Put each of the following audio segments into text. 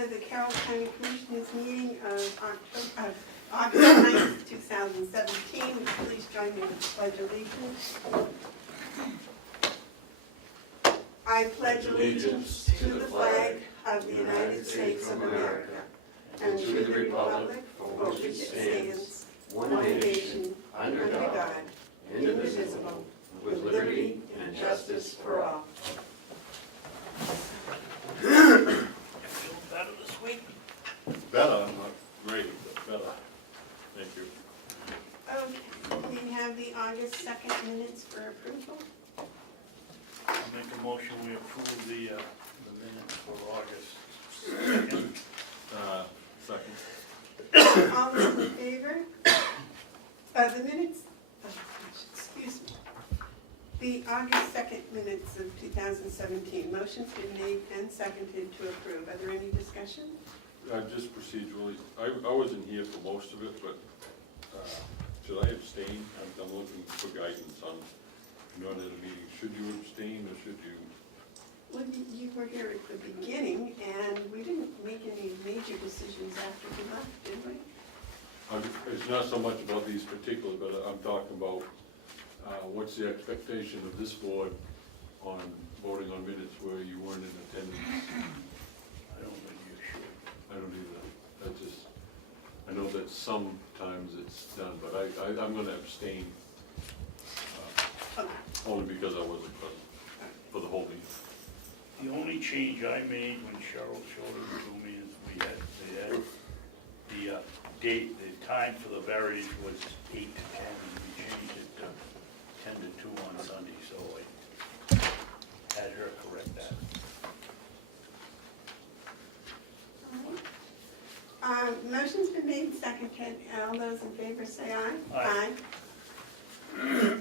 order the Carroll County Commissioners meeting of August 9th, 2017. Please join me with the Pledge of Allegiance. I pledge allegiance to the flag of the United States of America and to the republic for which it stands, one nation, under God, indivisible, with liberty and justice for all. Feeling better this week? Better, not great, but better. Thank you. Okay, we have the August 2nd minutes for approval. I'll make a motion, we approve the minutes for August 2nd. Second. All those in favor? The minutes, excuse me. The August 2nd minutes of 2017. Motion's been made and seconded to approve. Are there any discussion? Just procedurally, I wasn't here for most of it, but should I abstain? I'm looking for guidance on, not at a meeting. Should you abstain or should you? Well, you were here at the beginning, and we didn't make any major decisions after we left, did we? It's not so much about these particular, but I'm talking about what's the expectation of this board on voting on minutes where you weren't in attendance? I don't think you should. I don't either. I know that sometimes it's done, but I'm gonna abstain, only because I wasn't present for the whole meeting. The only change I made when Cheryl showed it to me is they had the date, the time for the variance was 8 to 10, and we changed it to 10 to 2 on Sunday, so I had her correct that. Motion's been made and seconded. All those in favor say aye. Aye.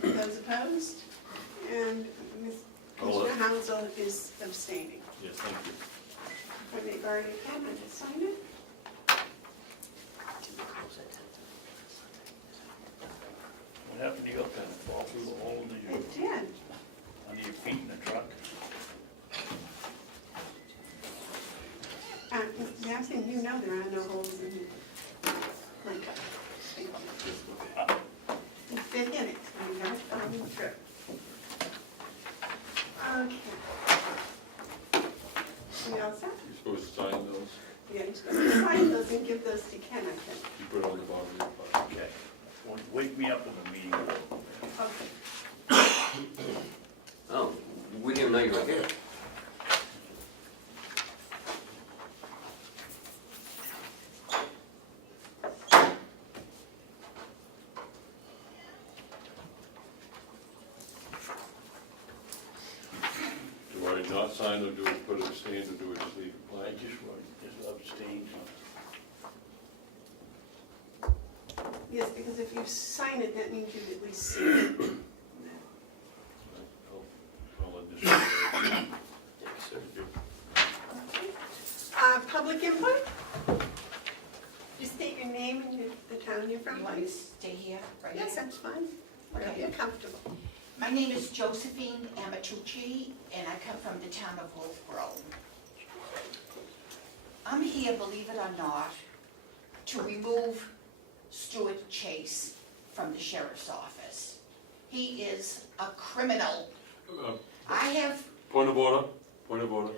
Those opposed? And Commissioner Hounsell is abstaining. Yes, thank you. And they've already come and signed it. What happened to your pen? Fall through the hole in It did. under your feet in the truck? Babson, you know there are no holes in the link up. You fit in it, so you got it on the trip. Okay. We all set? You're supposed to sign those. Yeah, you're supposed to sign those and give those to Ken, I think. You put it on the bottom of your file. Okay. Wake me up in the meeting. Okay. Oh, we didn't know you were here. Do I not sign or do I put it stand or do I just leave it I blank? just abstained. Yes, because if you sign it, that means you've at least seen it. I'll initial. Public input? Just state your name and the town you're from, You want me to please. stay here, right Yes, here? that's fine. Wherever Okay. you're comfortable. My name is Josephine Amatucci, and I come from the town of Wolf Grove. I'm here, believe it or not, to remove Stuart Chase from the sheriff's office. He is a criminal. I have, Point of order, point of order.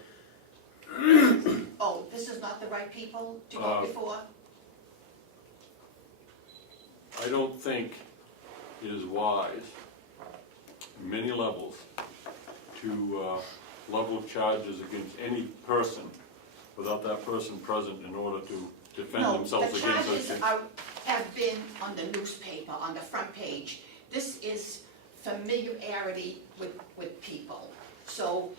oh, this is not the right people to go before? I don't think it is wise, in many levels, to level charges against any person without that person present in order to defend themselves against No, those the things. charges have been on the newspaper, on the front page. This is familiarity with people, so.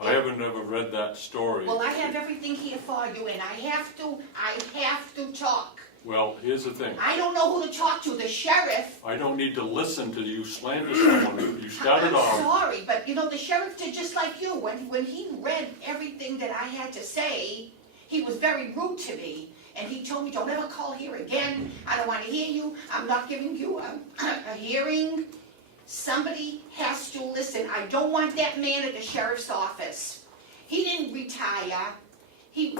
I haven't ever read that story. Well, I have everything here for you, and I have to talk. Well, here's the thing. I don't know who to talk to, the sheriff. I don't need to listen to you slander someone. You started I'm off. sorry, but you know, the sheriff did just like you. When he read everything that I had to say, he was very rude to me. And he told me, don't ever call here again. I don't want to hear you. I'm not giving you a hearing. Somebody has to listen. I don't want that man at the sheriff's office. He didn't retire. He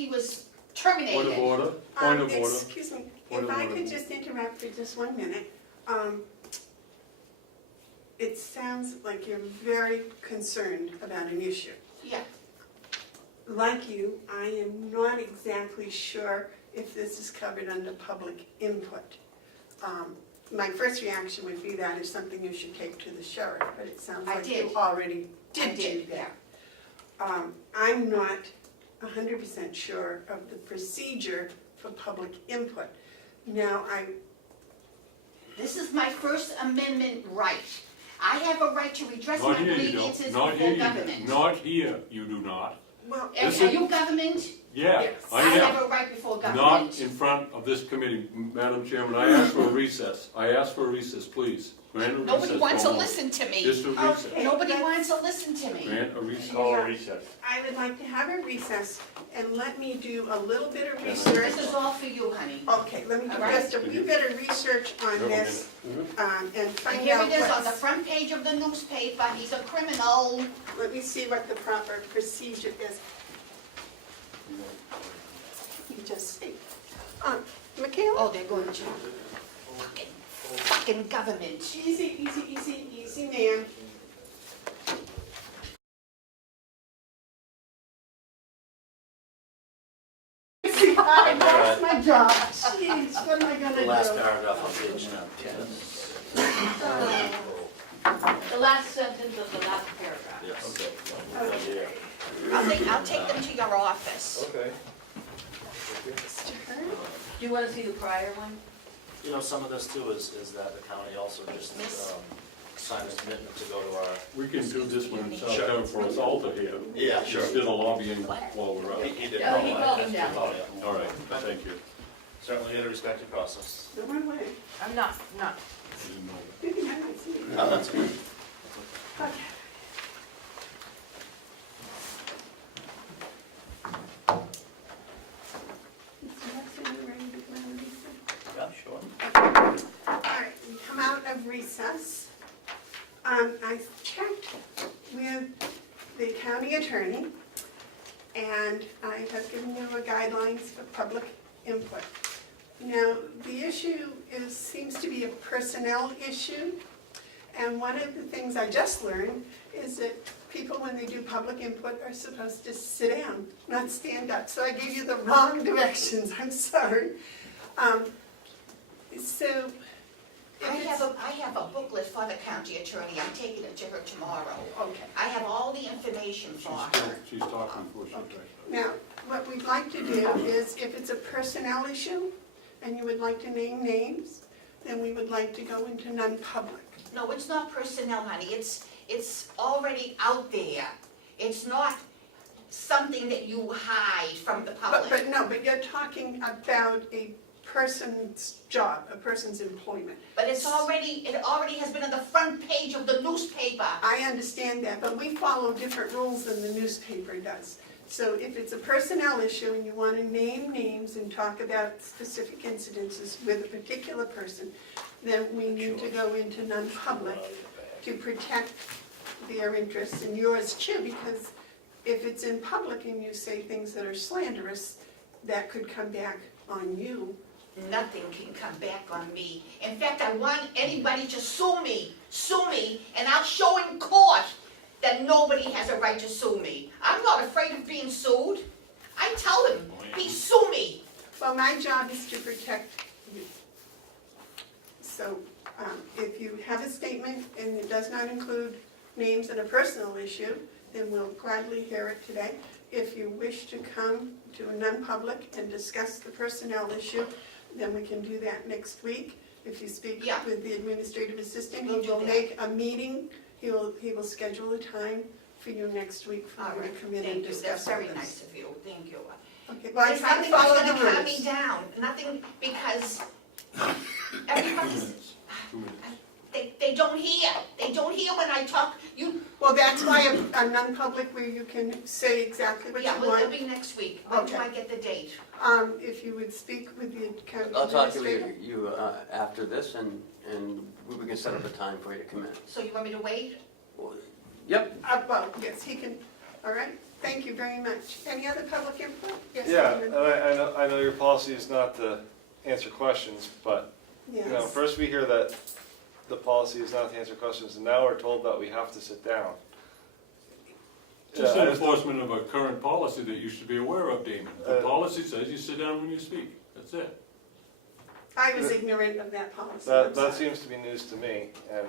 he was terminated. Point of order, point of order. Excuse me, Point if of I order. could just interrupt for just 1 minute. It sounds like you're very concerned about an issue. Yeah, Like you, I am not exactly sure if this is covered under public input. My first reaction would be that is something you should take to the sheriff, but it sounds I like did. you already I did do did, that. I'm not 100% sure of the procedure for public input. Now, this is my First Amendment right. I have a right to redress my Not here you grievances don't, not before here you government. do, not here you do not. well, And This are is- you government? Yeah, Yes. I I am. have a right before Not government. in front of this committee, Madam Chairman, I asked for a recess. I asked for a recess, please. Grant a recess. Nobody wants for to a moment. listen to me. Just a recess. Okay. Nobody let's- wants to listen to me. Grant a recess. Call a recess. I would like to have a recess and let me do a little bit of This research. is all for you, honey. Okay, let me do All right. just a wee bit of research on Have a this and And find here out it is on the what's, front page of the newspaper, he's a criminal. let me see what the proper procedure is. You just see. Michaela? Oh, they're going to. Fucking government. Easy, easy, easy, easy, man. See, I lost my job. Jeez, what am I gonna The do? last paragraph on page 10. The last sentence of the last paragraph. Yes. I'll take them to your office. Okay. Mr. Hearn? Do you want to see the prior one? You know, some of this too is that the county also just signed a commitment to go to our. We can do this one in South Sure. Carolina for us all to hear. Yeah, sure. Instead of lobbying while we're out. He did. Oh, he called him down. Oh, yeah. All right, thank you. Certainly got to respect the process. The one way. I'm not. I didn't know that. You can have my seat. No, that's good. Okay. Mr. Hudson, you ready to go out of recess? Yeah, sure. All right, we come out of recess. I checked with the county attorney, and I have given you a guidelines for public input. Now, the issue seems to be a personnel issue, and one of the things I just learned is that people, when they do public input, are supposed to sit down, not stand up. So I gave you the wrong directions, I'm sorry. So, I have a booklet for the county attorney, I'm taking it to her tomorrow. okay. I have all the information for her. She's talking before she Okay. tries. Now, what we'd like to do is, if it's a personnel issue, and you would like to name names, then we would like to go into non-public. No, it's not personnel, honey, it's already out there. It's not something that you hide from the public. But you're talking about a person's job, a person's employment. But it already has been on the front page of the newspaper. I understand that, but we follow different rules than the newspaper does. So if it's a personnel issue and you want to name names and talk about specific incidences with a particular person, then we need to go into non-public to protect their interests and yours too, because if it's in public and you say things that are slanderous, that could come back on you. Nothing can come back on me. In fact, I want anybody to sue me, and I'll show in court that nobody has a right to sue me. I'm not afraid of being sued. I tell him, sue me. Well, my job is to protect you. So if you have a statement and it does not include names and a personal issue, then we'll gladly hear it today. If you wish to come to a non-public and discuss the personnel issue, then we can do that next week. If you speak Yeah. with the administrative assistant, We'll he do will that. make a meeting. He will schedule a time for you next week for All you to right, come in and thank you, discuss that's all very this. nice of you, thank you. Okay, well, I There's try to nothing that's follow gonna the calm me rules. down, nothing, because 2 everybody's, minutes, 2 minutes. they don't hear when I talk, Well, that's why a non-public where you can say exactly what you yeah, it'll want. be next week, when do Okay. I get the date? If you would speak with the county I'll talk to administrator. you after this, and we can set up a time for you to come in. So you want me to wait? Yep. Well, yes, he can, all right? Thank you very much. Any other public input? Yes, Yeah, Stephen? I know your policy is not to answer questions, but, Yes. first we hear that the policy is not to answer questions, and now we're told that we have to sit down. Just Yeah, I enforcement of a current policy that you should be aware of, Damon. The policy says you sit down when you speak, that's it. I was ignorant of that policy. I'm That sorry. seems to be news to me, and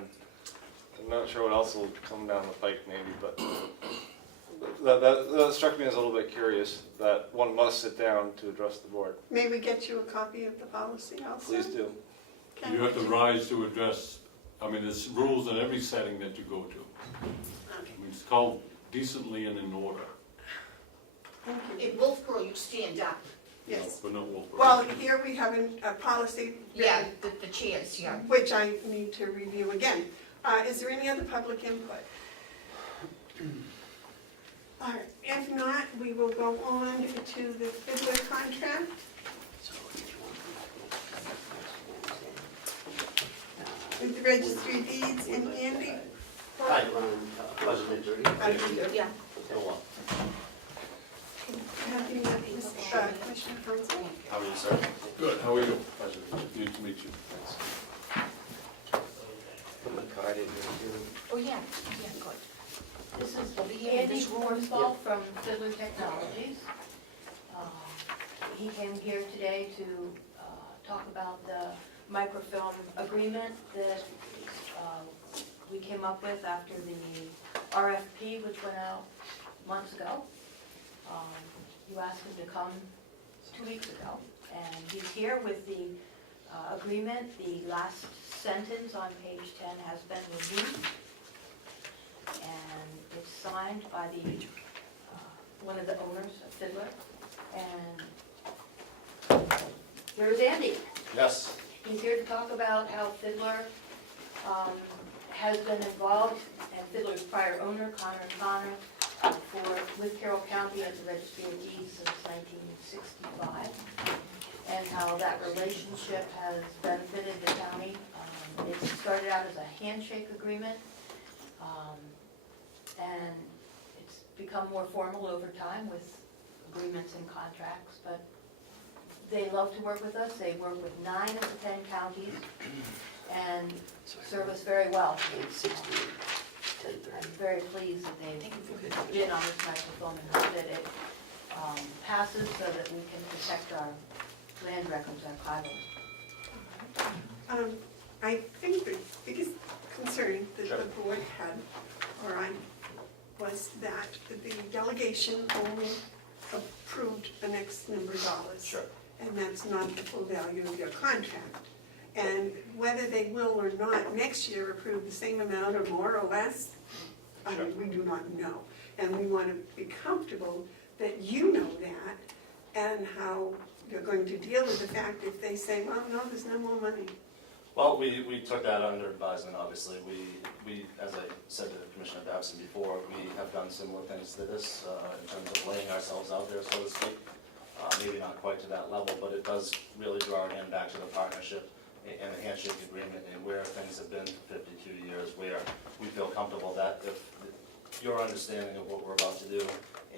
I'm not sure what else will come down the pike maybe, but that struck me as a little bit curious, that one must sit down to address the board. May we get you a copy of the policy also? Please do. Okay. You have to rise to address, I mean, there's rules in every setting that you go to. Okay. I mean, it's called decently and in order. Thank you. In Wolfboro, you stand up. Yes. But not Wolfboro. Well, here we have a policy Yeah, the chairs, yeah. which I need to review again. Is there any other public input? All right, if not, we will go on to the Fiddler contract. With the registry deeds and Andy. Hi, budgetary. Yeah. Go on. Have you met Commissioner Hounsell? How are you, sir? Good, how are you? Good to meet you. Put my card in here too. Oh, yeah, yeah, good. This is Over here in Andy this room. Horsfall from Fiddler Technologies. He came here today to talk about the microfilm agreement that we came up with after the RFP, which went out months ago. You asked him to come 2 weeks ago, and he's here with the agreement. The last sentence on page 10 has been removed, and it's signed by the one of the owners of Fiddler. And here's Andy. Yes. He's here to talk about how Fiddler has been involved, and Fiddler's prior owner, Connor, with Carroll County as a registry of deeds since 1965, and how that relationship has benefited the county. It started out as a handshake agreement, and it's become more formal over time with agreements and contracts, but they love to work with us. They work with 9 of the 10 counties and serve us very well. I'm very pleased that they've been on this microfilm and hope that it passes so that we can protect our land records archival. I think the biggest concern that Sure. the board had, or I, was that the delegation only approved an X number of dollars. Sure. And that's not the full value of your contract. And whether they will or not next year approve the same amount or more or less, Sure. we do not know. And we want to be comfortable that you know that and how you're going to deal with the fact if they say, well, no, there's no more money. Well, we took that under advisement, obviously. We, as I said to Commissioner Babson before, we have done similar things to this in terms of laying ourselves out there, so to speak. Maybe not quite to that level, but it does really draw our hand back to the partnership and the handshake agreement and where things have been for 52 years, where we feel comfortable that if your understanding of what we're about to do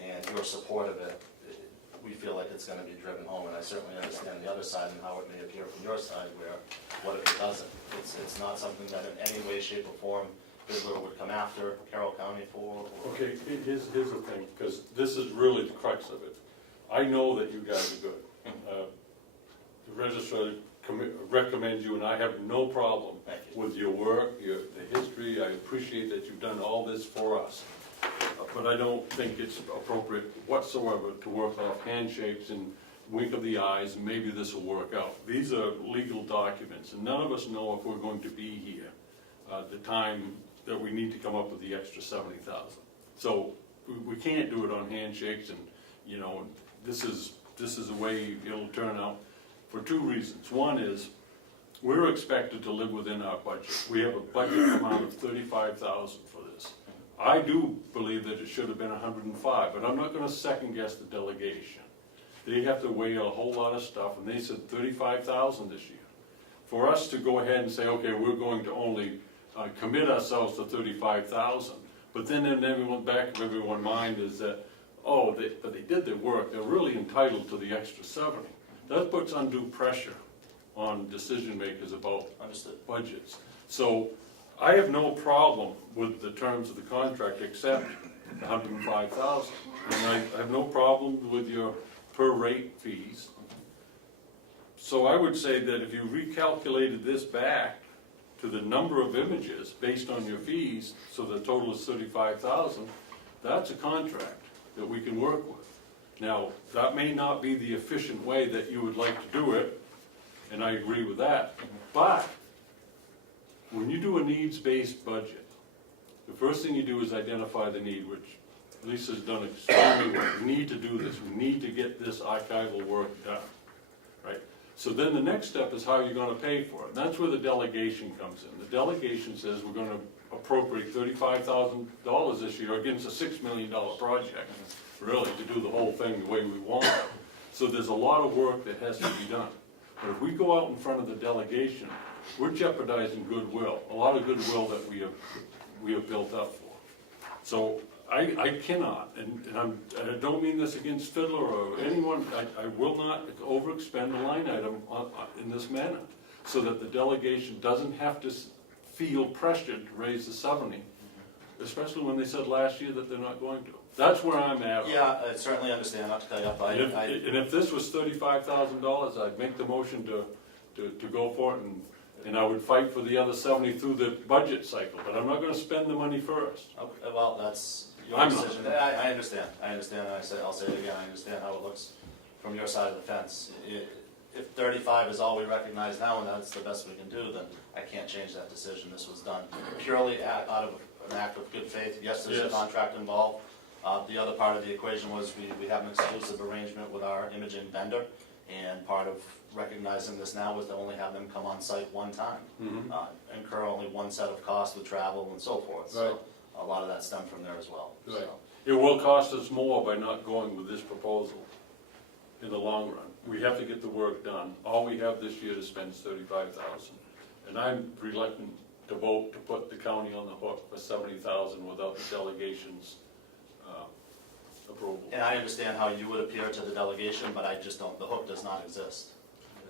and your support of it, we feel like it's gonna be driven home, and I certainly understand the other side and how it may appear from your side, where, what if it doesn't? It's not something that in any way, shape, or form Fiddler would come after Carroll County for. Or Okay, here's the thing, because this is really the crux of it. I know that you guys are good. The registrar recommends you, and I have no problem Thank you. with your work, the history. I appreciate that you've done all this for us. But I don't think it's appropriate whatsoever to work off handshakes and wink of the eyes, and maybe this will work out. These are legal documents, and none of us know if we're going to be here at the time that we need to come up with the extra $70,000. So we can't do it on handshakes, and you know, this is the way it'll turn out for 2 reasons. One is we're expected to live within our budget. We have a budget amount of $35,000 for this. I do believe that it should have been 105, but I'm not going to second guess the delegation. They have to weigh a whole lot of stuff, and they said 35,000 this year. For us to go ahead and say, okay, we're going to only commit ourselves to 35,000, but then in everyone's back of everyone's mind is that, but they did their work, they're really entitled to the extra 70. That puts undue pressure on decision makers about Understood. budgets. So I have no problem with the terms of the contract except the 105,000. And I have no problem with your per rate fees. So I would say that if you recalculated this back to the number of images based on your fees, so the total is 35,000, that's a contract that we can work with. Now, that may not be the efficient way that you would like to do it, and I agree with that, but when you do a needs-based budget, the first thing you do is identify the need, which Lisa's done extremely well. We need to do this, we need to get this archival work done, right? So then the next step is how you're gonna pay for it, and that's where the delegation comes in. The delegation says we're gonna appropriate $35,000 this year against a $6 million project, really, to do the whole thing the way we want it. So there's a lot of work that has to be done. But if we go out in front of the delegation, we're jeopardizing goodwill, a lot of goodwill that we have built up for. So I cannot, and I don't mean this against Fiddler or anyone, I will not overexpend a line item in this manner, so that the delegation doesn't have to feel pressured to raise the 70, especially when they said last year that they're not going to. That's where I'm at. Yeah, I certainly understand, not to cut you off, And if this was $35,000, I'd make the motion to go for it, and I would fight for the other 70 through the budget cycle, but I'm not gonna spend the money first. Okay, well, that's your I'm not. decision. I understand, and I'll say it again, I understand how it looks from your side of the fence. If 35 is all we recognize now, and that's the best we can do, then I can't change that decision. This was done purely out of an act of good faith. Yes, there's a Yes. contract involved. The other part of the equation was we have an exclusive arrangement with our imaging vendor, and part of recognizing this now was to only have them come on site one time, incur only one set of costs with travel and so forth. Right. So a lot of that stemmed from there as well. Right. So, It will cost us more by not going with this proposal in the long run. We have to get the work done. All we have this year to spend is $35,000. And I'm reluctant to vote to put the county on the hook for $70,000 without the delegation's approval. And I understand how you would appear to the delegation, but I just don't, the hook does not exist.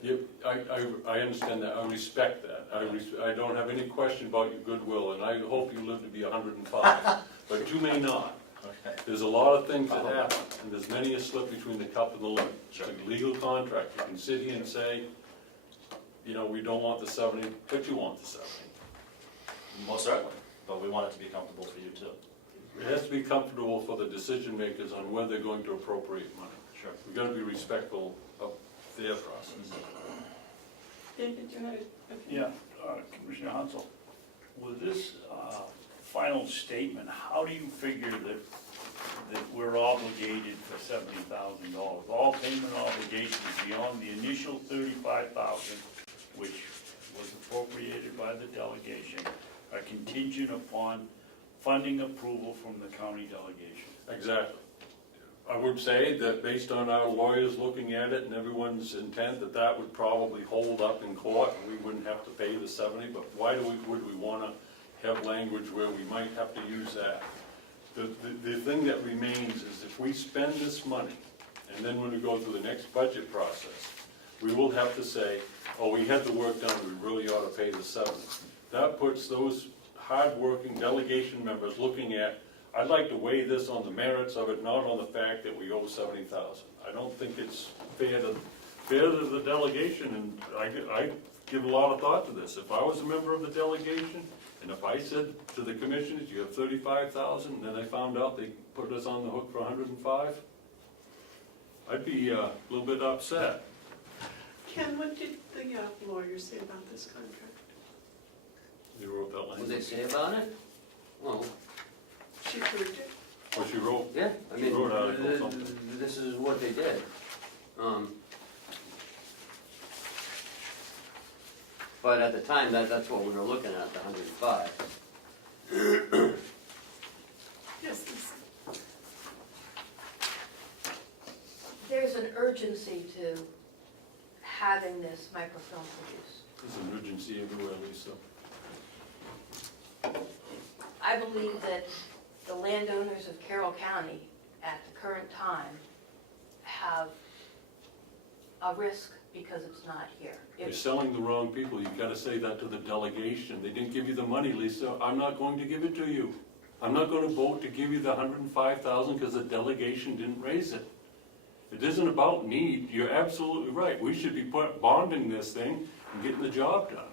Yep, I understand that, I respect that. I don't have any question about your goodwill, and I hope you live to be 105, but you may not. Okay. There's a lot of things that happen, and there's many a slip between the cup and the lip. Sure. It's a legal contract, you can sit here and say, you know, we don't want the 70, but you want the 70. Most certainly, but we want it to be comfortable for you too. It has to be comfortable for the decision makers on where they're going to appropriate money. Sure. We've got to be respectful of their process. David, you had Yeah, Commissioner Hounsell, with this final statement, how do you figure that we're obligated for $70,000? All payment obligations beyond the initial $35,000, which was appropriated by the delegation, are contingent upon funding approval from the county delegation. Exactly. I would say that based on our lawyers looking at it and everyone's intent, that would probably hold up in court, and we wouldn't have to pay the 70, but why would we want to have language where we might have to use that? The thing that remains is if we spend this money, and then when we go through the next budget process, we will have to say, oh, we had the work done, we really ought to pay the 70. That puts those hard-working delegation members looking at, I'd like to weigh this on the merits of it, not on the fact that we owe 70,000. I don't think it's fair to the delegation, and I give a lot of thought to this. If I was a member of the delegation, and if I said to the commissioners, you have 35,000, and then I found out they put us on the hook for 105, I'd be a little bit upset. Ken, what did the lawyer say about this contract? You wrote that What language. did they say about it? Well, She approved it? What she wrote? yeah, I mean, Wrote article something. this is what they did. But at the time, that's what we were looking at, the 105. Yes, it's- There's an urgency to having this microfilm produced. There's an urgency everywhere, Lisa. I believe that the landowners of Carroll County at the current time have a risk because it's not here. You're If- selling the wrong people. You've got to say that to the delegation. They didn't give you the money, Lisa. I'm not going to give it to you. I'm not going to vote to give you the $105,000 because the delegation didn't raise it. It isn't about need. You're absolutely right. We should be bonding this thing and getting the job done.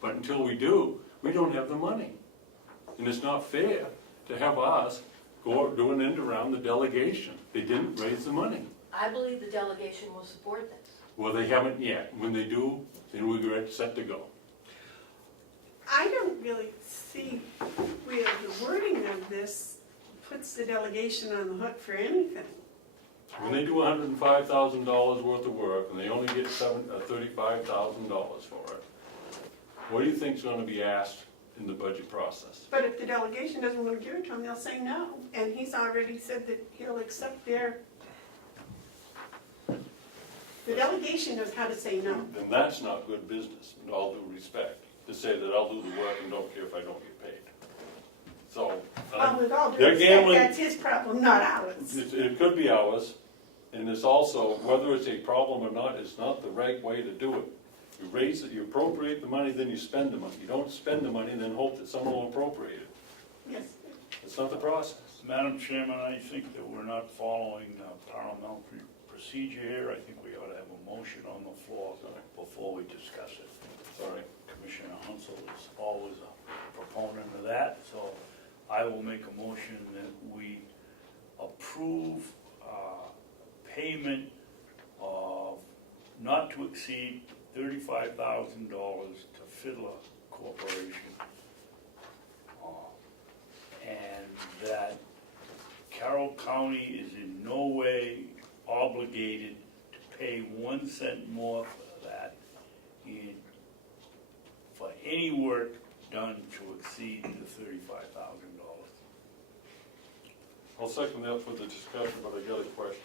But until we do, we don't have the money. And it's not fair to have us go do an end around the delegation. They didn't raise the money. I believe the delegation will support this. Well, they haven't yet. When they do, then we're set to go. I don't really see where the wording of this puts the delegation on the hook for anything. When they do $105,000 worth of work and they only get $35,000 for it, what do you think's going to be asked in the budget process? But if the delegation doesn't want to give it to him, they'll say no. And he's already said that he'll accept their, the delegation knows how to say no. Then that's not good business, in all due respect, to say that I'll do the work and don't care if I don't get paid. So, Well, with all due they're respect, gambling. that's his problem, not ours. It could be ours, and it's also, whether it's a problem or not, it's not the right way to do it. You raise it, you appropriate the money, then you spend the money. You don't spend the money and then hope that someone will appropriate it. Yes. It's not the process. Madam Chairman, I think that we're not following parliamentary procedure here. I think we ought to have a motion on the floor before we discuss it. Sorry. Commissioner Hounsell is always a proponent of that, so I will make a motion that we approve payment of not to exceed $35,000 to Fiddler Corporation. And that Carroll County is in no way obligated to pay 1 cent more for that for any work done to exceed the $35,000. I'll second that for the discussion, but I got a question.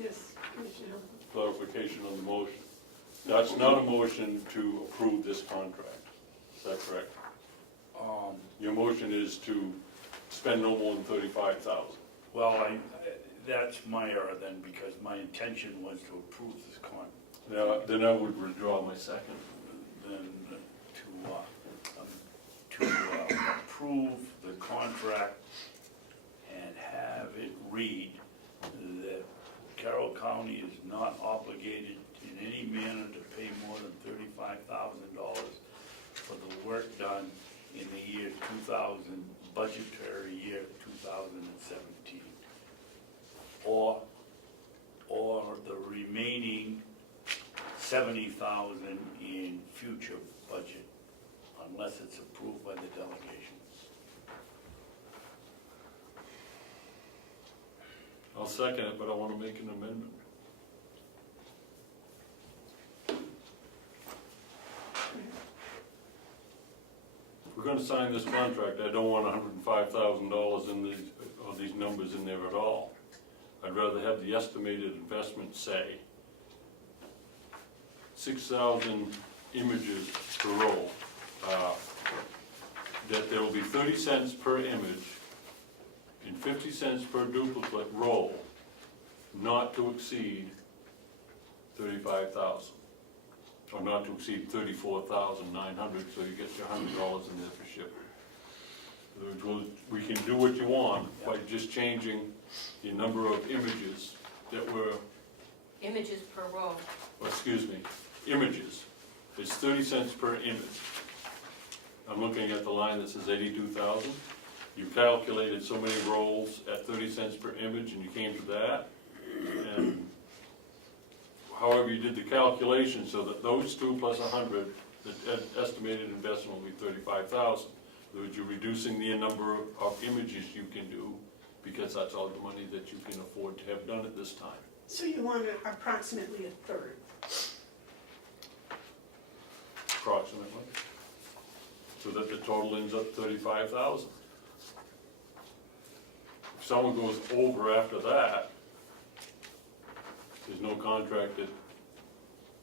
Yes, Commissioner. Clarification on the motion. That's not a motion to approve this contract. Is that correct? Your motion is to spend no more than $35,000. Well, that's my error then, because my intention was to approve this contract. Now, then I would withdraw my second. Then to approve the contract and have it read that Carroll County is not obligated in any manner to pay more than $35,000 for the work done in the year 2000, budgetary year 2017, or the remaining $70,000 in future budget, unless it's approved by the delegation. I'll second it, but I want to make an amendment. If we're going to sign this contract, I don't want $105,000 in these numbers in there at all. I'd rather have the estimated investment say 6,000 images per roll, that there will be 30 cents per image and 50 cents per duplicate roll, not to exceed 35,000, or not to exceed 34,900, so you get your $100 in there for shipping. In other words, we can do what you want by just changing the number of images that were, Images per row. excuse me, images. It's 30 cents per image. I'm looking at the line that says 82,000. You calculated so many rolls at 30 cents per image and you came to that. And however you did the calculation so that those two plus 100, the estimated investment will be 35,000. In other words, you're reducing the number of images you can do because that's all the money that you can afford to have done at this time. So you want approximately a third? Approximately. So that the total ends up 35,000. If someone goes over after that, there's no contract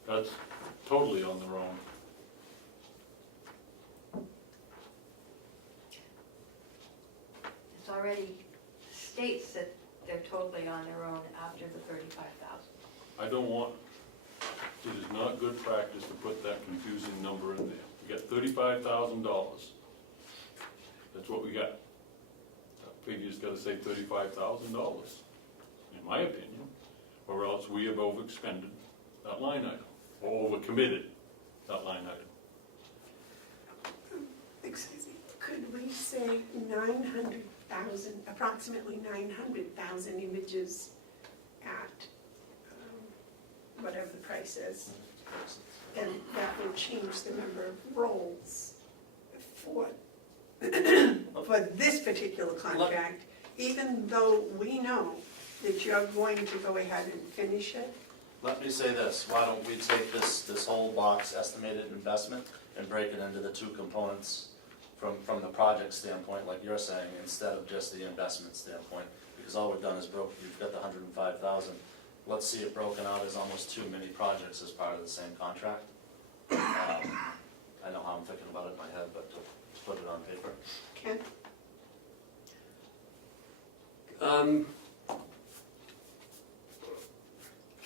that's totally on their own. It's already states that they're totally on their own after the 35,000. I don't want, it is not good practice to put that confusing number in there. We got $35,000. That's what we got. That figure's gotta say $35,000, in my opinion, or else we have overexpended that line item, or overcommitted that line item. Excuse me, could we say 900,000, approximately 900,000 images at whatever the price is? And that will change the number of roles for, for this particular contract, even though we know that you're going to go ahead and finish it. Let me say this, why don't we take this whole box estimated investment and break it into the two components from the project standpoint, like you're saying, instead of just the investment standpoint, because all we've done is you've got the 105,000. Let's see it broken out as almost too many projects as part of the same contract. I know how I'm thinking about it in my head, but to put it on paper. Ken?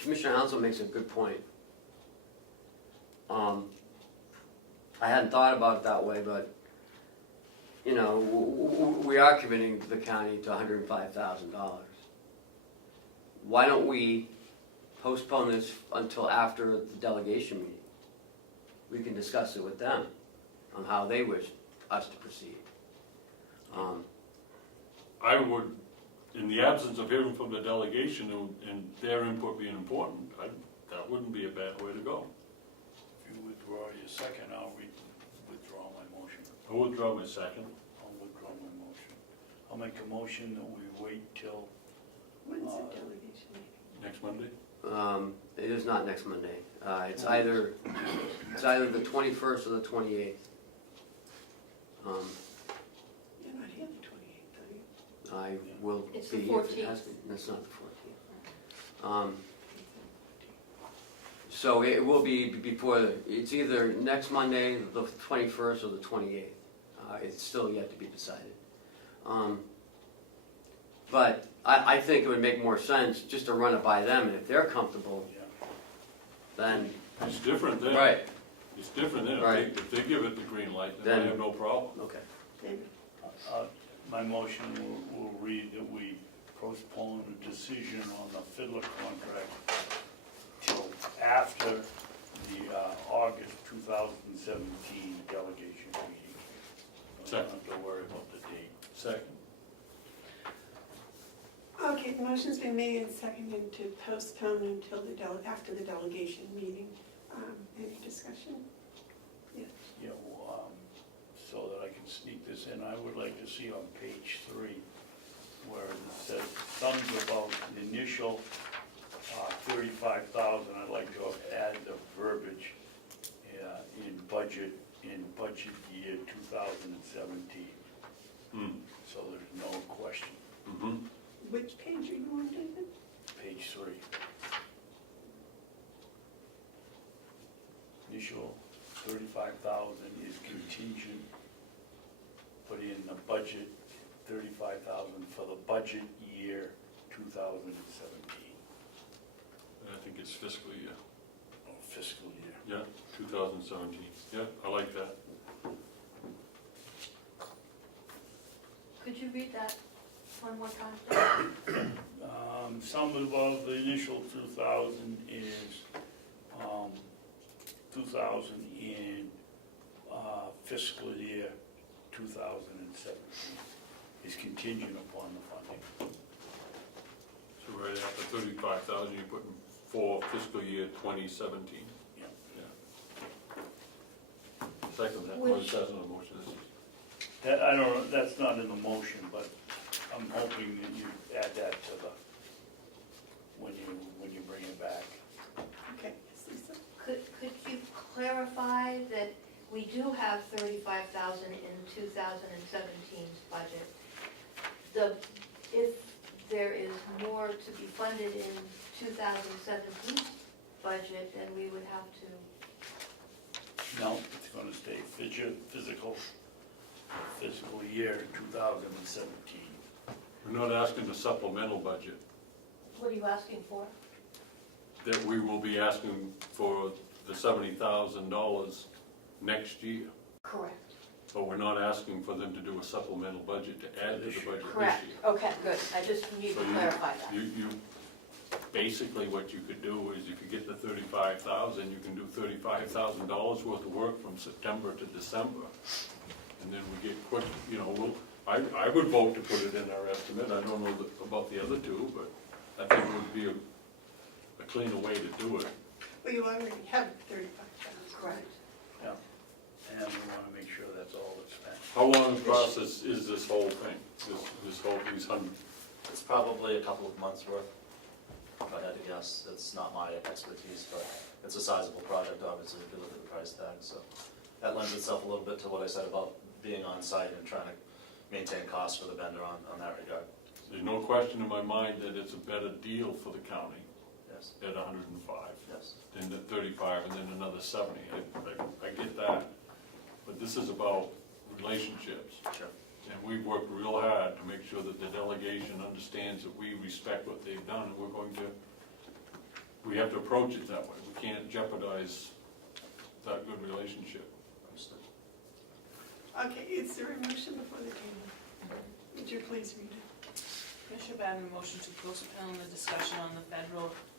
Commissioner Hounsell makes a good point. I hadn't thought about it that way, but, you know, we are committing the county to $105,000. Why don't we postpone this until after the delegation meeting? We can discuss it with them on how they wish us to proceed. I would, in the absence of hearing from the delegation and their input being important, that wouldn't be a bad way to go. If you withdraw your second, I'll withdraw my motion. I'll withdraw my second. I'll withdraw my motion. I'll make a motion that we wait till, When's the delegation meeting? Next Monday? It is not next Monday. It's either the 21st or the 28th. You're not here the 28th, are you? I will be. It's the if it 14th. has to be. That's not the 14th. So it will be before, it's either next Monday, the 21st, or the 28th. It's still yet to be decided. But I think it would make more sense just to run it by them, and if they're comfortable, yeah. then, It's different then. right, It's different then. Right. If they give it the green light, then I Then- have no problem. okay. David? My motion will read that we postpone a decision on the fiddler contract till after the August 2017 delegation meeting. So I don't have to worry about the date. Second. Okay, the motion's been made and seconded to postpone until after the delegation meeting. Any discussion? Yes. Yeah, well, so that I can sneak this in, I would like to see on page 3, where it says, sums about the initial 35,000, I'd like to add the verbiage in budget year 2017, so there's no question. Mm-hmm. Which page are you on, David? Page 3. Initial 35,000 is contingent, put in the budget 35,000 for the budget year 2017, I think it's fiscal year. or fiscal year. Yeah, 2017. Yeah, I like that. Could you read that one more time? Sum above the initial 2,000 is 2,000 in fiscal year 2017 is contingent upon the funding. So right after 35,000, you're putting for fiscal year 2017. Yeah. Second, that Which- was says in the motion. That, I don't know, that's not in the motion, but I'm hoping that you add that to the, when you bring it back. Okay, yes, Lisa? Could you clarify that we do have 35,000 in 2017's budget? If there is more to be funded in 2017's budget, then we would have to, No, it's gonna stay fiscal year 2017. We're not asking a supplemental budget, What are you asking for? that we will be asking for the $70,000 next year. Correct. But we're not asking for them to do a supplemental budget to add to the budget this Correct, year. okay, good, I just need So to clarify that. You, basically what you could do is if you get the 35,000, you can do $35,000 worth of work from September to December. And then we get quick, you know, I would vote to put it in our estimate. I don't know about the other two, but I think it would be a cleaner way to do it. Well, you already have 35,000. Correct. Yeah, and we wanna make sure that's all that's spent. How long a process is this whole thing, these hundred? It's probably a couple of months worth, if I had to guess. It's not my expertise, but it's a sizable project, obviously, if you look at the price tag, so. That lends itself a little bit to what I said about being on site and trying to maintain costs for the vendor on that regard. There's no question in my mind that it's a better deal for the county Yes, at 105 yes. than the 35 and then another 70. I get that, but this is about relationships. Sure. And we've worked real hard to make sure that the delegation understands that we respect what they've done, and we have to approach it that way. We can't jeopardize that good relationship. Understood. Okay, is there a motion before the table? Would you please read it? Commissioner Babin, motion to postpone the discussion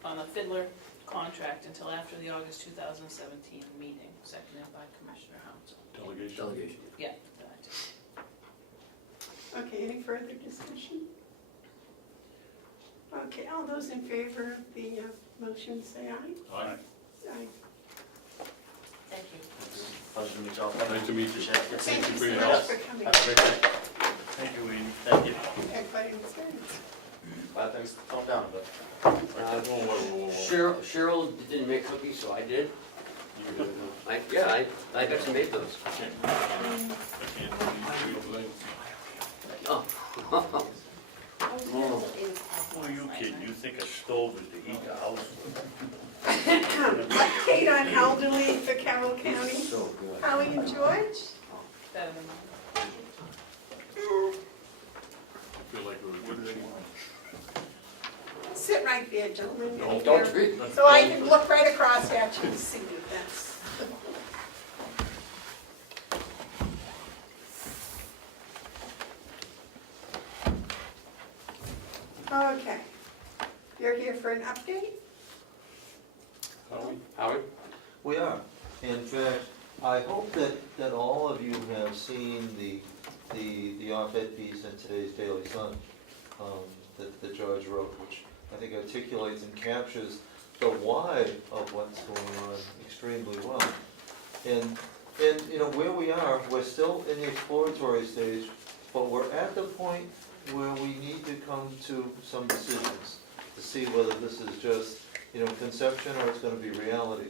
on the Fiddler contract until after the August 2017 meeting, seconded by Commissioner Hounsell. Delegation. Delegation. Yeah, that too. Okay, any further discussion? Okay, all those in favor of the motion say aye. Aye. Aye. Thank you. Pleasure to meet y'all. Nice to meet you. Appreciate it. Thank you for so your much help. for coming. Have a great day. Thank you, Amy. Thank you. And quite an experience. Glad things calmed down a bit. Whoa. Cheryl didn't make cookies, so I did. You did it. I got to make those. I can't do these things. Oh. Who are you kidding? You think a stove is to heat the house? Update on elderly for Carroll County. So good. Howie and George? Better than mine. I feel like we're What do they want? Sit right there, gentlemen. No, Don't treat. So I can look right across at you and see you, that's. Okay, you're here for an update? Howie? We are. In fact, I hope that all of you have seen the op-ed piece in today's Daily Sun that George wrote, which I think articulates and captures the why of what's going on extremely well. And you know, where we are, we're still in the exploratory stage, but we're at the point where we need to come to some decisions to see whether this is just, you know, conception or it's gonna be reality.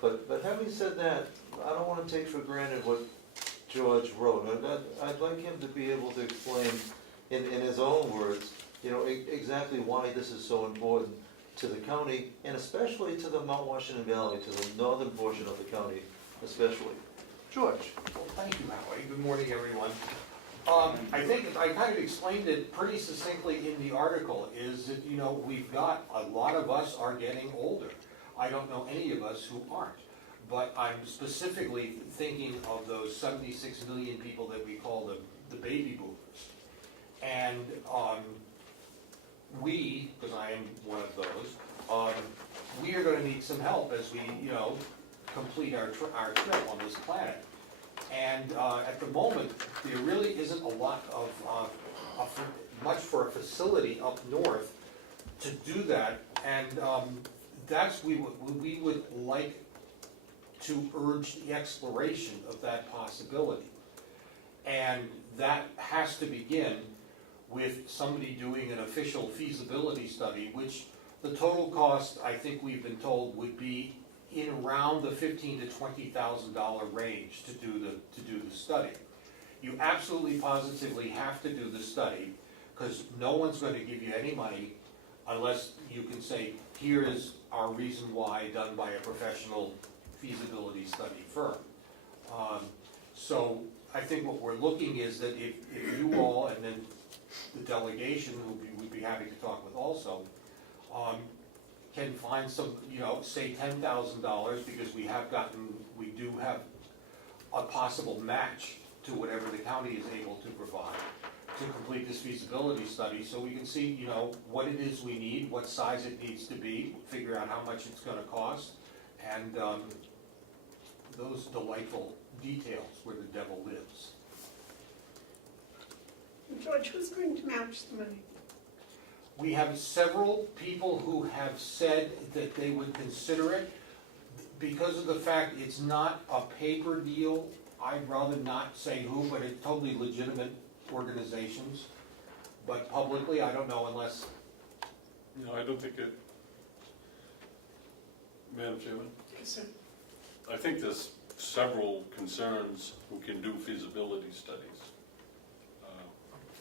But having said that, I don't wanna take for granted what George wrote. I'd like him to be able to explain in his own words, you know, exactly why this is so important to the county, and especially to the Mount Washington Valley, to the northern portion of the county especially. George? Well, thank you, Howie. Good morning, everyone. I think I kind of explained it pretty succinctly in the article, is that, you know, we've got, a lot of us are getting older. I don't know any of us who aren't, but I'm specifically thinking of those 76 million people that we call the baby boomers. And we, because I am one of those, we are gonna need some help as we, you know, complete our trip on this planet. And at the moment, there really isn't a lot of, much for a facility up north to do that. And that's, we would like to urge the exploration of that possibility. And that has to begin with somebody doing an official feasibility study, which the total cost, I think we've been told, would be in around the $15,000 to $20,000 range to do the study. You absolutely positively have to do the study, because no one's going to give you any money unless you can say, here is our reason why, done by a professional feasibility study firm. So I think what we're looking is that if you all, and then the delegation, who we'd be happy to talk with also, can find some, say $10,000, because we do have a possible match to whatever the county is able to provide to complete this feasibility study, so we can see, what it is we need, what size it needs to be, figure out how much it's gonna cost, and those delightful details where the devil lives. George, who's going to match the money? We have several people who have said that they would consider it. Because of the fact it's not a paper deal, I'd rather not say who, but it's totally legitimate organizations. But publicly, I don't know unless, I don't think it, Madam Chairman, Yes, sir. I think there's several concerns who can do feasibility studies.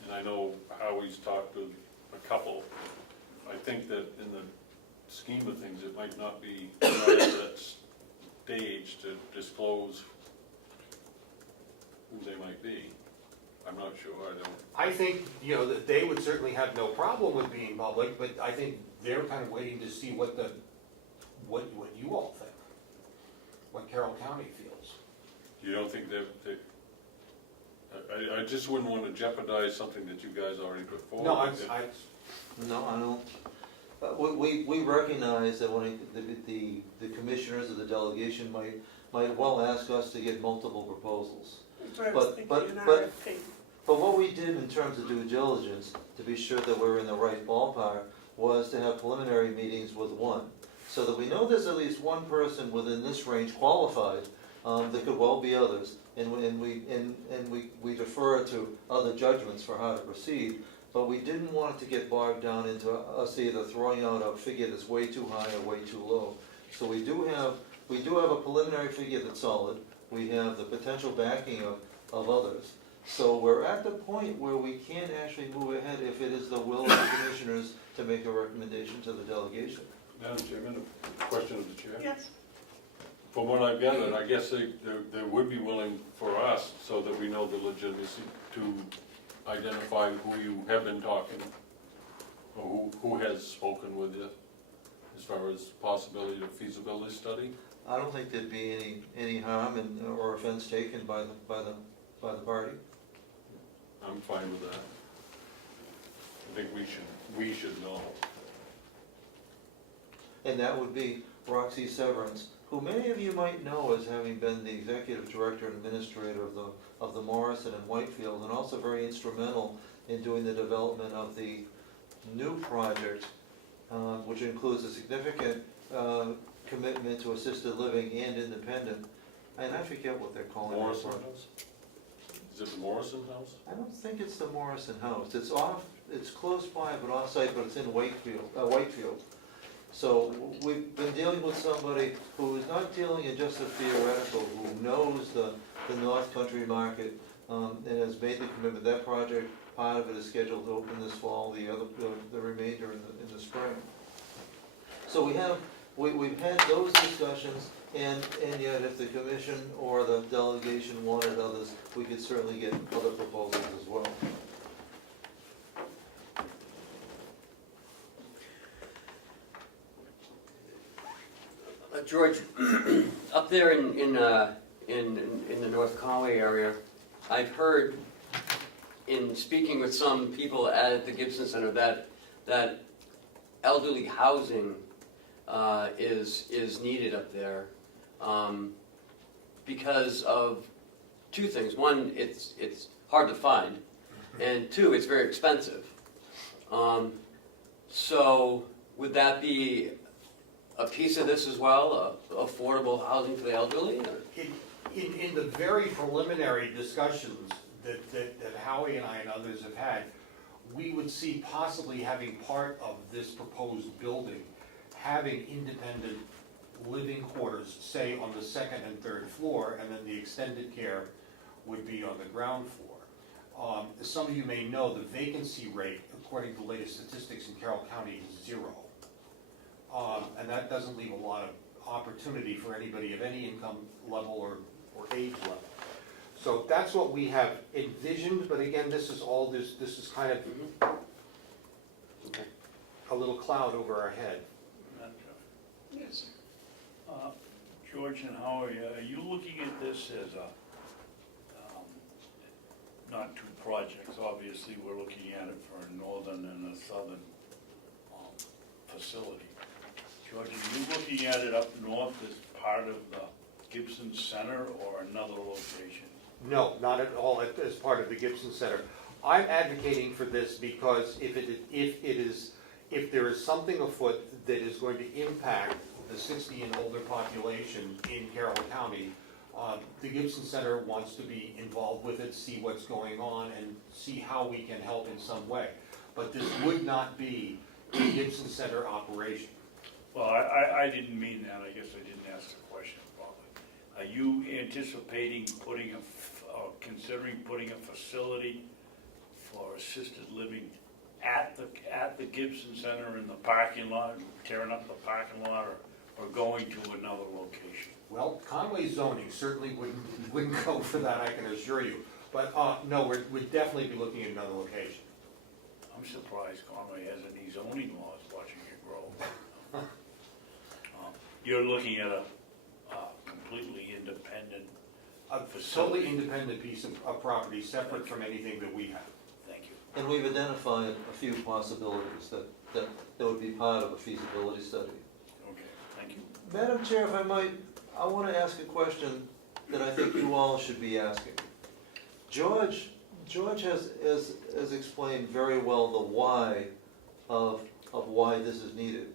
And I know Howie's talked with a couple. I think that in the scheme of things, it might not be right at that stage to disclose who they might be. I'm not sure, I think, that they would certainly have no problem with being public, but I think they're kind of waiting to see what you all think, what Carroll County feels. You don't think that I just wouldn't want to jeopardize something that you guys already put forward. No, No, I don't. But we recognize that when the commissioners of the delegation might well ask us to get multiple proposals. That's what I was But- thinking, but- an but- RFP. But what we did in terms of due diligence, to be sure that we're in the right ballpark, was to have preliminary meetings with one. So that we know there's at least one person within this range qualified. There could well be others, and we defer to other judgments for how to proceed. But we didn't want it to get bogged down into us either throwing out a figure that's way too high or way too low. So we do have a preliminary figure that's solid. We have the potential backing of others. So we're at the point where we can actually move ahead if it is the will of the commissioners to make a recommendation to the delegation. Madam Chairman, a question of the chair. Yes, From what I've gathered, I guess they would be willing for us, so that we know the legitimacy, to identify who you have been talking, or who has spoken with you, as far as possibility of feasibility study. I don't think there'd be any harm or offense taken by the party. I'm fine with that. I think we should know. And that would be Roxy Severance, who many of you might know as having been the executive director and administrator of the Morrison and Whitefield, and also very instrumental in doing the development of the new project, which includes a significant commitment to assisted living and independent. And I forget what they're calling it. Morrison House? Is it the Morrison House? I don't think it's the Morrison House. It's close by, but off-site, but it's in Whitefield. So we've been dealing with somebody who is not dealing in just a theoretical, who knows the North Country market, and has made the commitment. That project, part of it is scheduled to open this fall, the remainder in the spring. So we've had those discussions, and yet if the commission or the delegation wanted others, we could certainly get other proposals as well. George, up there in the North Conway area, I've heard in speaking with some people at the Gibson Center that elderly housing is needed up there because of two things. One, it's hard to find, and two, it's very expensive. So would that be a piece of this as well, affordable housing for the elderly? In the very preliminary discussions that Howie and I and others have had, we would see possibly having part of this proposed building having independent living quarters, say on the second and third floor, and then the extended care would be on the ground floor. Some of you may know the vacancy rate, according to the latest statistics in Carroll County, is 0. And that doesn't leave a lot of opportunity for anybody of any income level or age level. So that's what we have envisioned, but again, this is kind of Okay. a little cloud over our head. Madam Chair. Yes. George and Howie, are you looking at this as not two projects? Obviously, we're looking at it for a northern and a southern facility. George, are you looking at it up north as part of the Gibson Center or another location? No, not at all as part of the Gibson Center. I'm advocating for this because if there is something afoot that is going to impact the 60 and older population in Carroll County, the Gibson Center wants to be involved with it, see what's going on, and see how we can help in some way. But this would not be a Gibson Center operation. Well, I didn't mean that. I guess I didn't ask the question properly. Are you anticipating considering putting a facility for assisted living at the Gibson Center in the parking lot, tearing up the parking lot, or going to another location? Well, Conway zoning certainly wouldn't go for that, I can assure you. But no, we'd definitely be looking at another location. I'm surprised Conway has any zoning laws watching it grow. You're looking at a completely independent A facility. totally independent piece of property, separate from anything that we have. Thank you. And we've identified a few possibilities that would be part of a feasibility study. Okay, thank you. Madam Chair, if I might, I want to ask a question that I think you all should be asking. George has explained very well the why of why this is needed.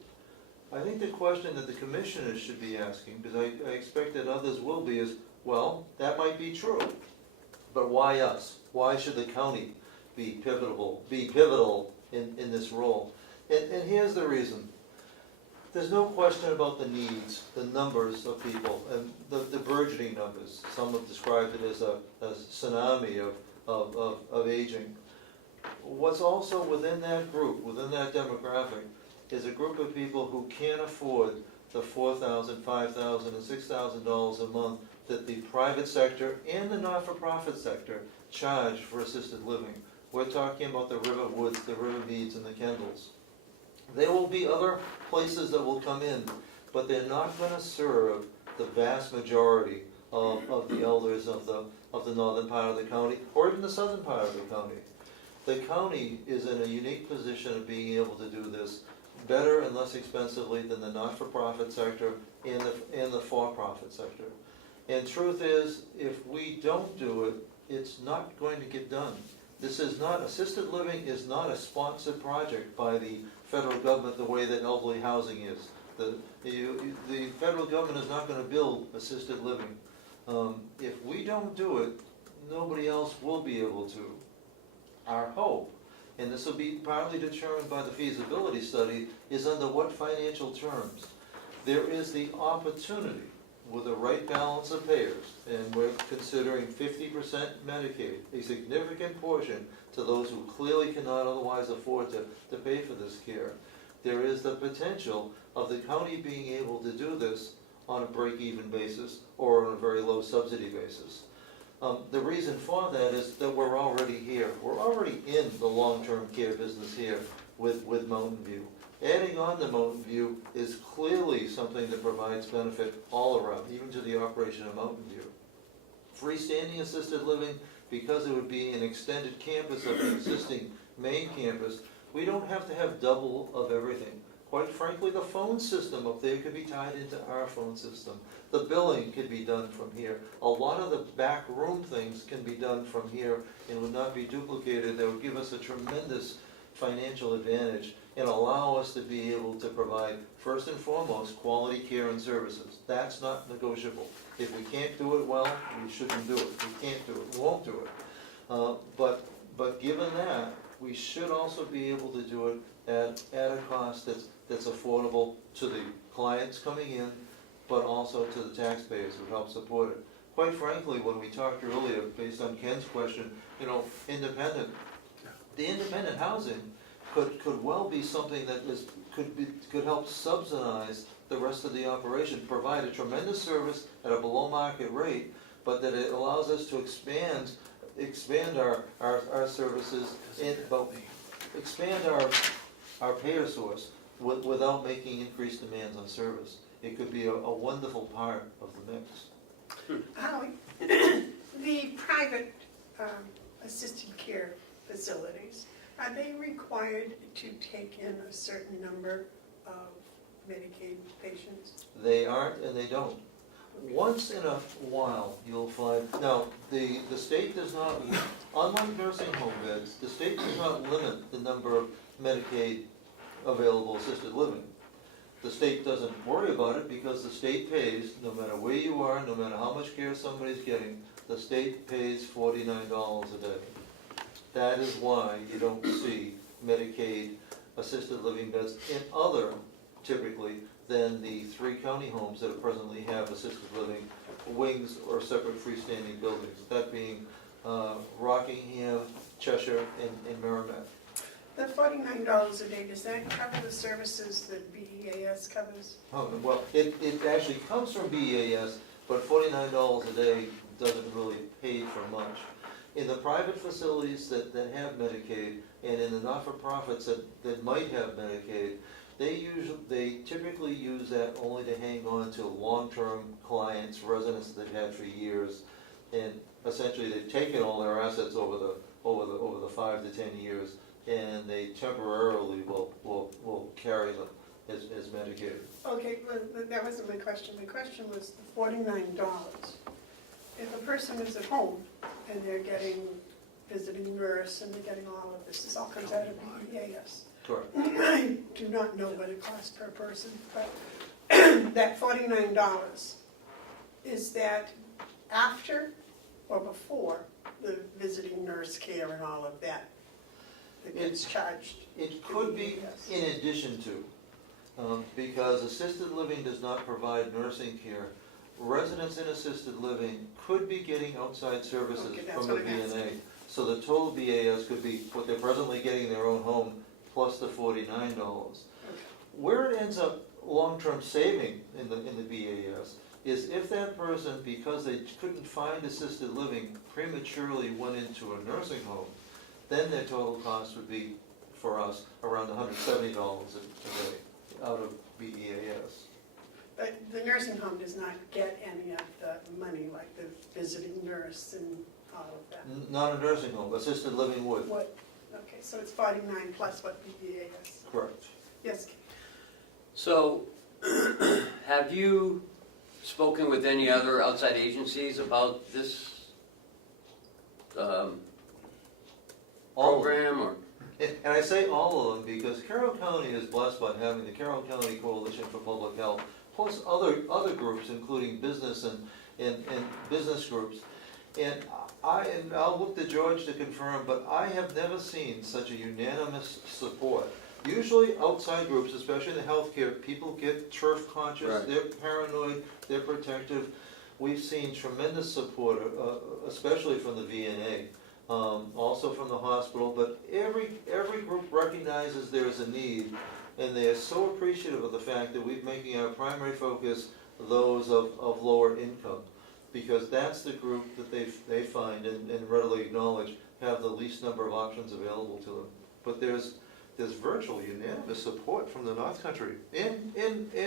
I think the question that the commissioners should be asking, because I expect that others will be, is, well, that might be true, but why us? Why should the county be pivotal in this role? And here's the reason. There's no question about the needs, the numbers of people, and the burgeoning numbers. Some have described it as a tsunami of aging. What's also within that group, within that demographic, is a group of people who can't afford the $4,000, $5,000, and $6,000 a month that the private sector and the not-for-profit sector charge for assisted living. We're talking about the Riverwoods, the Rivermeads, and the Kendalls. There will be other places that will come in, but they're not going to serve the vast majority of the elders of the northern part of the county, or even the southern part of the county. The county is in a unique position of being able to do this better and less expensively than the not-for-profit sector and the for-profit sector. And truth is, if we don't do it, it's not going to get done. This is not, assisted living is not a sponsored project by the federal government the way that elderly housing is. The federal government is not going to build assisted living. If we don't do it, nobody else will be able to. Our hope, and this will be partly determined by the feasibility study, is under what financial terms. There is the opportunity, with the right balance of payers, and we're considering 50% Medicaid, a significant portion to those who clearly cannot otherwise afford to pay for this care. There is the potential of the county being able to do this on a break-even basis or on a very low subsidy basis. The reason for that is that we're already here. We're already in the long-term care business here with Mountain View. Adding on to Mountain View is clearly something that provides benefit all around, even to the operation of Mountain View. Freestanding assisted living, because it would be an extended campus of the existing main campus, we don't have to have double of everything. Quite frankly, the phone system up there could be tied into our phone system. The billing could be done from here. A lot of the back room things can be done from here and would not be duplicated. That would give us a tremendous financial advantage and allow us to be able to provide, first and foremost, quality care and services. That's not negotiable. If we can't do it well, we shouldn't do it. We can't do it, we won't do it. But given that, we should also be able to do it at a cost that's affordable to the clients coming in, but also to the taxpayers who help support it. Quite frankly, when we talked earlier, based on Ken's question, the independent housing could well be something that could help subsidize the rest of the operation, provide a tremendous service at a below market rate, but that it allows us to expand our services, expand our payer source without making increased demands on service. It could be a wonderful part of the mix. Howie, the private assisted care facilities, are they required to take in a certain number of Medicaid patients? They aren't and they don't. Once in a while, you'll find, now, the state does not, unlike nursing home beds, the state does not limit the number of Medicaid available assisted living. The state doesn't worry about it because the state pays, no matter where you are, no matter how much care somebody's getting, the state pays $49 a day. That is why you don't see Medicaid assisted living beds in other, typically, than the 3 county homes that presently have assisted living wings or separate freestanding buildings. That being Rockingham, Cheshire, and Merrimack. The $49 a day, does that cover the services that BEAS covers? Oh, well, it actually comes from BEAS, but $49 a day doesn't really pay for much. In the private facilities that have Medicaid, and in the not-for-profits that might have Medicaid, they typically use that only to hang on to long-term clients, residents that they've had for years, and essentially they've taken all their assets over the 5 to 10 years, and they temporarily will carry them as Medicaid. Okay, well, that wasn't my question. My question was the $49. If a person is at home and they're getting visiting nurse and they're getting all of this all comes out of BEAS. Correct. I do not know what it costs per person, but that $49, is that after or before the visiting nurse care and all of that gets charged? It could be in addition to, because assisted living does not provide nursing care. Residents in assisted living could be getting outside services Okay, that's from the what I'm asking. VNA. So the total BAS could be what they're presently getting in their own home plus the $49. Where it ends up long-term saving in the BAS is if that person, because they couldn't find assisted living, prematurely went into a nursing home, then their total cost would be, for us, around $170 a day out of BEAS. But the nursing home does not get any of the money like the visiting nurse and all of that? Not a nursing home, assisted living would. What, okay, so it's 49 plus what BEAS? Correct. Yes, So, have you spoken with any other outside agencies about this All of them. program, or? And I say all of them because Carroll County is blessed by having the Carroll County Coalition for Public Health, plus other groups, including business and business groups. And I'll look to George to confirm, but I have never seen such a unanimous support. Usually outside groups, especially in the healthcare, people get turf conscious, Right. They're paranoid, they're protective. We've seen tremendous support, especially from the VNA, also from the hospital, but every group recognizes there is a need, and they are so appreciative of the fact that we're making our primary focus those of lower income, because that's the group that they find and readily acknowledge have the least number of options available to them. But there's virtually unanimous support from the North Country, and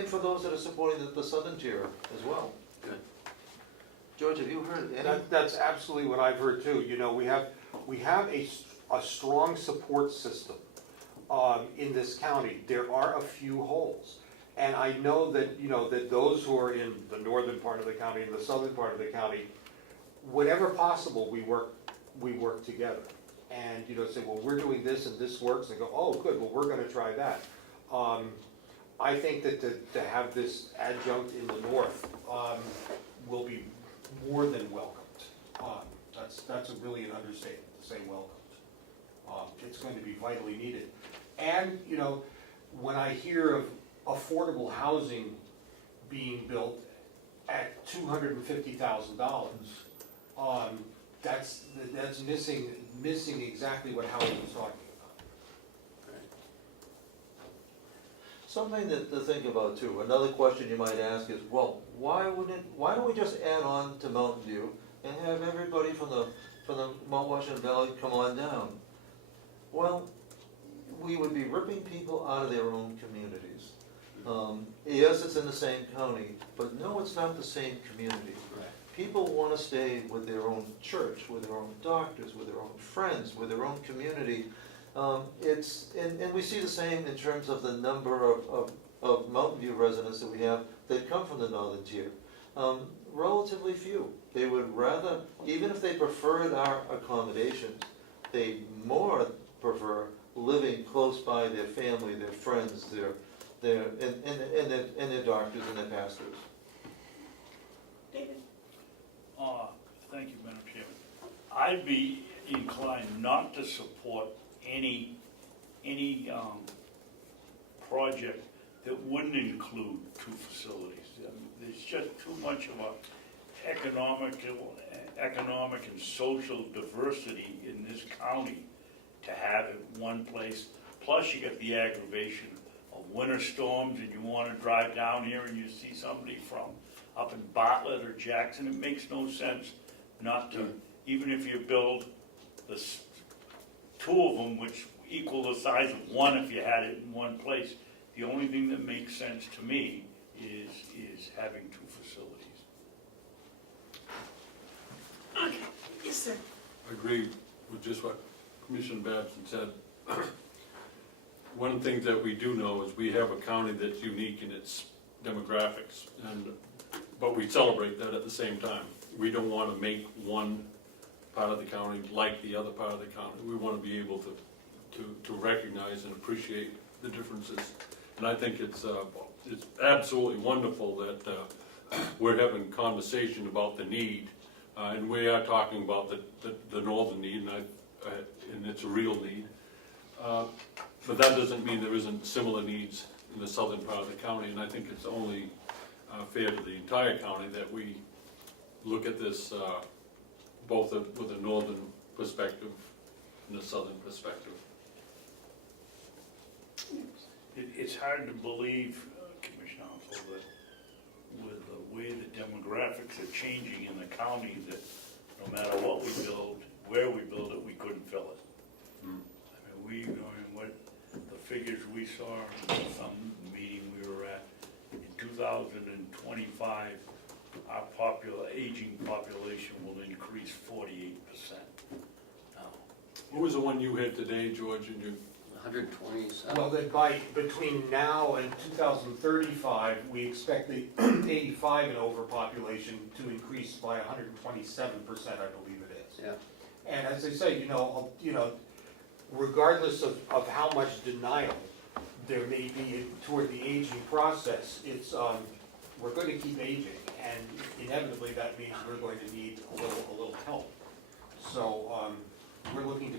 for those that are supporting the Southern Tier as well. Good. George, have you heard any? That's absolutely what I've heard too. You know, we have a strong support system in this county. There are a few holes. And I know that, you know, that those who are in the northern part of the county and the southern part of the county, whenever possible, we work together. And, you know, say, well, we're doing this and this works, and go, oh, good, well, we're gonna try that. I think that to have this adjunct in the north will be more than welcomed. That's really an understatement to say welcomed. It's going to be vitally needed. And, you know, when I hear of affordable housing being built at $250,000, that's missing exactly what Howard was talking about. Something to think about too, another question you might ask is, well, why don't we just add on to Mountain View and have everybody from the Mount Washington Valley come on down. Well, we would be ripping people out of their own communities. Yes, it's in the same county, but no, it's not the same community. People want to stay with their own church, with their own doctors, with their own friends, with their own community. And we see the same in terms of the number of Mountain View residents that we have that come from the northern tier. Relatively few. They would rather, even if they preferred our accommodations, they more prefer living close by their family, their friends, their doctors and their pastors. David? Thank you, Madam Chairman. I'd be inclined not to support any project that wouldn't include two facilities. There's just too much of a economic and social diversity in this county to have it one place. Plus you get the aggravation of winter storms and you want to drive down here and you see somebody from up in Bartlett or Jackson. It makes no sense not to, even if you build the two of them, which equal the size of one if you had it in one place. The only thing that makes sense to me is having two facilities. Okay, yes, sir. I agree with just what Commissioner Babson said. One of the things that we do know is we have a county that's unique in its demographics, but we celebrate that at the same time. We don't want to make one part of the county like the other part of the county. We want to be able to recognize and appreciate the differences. And I think it's absolutely wonderful that we're having conversation about the need, and we are talking about the northern need, and it's a real need. But that doesn't mean there isn't similar needs in the southern part of the county, and I think it's only fair to the entire county that we look at this both with a northern perspective and a southern perspective. It's hard to believe, Commissioner Hounsell, that with the way the demographics are changing in the county, that no matter what we build, where we build it, we couldn't fill it. I mean, what the figures we saw in some meeting we were at, in 2025, our aging population will increase 48%. Now, What was the one you had today, George, and you? 127. Well, then between now and 2035, we expect the 85 and over population to increase by 127%, I believe it is. Yeah. And as I say, regardless of how much denial there may be toward the aging process, it's we're going to keep aging, and inevitably that means we're going to need a little help. So we're looking to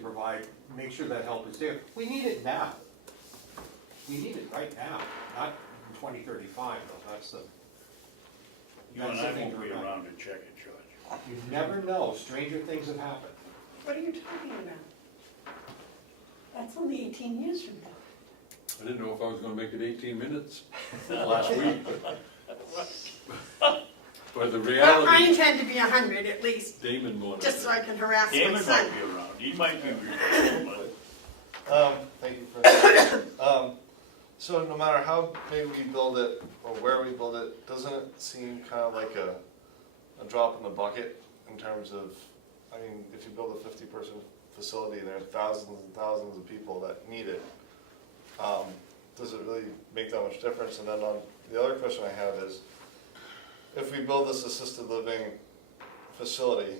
make sure that help is there. We need it now. We need it right now, not in 2035, though. That's the. you and I won't be around to check it, George. You never know. Stranger things have happened. What are you talking about? That's only 18 years from now. I didn't know if I was going to make it 18 minutes last week, but the Well, I reality, intend to be 100 at least, Damon wanted just so I it. can harass my Damon son. might be around, he might be retired, but Thank you for that. So no matter how big we build it or where we build it, doesn't it seem kind of like a drop in the bucket in terms of, I mean, if you build a 50-person facility and there are thousands and thousands of people that need it, does it really make that much difference? And then the other question I have is, if we build this assisted living facility,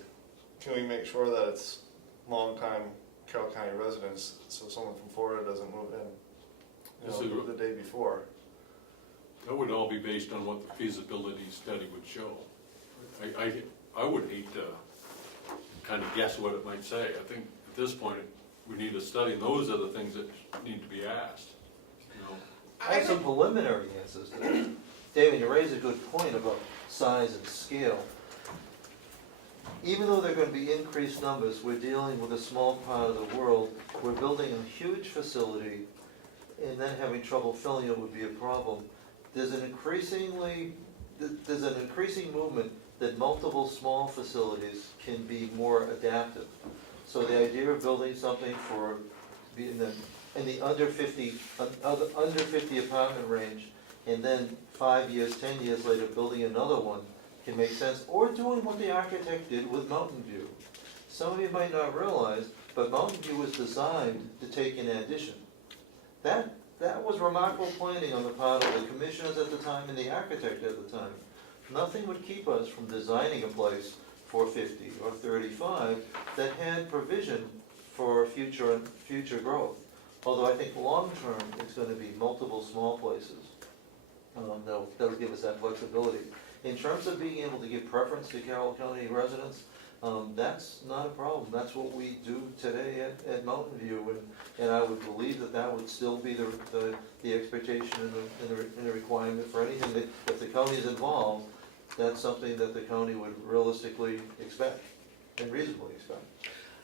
can we make sure that it's long-time Carroll County residents, so someone from Florida doesn't move in, the day before? That would all be based on what the feasibility study would show. I would hate to kind of guess what it might say. I think at this point, we need a study, and those are the things that need to be asked. I have some preliminary answers to that. David, you raise a good point about size and scale. Even though there are going to be increased numbers, we're dealing with a small part of the world. We're building a huge facility, and then having trouble filling it would be a problem. There's an increasing movement that multiple small facilities can be more adaptive. So the idea of building something for, in the under 50 apartment range, and then 5 years, 10 years later, building another one can make sense, or doing what the architect did with Mountain View. Some of you might not realize, but Mountain View was designed to take an addition. That was remarkable planning on the part of the commissioners at the time and the architect at the time. Nothing would keep us from designing a place for 50 or 35 that had provision for future growth. Although I think long-term, it's going to be multiple small places. That'll give us that flexibility. In terms of being able to give preference to Carroll County residents, that's not a problem. That's what we do today at Mountain View, and I would believe that would still be the expectation and the requirement for anything that, if the county is involved, that's something that the county would realistically expect and reasonably expect.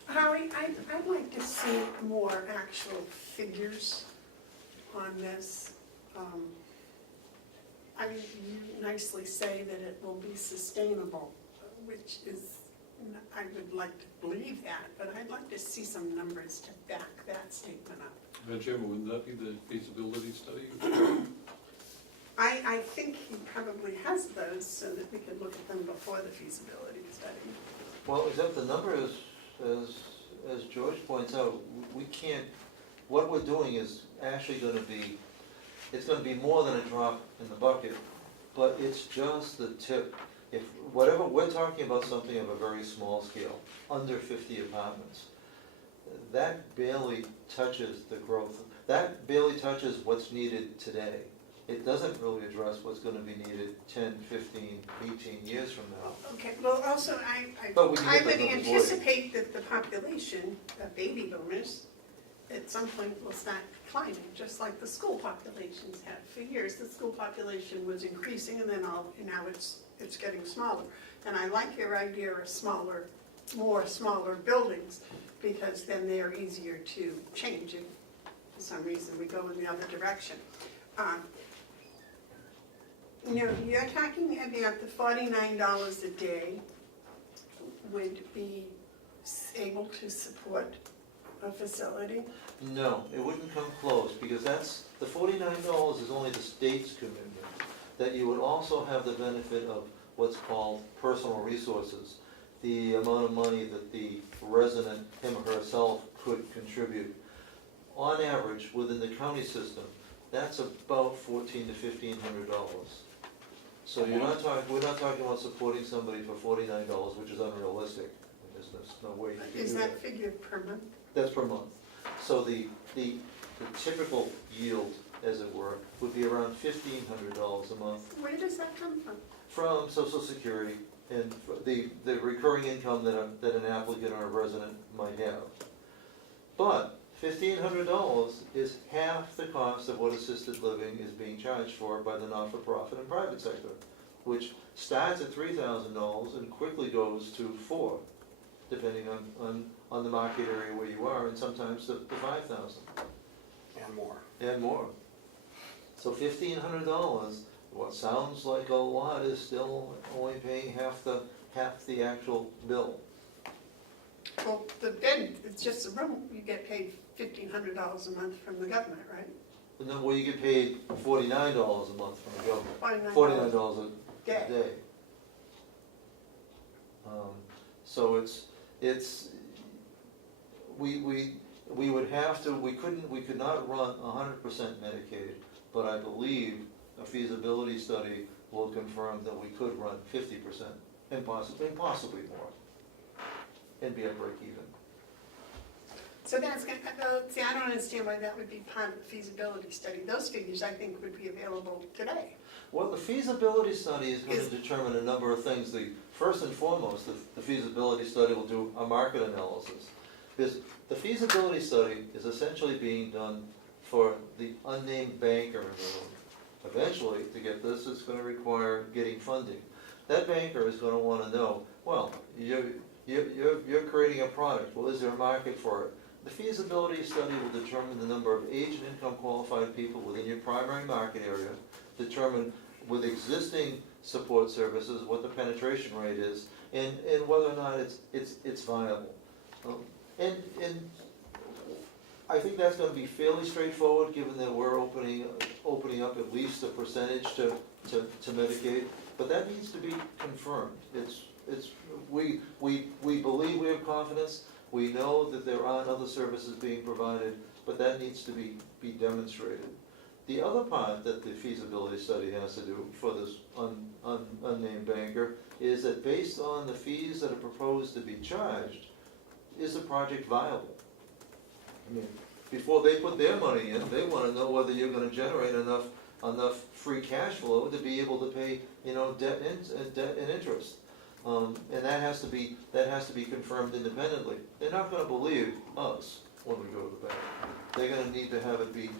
Howie, I'd like to see more actual figures on this. I mean, you nicely say that it will be sustainable, which is, I would like to believe that, but I'd like to see some numbers to back that statement up. Madam Chairman, wouldn't that be the feasibility study? I think he probably has those so that we could look at them before the feasibility study. Well, except the number is, as George points out, we can't, what we're doing is actually going to be, it's going to be more than a drop in the bucket, but it's just the tip. If whatever, we're talking about something of a very small scale, under 50 apartments. That barely touches the growth. That barely touches what's needed today. It doesn't really address what's going to be needed 10, 15, 18 years from now. Okay, well, also, But we can I get would those numbers anticipate that the population of baby boomers at some point will start declining, just like the school populations have. For years, the school population was increasing, and then now it's getting smaller. And I like your idea of smaller buildings, because then they're easier to change if for some reason we go in the other direction. You're talking about the $49 a day would be able to support a facility? No, it wouldn't come close, because that's, the $49 is only the state's commitment. That you would also have the benefit of what's called personal resources, the amount of money that the resident, him or herself, could contribute. On average, within the county system, that's about $1,400 to $1,500. So we're not talking about supporting somebody for $49, which is unrealistic. There's no way you can do that. Is that figure per month? That's per month. So the typical yield, as it were, would be around $1,500 a month Where does that come from? from Social Security and the recurring income that an applicant or a resident might have. But $1,500 is half the cost of what assisted living is being charged for by the not-for-profit and private sector, which starts at $3,000 and quickly goes to $4,000, depending on the market area where you are, and sometimes to $5,000. And more. And more. So $1,500, what sounds like a lot, is still only paying half the actual bill. Well, the bed, it's just a room, you get paid $1,500 a month from the government, right? And then, well, you get paid $49 a month from the government. $49 $49 a day. So we would have to, we could not run 100% Medicaid, but I believe a feasibility study will confirm that we could run 50% and possibly more, and be at break even. So that's, see, I don't understand why that would be part of the feasibility study. Those figures, I think, would be available today. Well, the feasibility study is going to determine a number of things. First and foremost, the feasibility study will do a market analysis. Because the feasibility study is essentially being done for the unnamed banker in the room. Eventually, to get this, it's going to require getting funding. That banker is going to want to know, well, you're creating a product. Well, is there a market for it? The feasibility study will determine the number of age and income qualified people within your primary market area, determine with existing support services, what the penetration rate is, and whether or not it's viable. And I think that's gonna be fairly straightforward, given that we're opening up at least a percentage to Medicaid, but that needs to be confirmed. We believe we have confidence, we know that there aren't other services being provided, but that needs to be demonstrated. The other part that the feasibility study has to do for this unnamed banker is that based on the fees that are proposed to be charged, is the project viable? I mean, before they put their money in, they wanna know whether you're gonna generate enough free cash flow to be able to pay, debt and interest. And that has to be confirmed independently. They're not gonna believe us when we go to the bank. They're gonna need to have it be,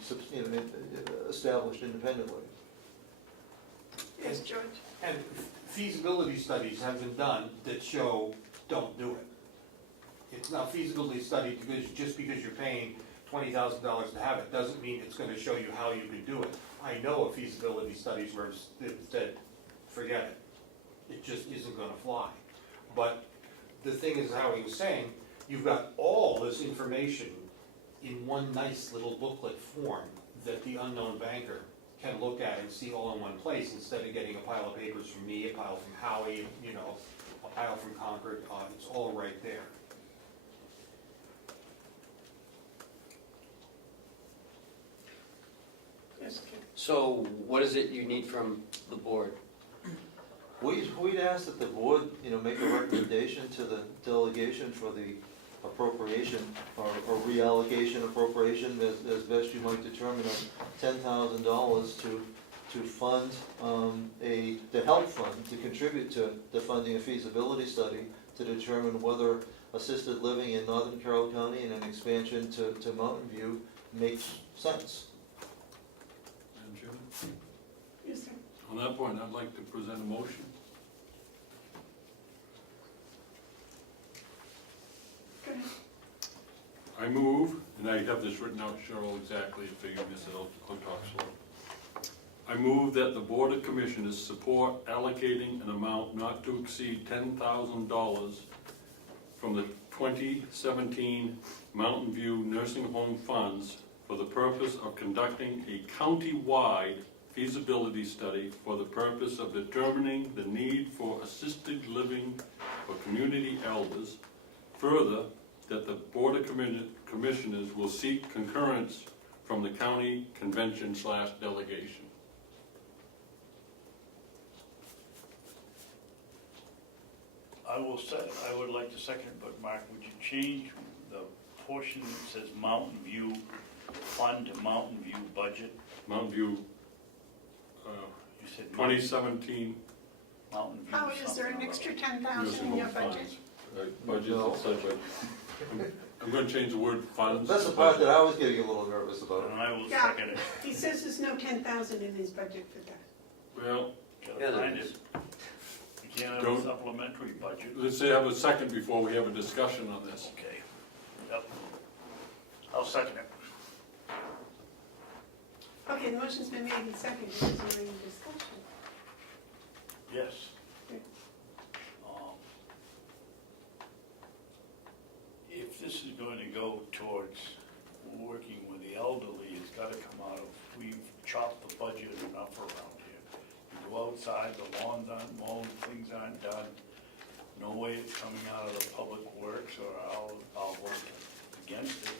established independently. Yes, George? And feasibility studies have been done that show don't do it. It's not feasibility study because just because you're paying $20,000 to have it doesn't mean it's gonna show you how you can do it. I know of feasibility studies where it's said, forget it. It just isn't gonna fly. But the thing is, how he was saying, you've got all this information in one nice little booklet form that the unknown banker can look at and see all in one place instead of getting a pile of papers from me, a pile from Howie, a pile from Concord. It's all right there. Yes, Kim? So what is it you need from the board? We'd ask that the board, make a recommendation to the delegation for the appropriation or reallocation appropriation as best you might determine of $10,000 to fund to help fund, to contribute to the funding a feasibility study to determine whether assisted living in northern Carroll County and an expansion to Mountain View makes sense. Madam Chairman? Yes, sir. On that point, I'd like to present a motion. Go ahead. I move, and I have this written out, Cheryl, exactly, if you miss it, I'll talk slow. I move that the Board of Commissioners support allocating an amount not to exceed $10,000 from the 2017 Mountain View Nursing Home Funds for the purpose of conducting a county-wide feasibility study for the purpose of determining the need for assisted living for community elders. Further, that the Board of Commissioners will seek concurrence from the county convention/delegation. I would like to second it, but Mark, would you change the portion that says Mountain View Fund to Mountain View Budget? Mountain View, You said 2017 Mountain View. How is there an something extra or 10,000 nursing in your home budget? funds. Budget, it said, but I'm gonna change the word funds. That's the to part that budget. I was getting a little nervous other. about. And I will Yeah. second it. He says there's no 10,000 in his budget for that. Well, Yeah, Gotta there find is. it. You can't have Don't- a supplementary budget. let's say have a second before we have a discussion on this. Okay. Yep. I'll second it. Okay, the motion's been made and seconded. Is there any discussion? Yes. Okay. If this is going to go towards working with the elderly, it's gotta come out of, we've chopped the budget enough around here. You go outside, the lawns aren't mowed, things aren't done. No way it's coming out of the public works, or I'll work against it.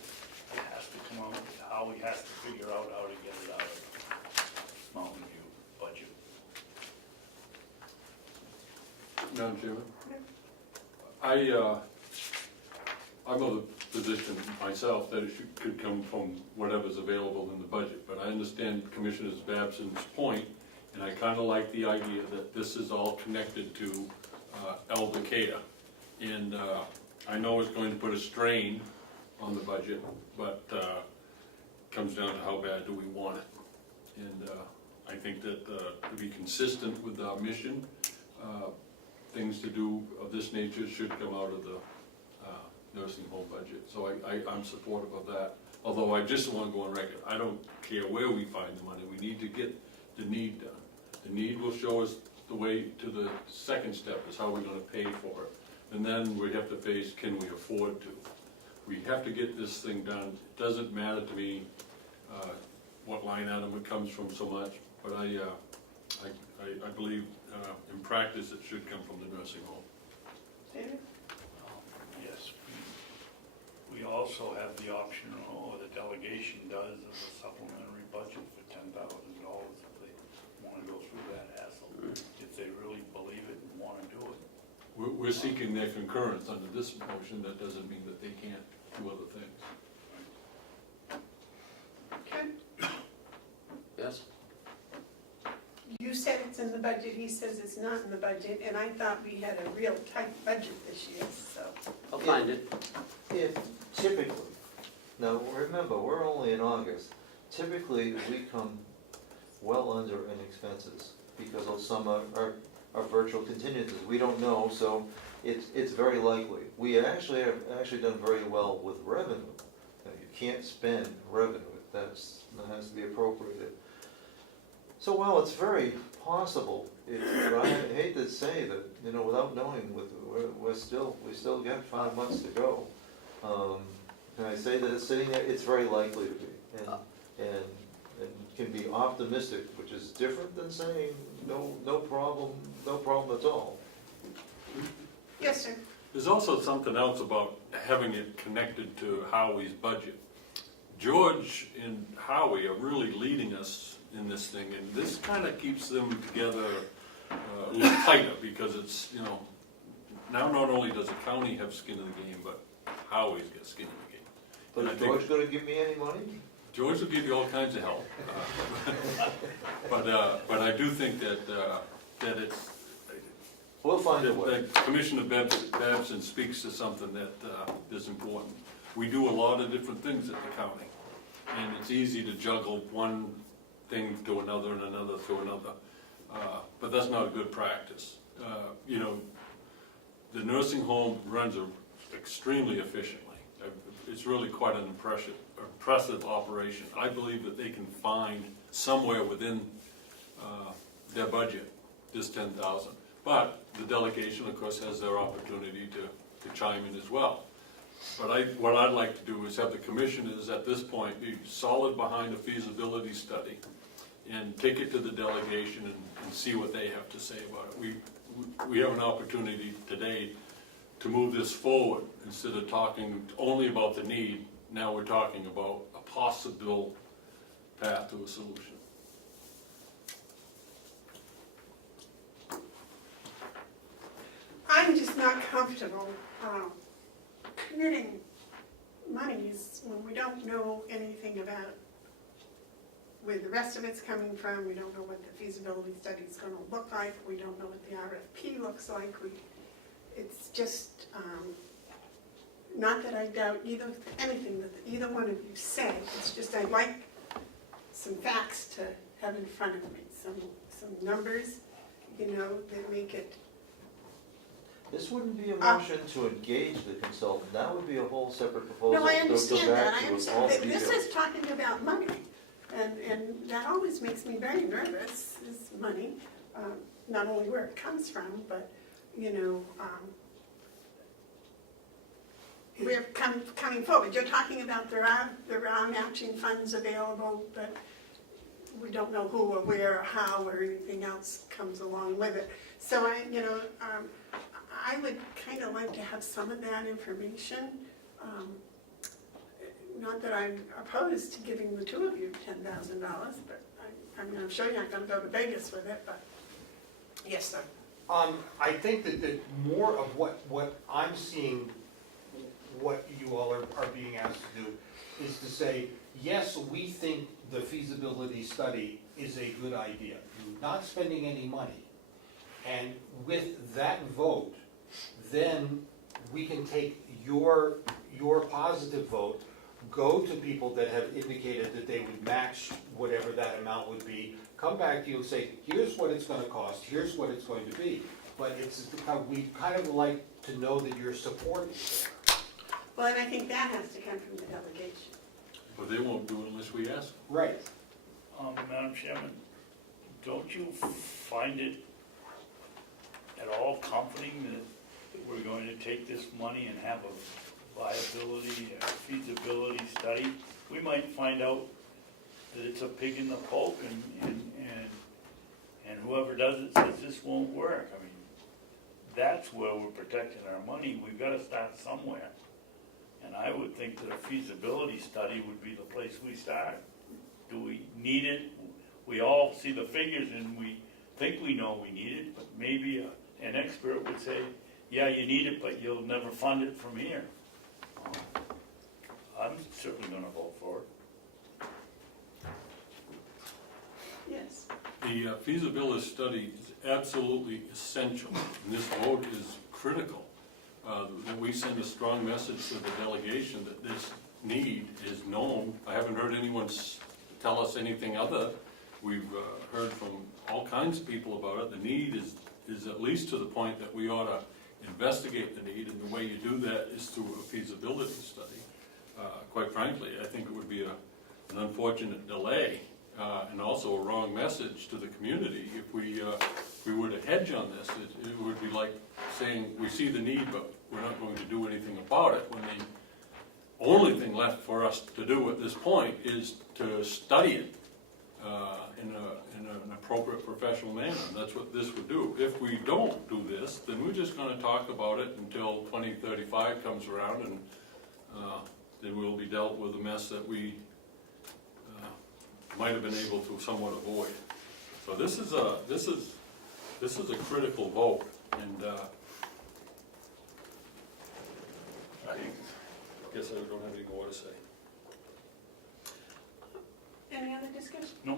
It has to come out, Howie has to figure out how to get it out of Mountain View budget. Madam Chairman? I'm of the position myself that it could come from whatever's available in the budget, but I understand Commissioner Babson's point, and I kinda like the idea that this is all connected to elder care. And I know it's going to put a strain on the budget, but comes down to how bad do we want it. And I think that to be consistent with our mission, things to do of this nature should come out of the nursing home budget. So I'm supportive of that. Although I just want to go on record, I don't care where we find the money, we need to get the need done. The need will show us the way to the second step, is how we're gonna pay for it. And then we have to face, can we afford to? We have to get this thing done. It doesn't matter to me what line item it comes from so much, but I believe in practice it should come from the nursing home. David? Yes, we also have the option, or the delegation does, of a supplementary budget for $10,000 if they want to go through that hassle, if they really believe it and want to do it. We're seeking their concurrence under this motion. That doesn't mean that they can't do other things. Okay. Yes? You said it's in the budget, he says it's not in the budget, and I thought we had a real tight budget this year, so. I'll find it. If typically, now remember, we're only in August, typically we come well under in expenses because of some are virtual contingencies. We don't know, so it's very likely. We have actually done very well with revenue. Now, you can't spend revenue, that has to be appropriated. So while it's very possible, but I hate to say that, you know, without knowing, we still got 5 months to go. Can I say that it's sitting there? It's very likely to be, and can be optimistic, which is different than saying no problem at all. Yes, sir. There's also something else about having it connected to Howie's budget. George and Howie are really leading us in this thing, and this kind of keeps them together a little tighter, because it's, you know, now not only does the county have skin in the game, but Howie's got skin in the game. But is George gonna give me any money? George will give you all kinds of help. But I do think that it's, We'll find a way. that Commissioner Babson speaks to something that is important. We do a lot of different things at the county, and it's easy to juggle one thing to another and another to another. But that's not a good practice. You know, the nursing home runs extremely efficiently. It's really quite an impressive operation. I believe that they can find somewhere within their budget this $10,000. But the delegation, of course, has their opportunity to chime in as well. But what I'd like to do is have the commissioners at this point be solid behind a feasibility study and take it to the delegation and see what they have to say about it. We have an opportunity today to move this forward. Instead of talking only about the need, now we're talking about a possible path to a solution. I'm just not comfortable committing monies when we don't know anything about where the rest of it's coming from. We don't know what the feasibility study is going to look like. We don't know what the RFP looks like. It's just, not that I doubt anything that either one of you said. It's just I'd like some facts to have in front of me, some numbers, you know, that make it. This wouldn't be a motion to engage the consultant, that would be a whole separate proposal. No, I Go understand back that, I to understand. all the This details. is talking about money, and that always makes me very nervous, is money. Not only where it comes from, but, you know, we're coming forward. You're talking about there are matching funds available, but we don't know who or where or how or anything else comes along with it. So I would kind of like to have some of that information. Not that I'm opposed to giving the two of you $10,000, but I'm sure you're not going to go to Vegas with it, but yes, sir. I think that more of what I'm seeing, what you all are being asked to do, is to say, yes, we think the feasibility study is a good idea, not spending any money. And with that vote, then we can take your positive vote, go to people that have indicated that they would match whatever that amount would be, come back to you and say, here's what it's gonna cost, here's what it's going to be. But we kind of like to know that your support is there. Well, and I think that has to come from the delegation. But they won't do it unless we ask them. Right. Madam Chairman, don't you find it at all comforting that we're going to take this money and have a viability, a feasibility study? We might find out that it's a pig in the poke and whoever does it says this won't work. I mean, that's where we're protecting our money. We've got to start somewhere. And I would think that a feasibility study would be the place we start. Do we need it? We all see the figures and we think we know we need it, but maybe an expert would say, yeah, you need it, but you'll never fund it from here. I'm certainly going to vote for it. Yes. The feasibility study is absolutely essential, and this vote is critical. That we send a strong message to the delegation that this need is known. I haven't heard anyone tell us anything other. We've heard from all kinds of people about it. The need is at least to the point that we ought to investigate the need, and the way you do that is through a feasibility study. Quite frankly, I think it would be an unfortunate delay and also a wrong message to the community if we were to hedge on this. It would be like saying we see the need, but we're not going to do anything about it, when the only thing left for us to do at this point is to study it in an appropriate professional manner. And that's what this would do. If we don't do this, then we're just going to talk about it until 2035 comes around, and then we'll be dealt with a mess that we might have been able to somewhat avoid. So this is a critical vote, and I guess I don't have any more to say. Any other discussion? No?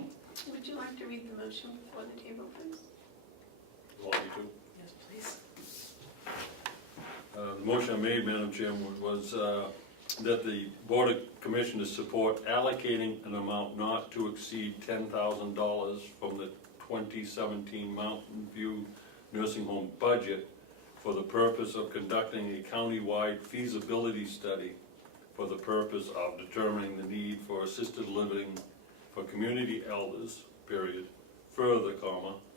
Would you like to read the motion before the table, please? Allow me to. Yes, please. The motion I made, Madam Chairman, was that the Board of Commissioners support allocating an amount not to exceed $10,000 from the 2017 Mountain View Nursing Home budget for the purpose of conducting a county-wide feasibility study for the purpose of determining the need for assisted living for community elders, period. Further,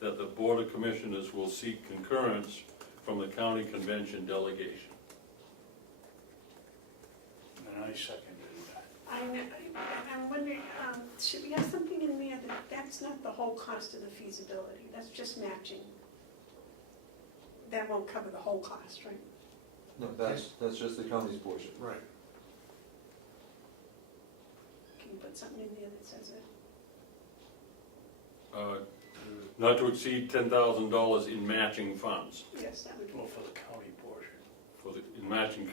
that the Board of Commissioners will seek concurrence from the County Convention Delegation. And I seconded that. I'm wondering, should we have something in there that's not the whole cost of the feasibility, that's just matching? That won't cover the whole cost, right? No, that's just the county's portion. Right. Can you put something in there that says it? Not to exceed $10,000 in matching funds. Yes, that would be. Well, for the county portion. For the, in matching,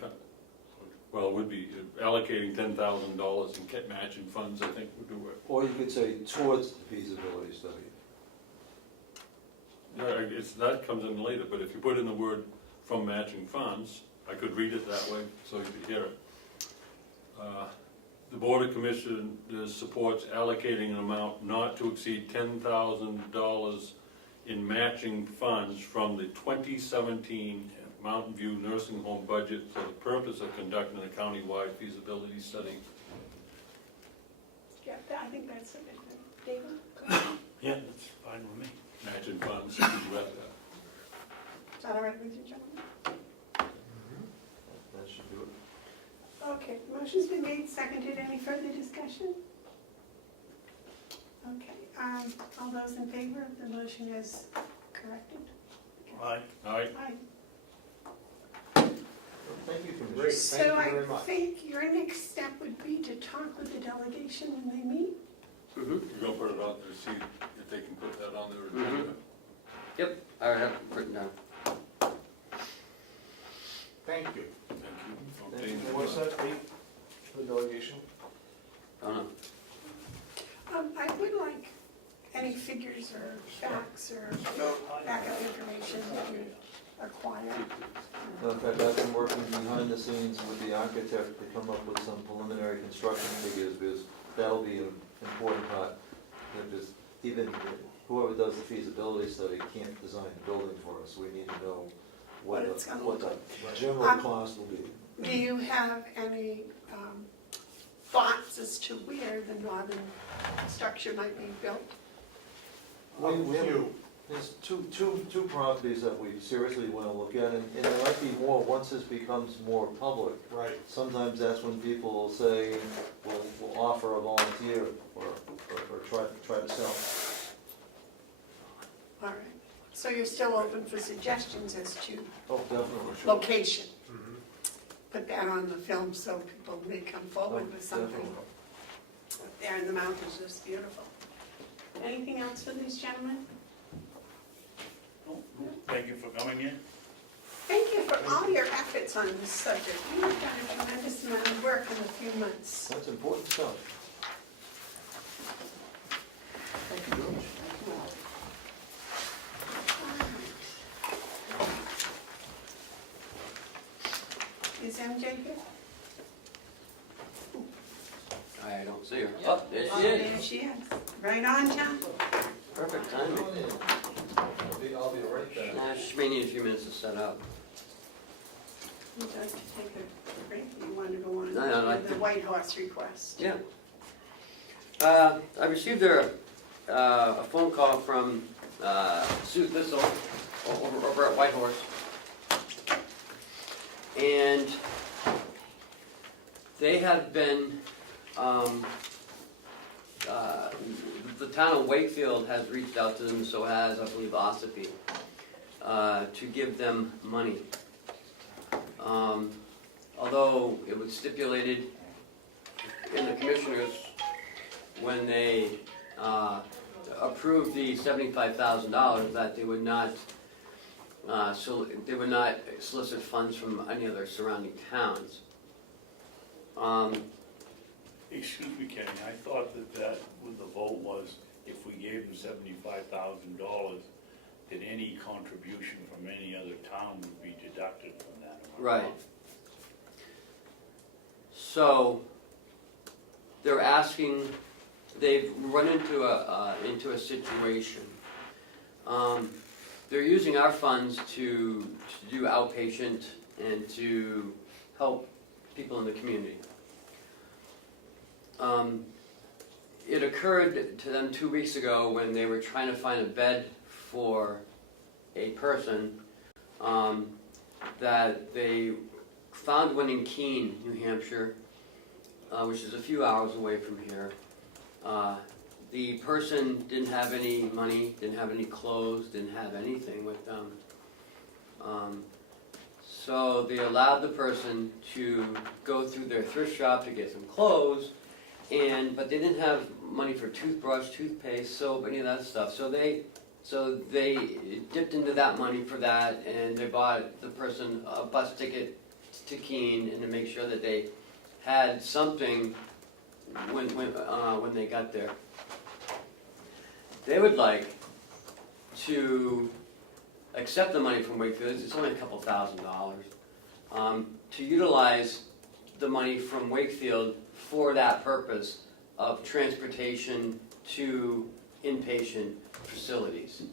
well, it would be allocating $10,000 in matching funds, I think would do it. Or you could say towards the feasibility study. Yeah, that comes in later, but if you put in the word from matching funds, I could read it that way so you could hear it. The Board of Commissioners supports allocating an amount not to exceed $10,000 in matching funds from the 2017 Mountain View Nursing Home budget for the purpose of conducting a county-wide feasibility study. Yeah, I think that's a good thing. David? Yeah, that's fine with me. Matching funds, you read that. Is that all right with you, gentlemen? That should do it. Okay, motion's been made, seconded. Any further discussion? Okay, all those in favor of the motion as corrected? Aye. All right, Aye. Thank you, Commissioner. Great, thank you very So much. I think your next step would be to talk with the delegation when they meet. you're gonna put it on there, see if they can put that on their agenda. Yep, I have it written down. Thank you. Thank you. Thank you. What's that date for the delegation? I don't know. I would like any figures or facts or backup information that you acquire. In fact, I've been working behind the scenes with the architect to come up with some preliminary construction figures, because that'll be an important part. Because even whoever does the feasibility study can't design the building for us. We need to know What it's gonna look the general cost will be. Do you have any thoughts as to where the northern structure might be built? We have few. There's two properties that we seriously wanna look at, and there might be more once this becomes more public. Right. Sometimes that's when people will say, we'll offer a volunteer or try to sell. All right. So you're still open for suggestions as to Oh, definitely. location? Put that on the film so people may come forward with something. Definitely. Up there in the mountains, it's beautiful. Anything else for these gentlemen? Thank you for coming in. Thank you for all your efforts on this subject. You've done a tremendous amount of work in a few months. That's important stuff. Thank you, George. Is MJ here? I don't see her. Oh, there she There is. she is. Right on, John. Perfect timing. Come on in. I'll be right back. Nah, she may need a few minutes to set up. Would you like to take a break? You want to go on No, no, I with the think- White Horse request? Yeah. I received a phone call from Sue Thistle over at Whitehorse. And they have been, the town of Wakefield has reached out to them, so has, I believe, Ossipee, to give them money. Although it was stipulated in the commissioners when they approved the $75,000 that they would not solicit funds from any other surrounding towns. Excuse me, Kenny, I thought that with the vote was if we gave them $75,000, that any contribution from any other town would be deducted from that amount. Right. So they're asking, they've run into a situation. They're using our funds to do outpatient and to help people in the community. It occurred to them 2 weeks ago when they were trying to find a bed for a person, that they found one in Keene, New Hampshire, which is a few hours away from here. The person didn't have any money, didn't have any clothes, didn't have anything with them. So they allowed the person to go through their thrift shop to get some clothes, but they didn't have money for toothbrush, toothpaste, soap, any of that stuff. So they dipped into that money for that, and they bought the person a bus ticket to Keene, and to make sure that they had something when they got there. They would like to accept the money from Wakefield. It's only a couple $1,000s, to utilize the money from Wakefield for that purpose of transportation to inpatient facilities.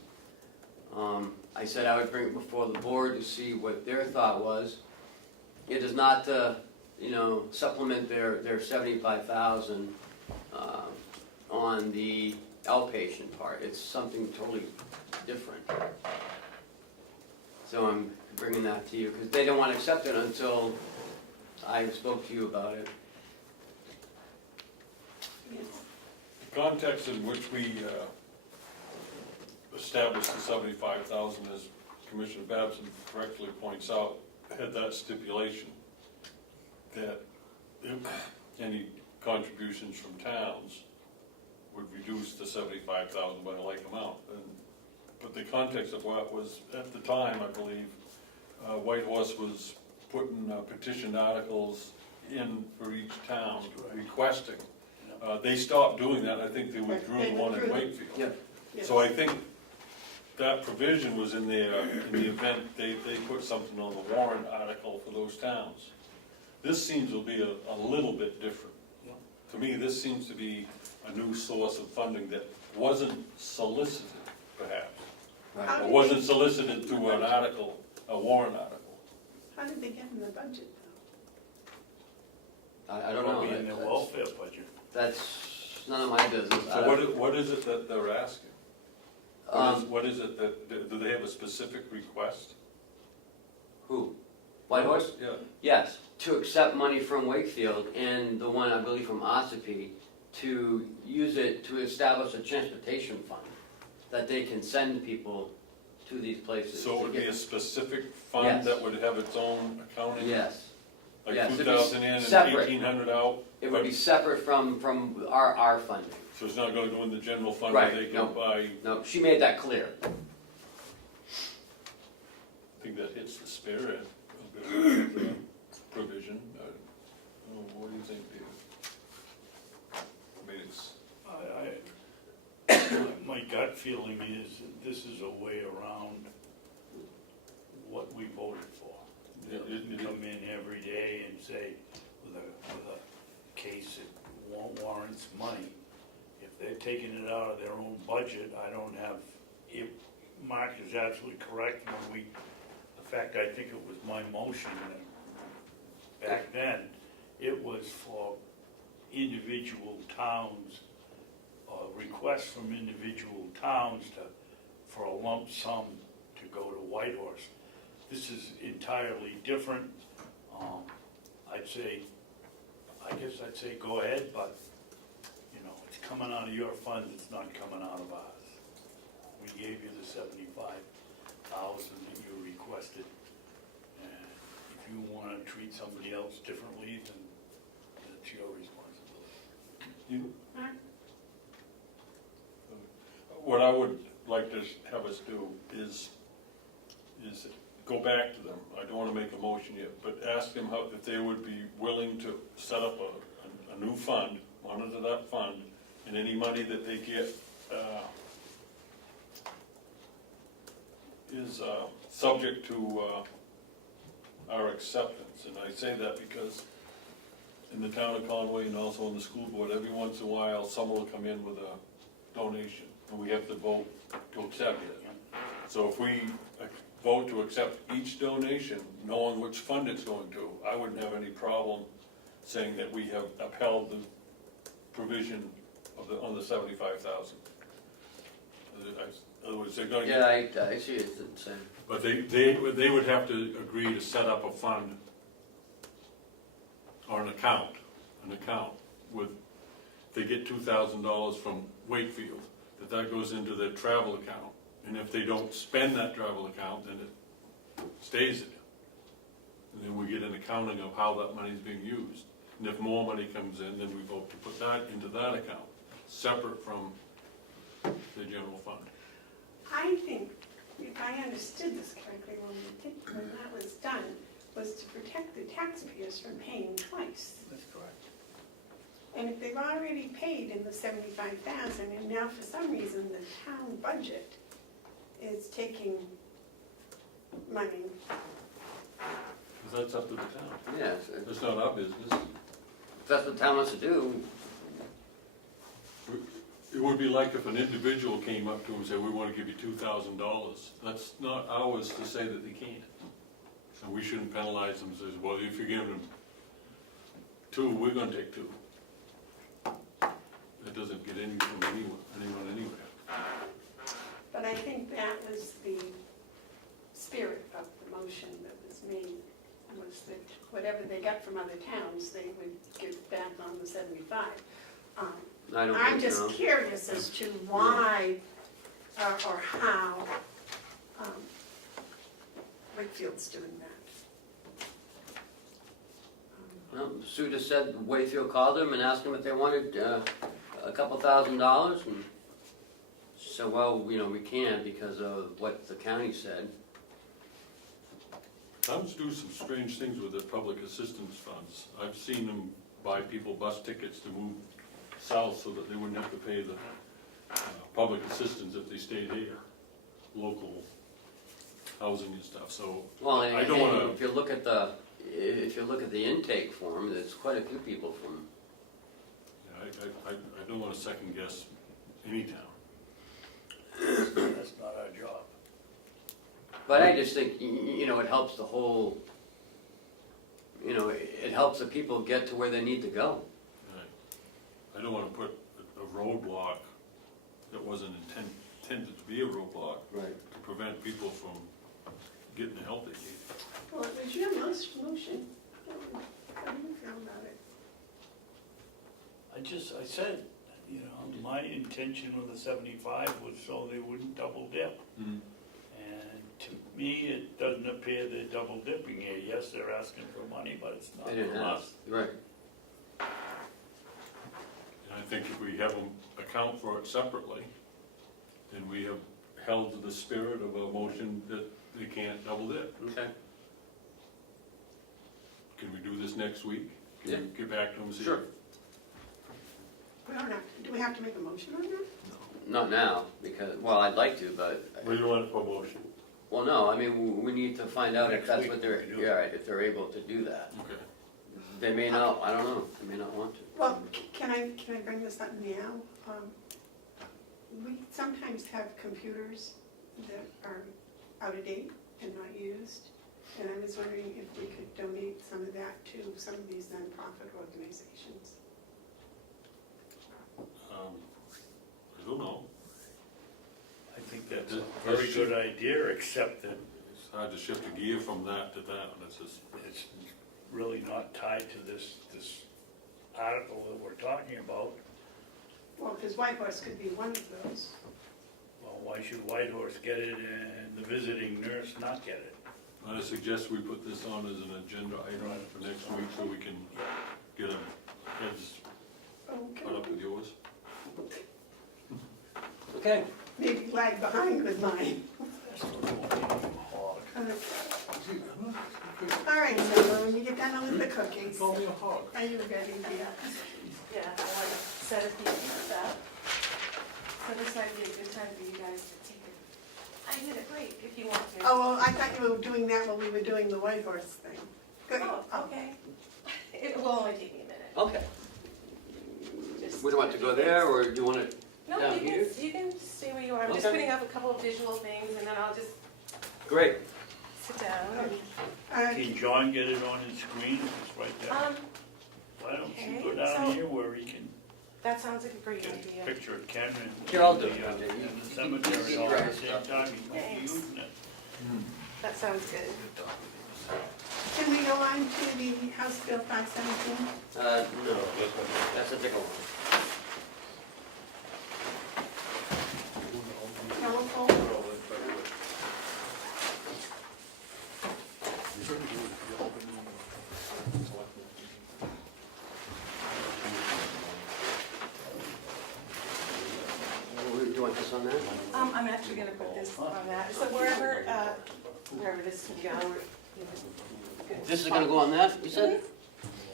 I said I would bring it before the board to see what their thought was. It is not to, supplement their 75,000 on the outpatient part. It's something totally different. So I'm bringing that to you because they don't want to accept it until I spoke to you about it. Yes. The context in which we established the 75,000, as Commissioner Babson correctly points out, had that stipulation that any contributions from towns would reduce the 75,000 by a like amount. But the context of what was, at the time, I believe, Whitehorse was putting petition articles in for each town requesting. They stopped doing that. I think they withdrew the one in Wakefield. Yep. Yes. So I think that provision was in there in the event they put something on the warrant article for those towns. This seems to be a little bit different. To me, this seems to be a new source of funding that wasn't solicited, perhaps. Right. Or wasn't solicited through an article, a warrant article. How did they get in the budget, though? I don't know. Probably in their welfare budget. That's none of my business. So what is it that they're asking? What is it that, do they have a specific request? Who? White Horse? Yeah. Yes, to accept money from Wakefield and the one, I believe, from Ossipee, to use it to establish a transportation fund that they can send people to these places. So it to would get- be a specific fund Yes. that would have its own accounting? Yes, Like Yes, it'd be 2,000 in and separate. 1,800 out? it would be separate from our funding. So it's not gonna go in the general fund Right, where they no. can buy, No, she made that clear. I think that hits the spirit of the provision. What do you think, David? I mean, it's, My gut feeling is that this is a way around what we voted for. They didn't come in every day and say, with a case that warrants money. If they're taking it out of their own budget, I don't have, if, Mark is absolutely correct, when we, in fact, I think it was my motion that back then, it was for individual towns, requests from individual towns for a lump sum to go to Whitehorse. This is entirely different. I guess I'd say go ahead, but, you know, it's coming out of your fund, it's not coming out of ours. We gave you the $75,000 that you requested. And if you wanna treat somebody else differently, then that's your responsibility. what I would like to have us do is go back to them. I don't wanna make a motion yet, but ask them how, if they would be willing to set up a new fund, monitor that fund, and any money that they get, is subject to our acceptance. And I say that because in the town of Conway and also on the school board, every once in a while, someone will come in with a donation, and we have to vote to accept it. So if we vote to accept each donation, knowing which fund it's going to, I wouldn't have any problem saying that we have upheld the provision of on the 75,000. In other words, they're going to. Yeah, I see it, it's, But they would have to agree to set up a fund or an account with, if they get $2,000 from Wakefield, that goes into their travel account. And if they don't spend that travel account, then it stays there. And then we get an accounting of how that money's being used. And if more money comes in, then we vote to put that into that account, separate from the general fund. I think, if I understood this correctly, when that was done, was to protect the taxpayers from paying twice. That's correct. And if they've already paid in the 75,000, and now for some reason the town budget is taking money, That's up to the town. yeah, It's not our business. if that's what the town wants to do, It would be like if an individual came up to him and said, we want to give you $2,000. That's not ours to say that they can't. So we shouldn't penalize them and say, well, if you're giving them two, we're going to take two. That doesn't get anything from anyone anywhere. but I think that was the spirit of the motion that was made, was that whatever they got from other towns, they would give back on the 75. I don't I'm think just so. curious as to why or how Wakefield's doing that. Well, Sue just said Wakefield called them and asked them if they wanted a couple $1,000s, and so, well, you know, we can't because of what the county said. Towns do some strange things with their public assistance funds. I've seen them buy people bus tickets to move south so that they wouldn't have to pay the public assistance if they stayed here, local housing and stuff, so. Well, and I don't wanna- if you look at the intake form, there's quite a few people from, I don't want to second guess any town. That's not our job. but I just think, you know, it helps the whole, you know, it helps the people get to where they need to go. I don't want to put a roadblock that wasn't intended to be a roadblock Right. to prevent people from getting the help they need. Well, it was your motion. How do you feel about it? I said, you know, my intention with the 75 was so they wouldn't double dip. Mm. And to me, it doesn't appear they're double dipping here. Yes, they're asking for money, but it's not They didn't from have, us. right. And I think if we have them account for it separately, then we have held to the spirit of a motion that they can't double dip. Okay. Can we do this next week? Yeah. Can we get back to them? See? Sure. We don't have, do we have to make a motion on that? Not now, because, well, I'd like to, but, What do you want for motion? well, no, I mean, we need to find out if Next that's week what they're, we can do yeah, right, if they're able to do that. Okay. They may not, I don't know, they may not want to. Well, can I bring this up now? We sometimes have computers that are out of date and not used. And I was wondering if we could donate some of that to some of these nonprofit organizations. I don't know. I think that's a very good idea, except that It's hard to shift a gear from that to that, and it's just, it's really not tied to this article that we're talking about. Well, because Whitehorse could be one of those. Well, why should Whitehorse get it and the visiting nurse not get it? I suggest we put this on as an agenda item for next week so we can get our heads put up Okay. with yours. Okay. Maybe lag behind with mine. All right, so when you get done with the cookies, Call me a hog. are you ready, dear? Yeah, I want to set a few things up. So this might be a good time for you guys to take a minute break if you want to. Oh, well, I thought you were doing that while we were doing the Whitehorse thing. Good. Oh, okay. It will only take me a minute. Okay. Just Would you want to go there, or do you want to, No, down here? you can stay where you are. I'm just Okay. putting up a couple of visual things and then I'll just great. sit down. Can John get it on his screen? It's right there. Why don't you go okay, down so- here where he can That sounds like a great get a idea. picture of Ken and Here, I'll do it. and the cemetery all at the same time? He won't be Thanks. using it. That sounds good. Can we go on to the House Bill 517? No, that's a different one. Telephone? Do you want this on there? I'm actually gonna put this on that. So wherever this can go. good This is gonna go on that, you said?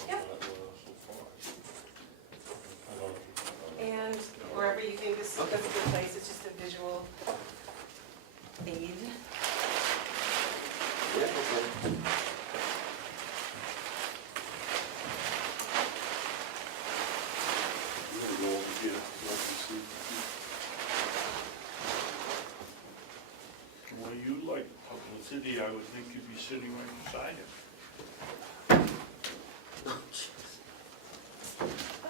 Yep. And wherever you think this is a good place, it's just a visual aid. Yeah, okay. Well, you like publicity, I would think you'd be sitting right beside him.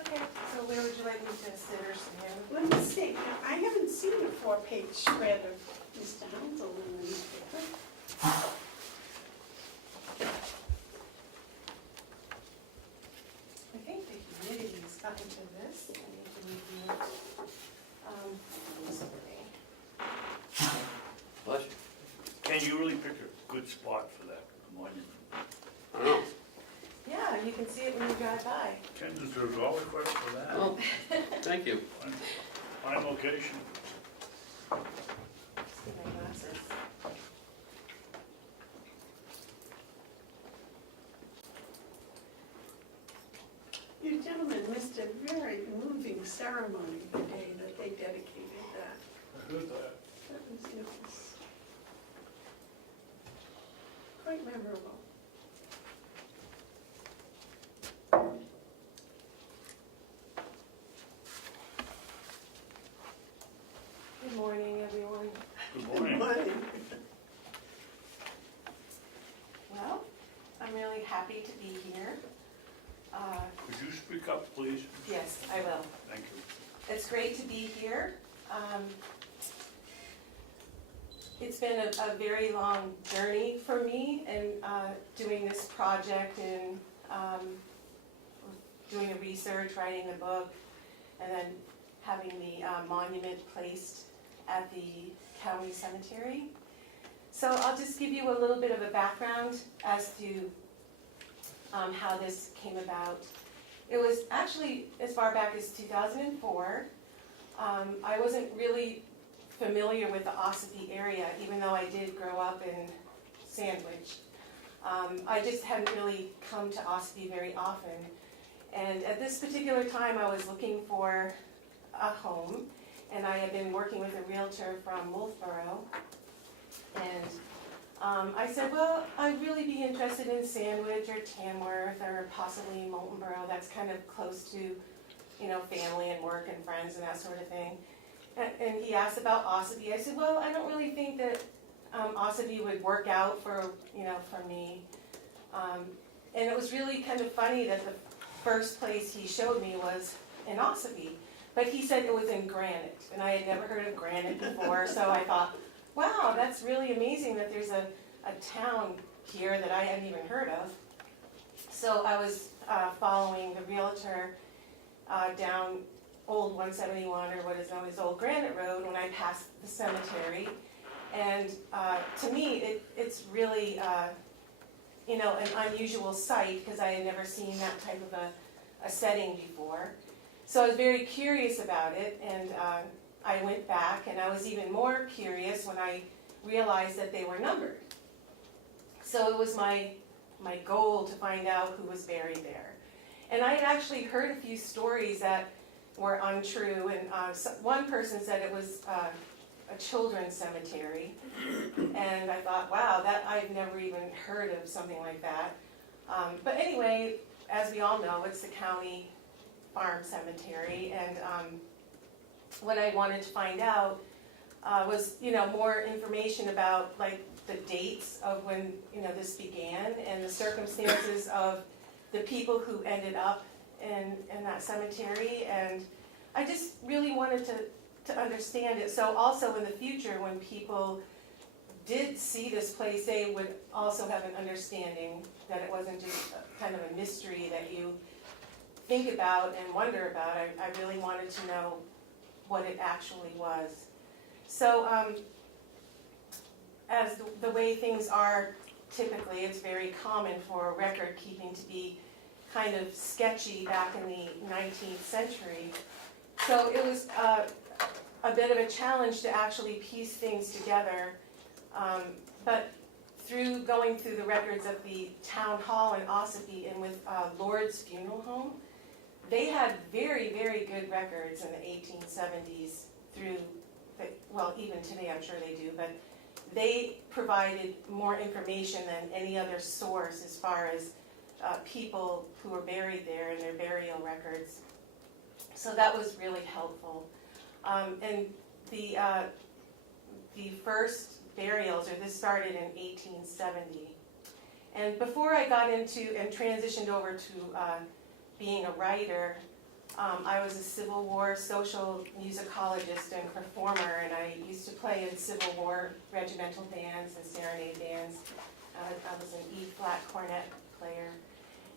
Okay, so where would you like me to sit or stand? Let me see. Now, I haven't seen a 4-page spread of Mr. Hounsell in the newspaper. I think the humidity's gotten to this. I need to review it. Sorry. Bless you. Ken, you really picked a good spot for that monument. I don't know. Yeah, you can see it when you drive by. Ken deserves all the credit for that. Well, thank you. Fine location. Just get my glasses. You gentlemen missed a very moving ceremony the day that they dedicated that. I heard that. It was quite memorable. Good morning, everyone. Good morning. Well, I'm really happy to be here. Could you speak up, please? Yes, I will. Thank you. It's great to be here. it's been a very long journey for me in doing this project and doing the research, writing the book, and then having the monument placed at the county cemetery. So I'll just give you a little bit of a background as to how this came about. It was actually as far back as 2004. I wasn't really familiar with the Ossipee area, even though I did grow up in Sandwich. I just hadn't really come to Ossipee very often. And at this particular time, I was looking for a home, and I had been working with a realtor from Wolfboro. And I said, well, I'd really be interested in Sandwich or Tamworth or possibly Moultonboro. That's kind of close to, you know, family and work and friends and that sort of thing. And he asked about Ossipee. I said, well, I don't really think that Ossipee would work out for, you know, for me. And it was really kind of funny that the first place he showed me was in Ossipee. But he said it was in Granite, and I had never heard of Granite before, so I thought, wow, that's really amazing that there's a town here that I hadn't even heard of. So I was following the realtor down Old 171, or what is known as Old Granite Road, when I passed the cemetery. And to me, it's really, you know, an unusual sight, because I had never seen that type of a setting before. So I was very curious about it, and I went back, and I was even more curious when I realized that they were numbered. So it was my goal to find out who was buried there. And I had actually heard a few stories that were untrue, and one person said it was a children's cemetery, and I thought, wow, that I've never even heard of something like that. But anyway, as we all know, it's the county farm cemetery, and what I wanted to find out was, you know, more information about like the dates of when, you know, this began and the circumstances of the people who ended up in that cemetery, and I just really wanted to understand it. So also in the future, when people did see this place, they would also have an understanding that it wasn't just kind of a mystery that you think about and wonder about. I really wanted to know what it actually was. So as the way things are typically, it's very common for record keeping to be kind of sketchy back in the 19th century. So it was a bit of a challenge to actually piece things together. But through going through the records of the town hall in Ossipee and with Lord's Funeral Home, they had very, very good records in the 1870s through, well, even today I'm sure they do, but they provided more information than any other source as far as people who were buried there and their burial records. So that was really helpful. And the first burials, or this started in 1870. And before I got into and transitioned over to being a writer, I was a Civil War social musicologist and performer, and I used to play in Civil War regimental bands and serenade bands. I was an E-flat cornet player.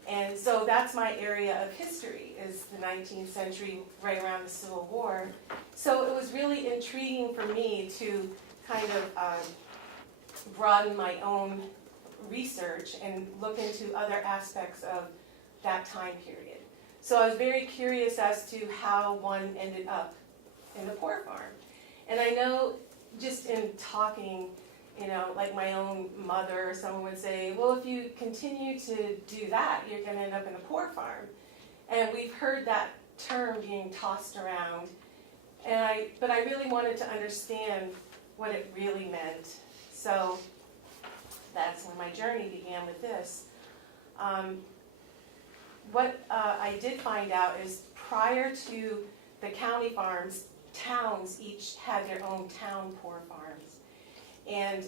And so that's my area of history, is the 19th century, right around the Civil War. So it was really intriguing for me to kind of broaden my own research and look into other aspects of that time period. So I was very curious as to how one ended up in the poor farm. And I know just in talking, you know, like my own mother or someone would say, well, if you continue to do that, you're going to end up in a poor farm. And we've heard that term being tossed around. But I really wanted to understand what it really meant. So that's when my journey began with this. What I did find out is prior to the county farms, towns each had their own town poor farms. And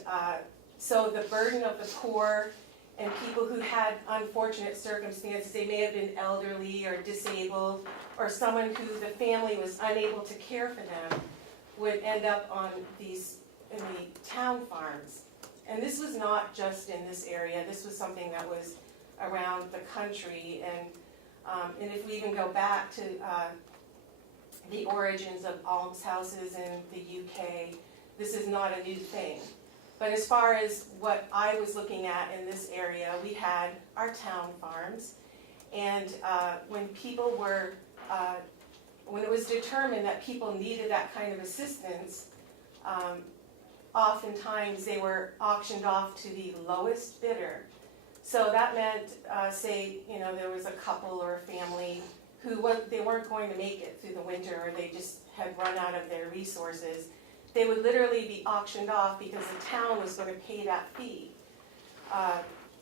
so the burden of the poor and people who had unfortunate circumstances, they may have been elderly or disabled, or someone who the family was unable to care for them, would end up on these town farms. And this was not just in this area, this was something that was around the country. And if we even go back to the origins of almshouses in the UK, this is not a new thing. But as far as what I was looking at in this area, we had our town farms. And when people were, when it was determined that people needed that kind of assistance, oftentimes they were auctioned off to the lowest bidder. So that meant, say, there was a couple or a family who they weren't going to make it through the winter, or they just had run out of their resources. They would literally be auctioned off because the town was going to pay that fee.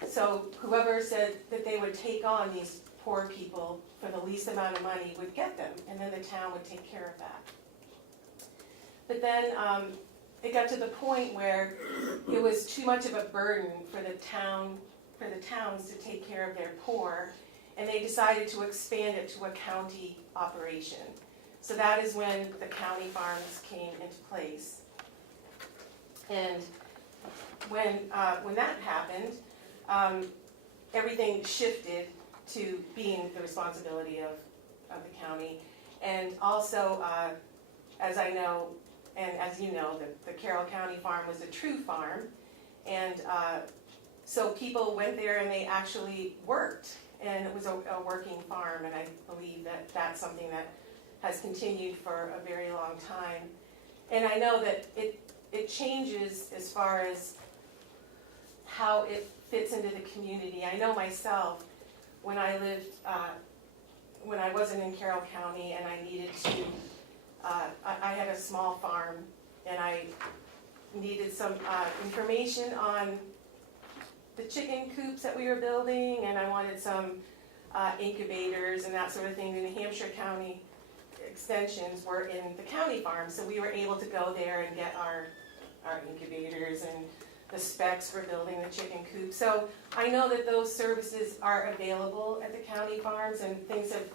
So whoever said that they would take on these poor people for the least amount of money would get them, and then the town would take care of that. But then it got to the point where it was too much of a burden for the towns to take care of their poor, and they decided to expand it to a county operation. So that is when the county farms came into place. And when that happened, everything shifted to being the responsibility of the county. And also, as I know, and as you know, the Carroll County farm was a true farm. And so people went there and they actually worked. And it was a working farm, and I believe that that's something that has continued for a very long time. And I know that it changes as far as how it fits into the community. I know myself, when I lived, when I wasn't in Carroll County and I needed to, I had a small farm, and I needed some information on the chicken coops that we were building, and I wanted some incubators and that sort of thing. The New Hampshire County extensions were in the county farm, so we were able to go there and get our incubators and the specs for building the chicken coop. So I know that those services are available at the county farms, and things have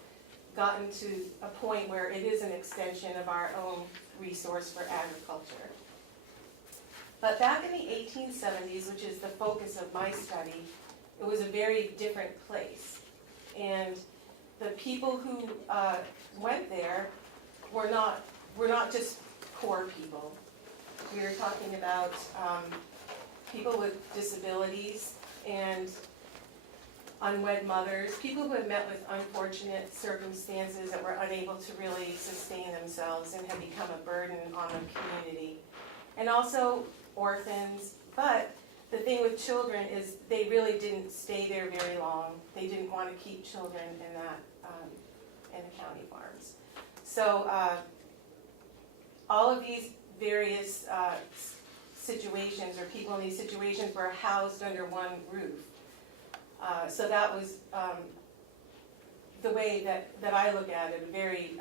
gotten to a point where it is an extension of our own resource for agriculture. But back in the 1870s, which is the focus of my study, it was a very different place. And the people who went there were not just poor people. We were talking about people with disabilities and unwed mothers, people who had met with unfortunate circumstances that were unable to really sustain themselves and had become a burden on the community. And also orphans, but the thing with children is they really didn't stay there very long. They didn't want to keep children in the county farms. So all of these various situations, or people in these situations, were housed under one roof. So that was the way that I look at it, a very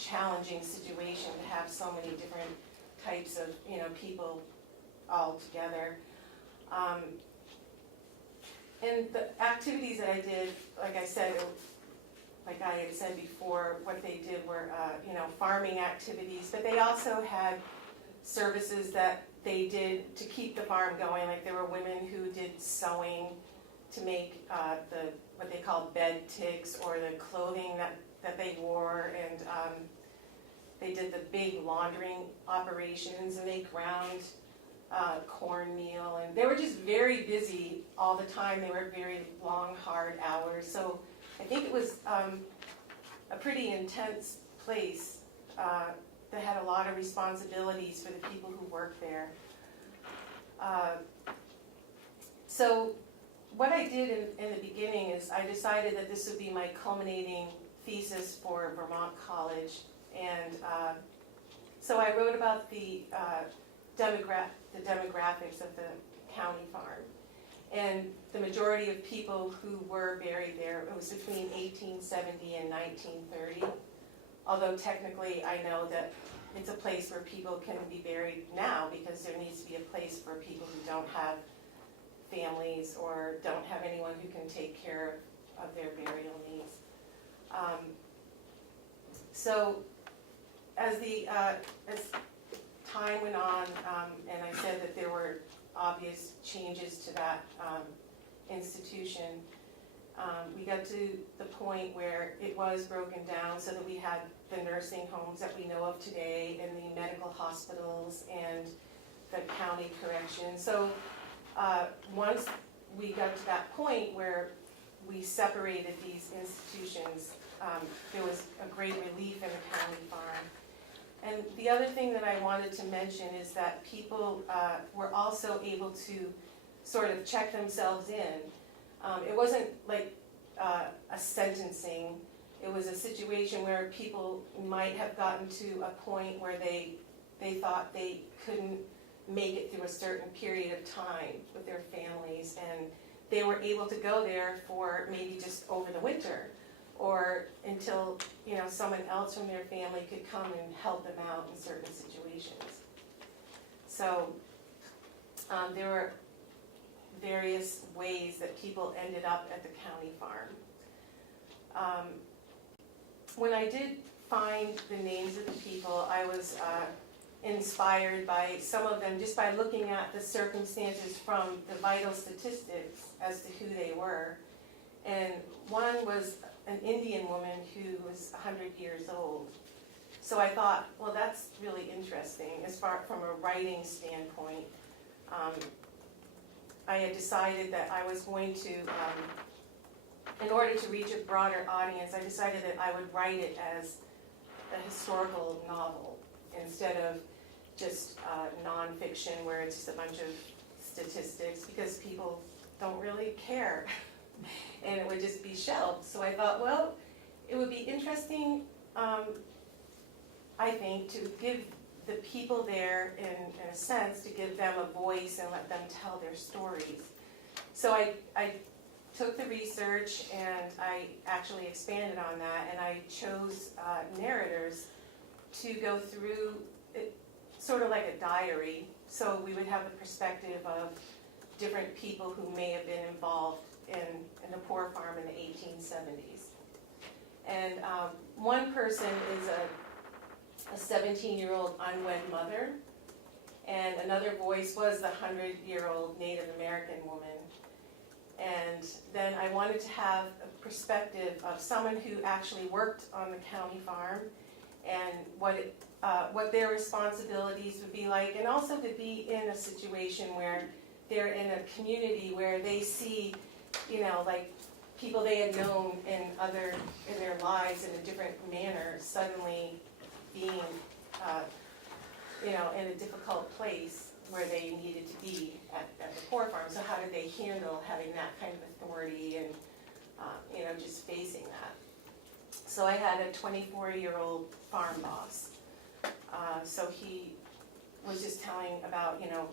challenging situation to have so many different types of people all together. And the activities that I did, like I had said before, what they did were farming activities, but they also had services that they did to keep the farm going. Like there were women who did sewing to make what they called bed ticks, or the clothing that they wore, and they did the big laundering operations, and they ground cornmeal, and they were just very busy all the time. They were very long, hard hours. So I think it was a pretty intense place that had a lot of responsibilities for the people who worked there. So what I did in the beginning is I decided that this would be my culminating thesis for Vermont College, and so I wrote about the demographics of the county farm. And the majority of people who were buried there, it was between 1870 and 1930. Although technically I know that it's a place where people can be buried now, because there needs to be a place for people who don't have families or don't have anyone who can take care of their burial needs. So as time went on, and I said that there were obvious changes to that institution, we got to the point where it was broken down so that we had the nursing homes that we know of today, and the medical hospitals, and the county correction. So once we got to that point where we separated these institutions, there was a great relief in the county farm. And the other thing that I wanted to mention is that people were also able to sort of check themselves in. It wasn't like a sentencing. It was a situation where people might have gotten to a point where they thought they couldn't make it through a certain period of time with their families, and they were able to go there for maybe just over the winter, or until, you know, someone else from their family could come and help them out in certain situations. So there were various ways that people ended up at the county farm. When I did find the names of the people, I was inspired by some of them just by looking at the circumstances from the vital statistics as to who they were. And one was an Indian woman who was 100 years old. So I thought, well, that's really interesting as far from a writing standpoint. I had decided that I was going to, in order to reach a broader audience, I decided that I would write it as a historical novel instead of just nonfiction where it's just a bunch of statistics, because people don't really care and it would just be shelved. So I thought, well, it would be interesting, I think, to give the people there, in a sense, to give them a voice and let them tell their stories. So I took the research and I actually expanded on that, and I chose narrators to go through it, sort of like a diary, so we would have the perspective of different people who may have been involved in the poor farm in the 1870s. And one person is a 17-year-old unwed mother, and another voice was the 100-year-old Native American woman. And then I wanted to have a perspective of someone who actually worked on the county farm, and what their responsibilities would be like, and also to be in a situation where they're in a community where they see, you know, like people they had known in their lives in a different manner suddenly being, you know, in a difficult place where they needed to be at the poor farm. So how did they handle having that kind of authority and, you know, just facing that? So I had a 24-year-old farm boss. So he was just telling about, you know,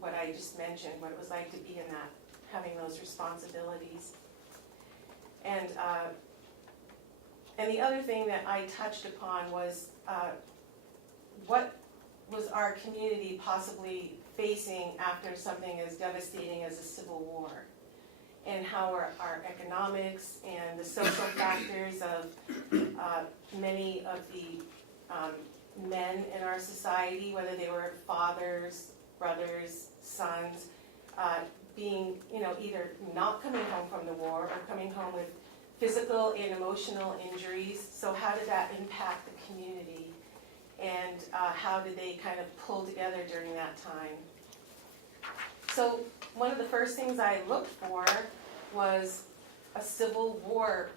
what I just mentioned, what it was like to be in that, having those responsibilities. And the other thing that I touched upon was what was our community possibly facing after something as devastating as a civil war, and how our economics and the social factors of many of the men in our society, whether they were fathers, brothers, sons, being, you know, either not coming home from the war or coming home with physical and emotional injuries. So how did that impact the community? And how did they kind of pull together during that time? So one of the first things I looked for was a Civil War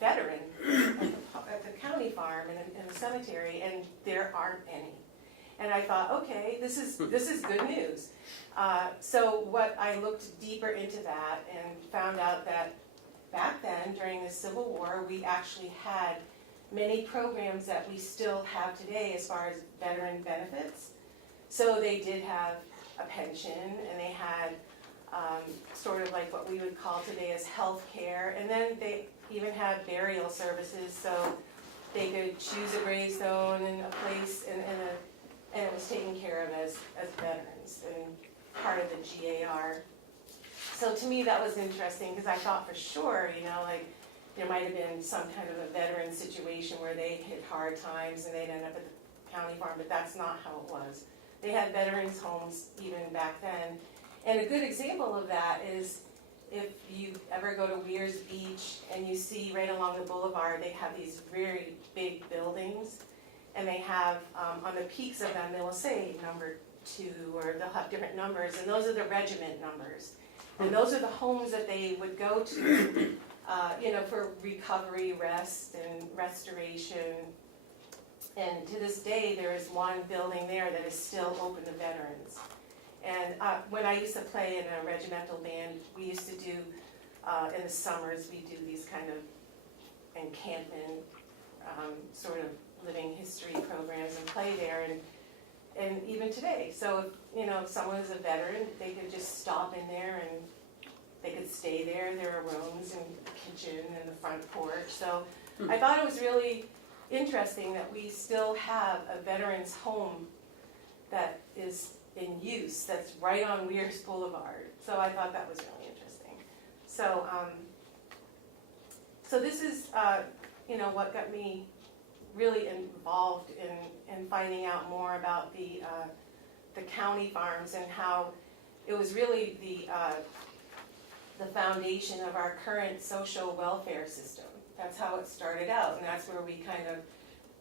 veteran at the county farm in the cemetery, and there aren't any. And I thought, okay, this is good news. So what I looked deeper into that and found out that back then, during the Civil War, we actually had many programs that we still have today as far as veteran benefits. So they did have a pension, and they had sort of like what we would call today as health care, and then they even had burial services, so they could choose a gravestone and a place, and it was taken care of as veterans and part of the GAR. So to me that was interesting, because I thought for sure, you know, like there might have been some kind of a veteran situation where they hit hard times and they'd end up at the county farm, but that's not how it was. They had veterans homes even back then. And a good example of that is if you ever go to Weirs Beach and you see right along the boulevard, they have these very big buildings. And they have, on the peaks of them, they'll say number 2, or they'll have different numbers, and those are the regiment numbers. And those are the homes that they would go to, for recovery, rest, and restoration. And to this day, there is one building there that is still open to veterans. And when I used to play in a regimental band, we used to do, in the summers, we do these kind of encampment, sort of living history programs and play there, and even today. So if someone is a veteran, they could just stop in there and they could stay there. There are rooms and a kitchen and the front porch. So I thought it was really interesting that we still have a veterans home that is in use, that's right on Weirs Boulevard. So I thought that was really interesting. So this is what got me really involved in finding out more about the county farms, and how it was really the foundation of our current social welfare system. That's how it started out, and that's where we kind of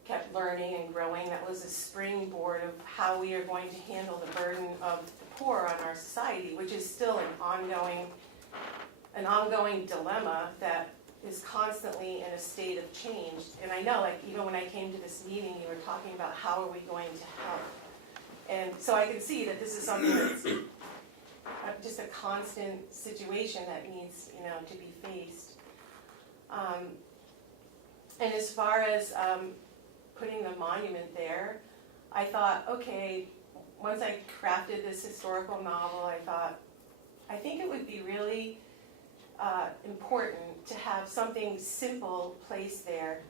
kept learning and growing. That was a springboard of how we are going to handle the burden of the poor on our society, which is still an ongoing dilemma that is constantly in a state of change. And I know, even when I came to this meeting, you were talking about how are we going to help. And so I can see that this is something that's just a constant situation that needs, to be faced. And as far as putting the monument there, I thought, okay, once I crafted this historical novel, I think it would be really important to have something simple placed there,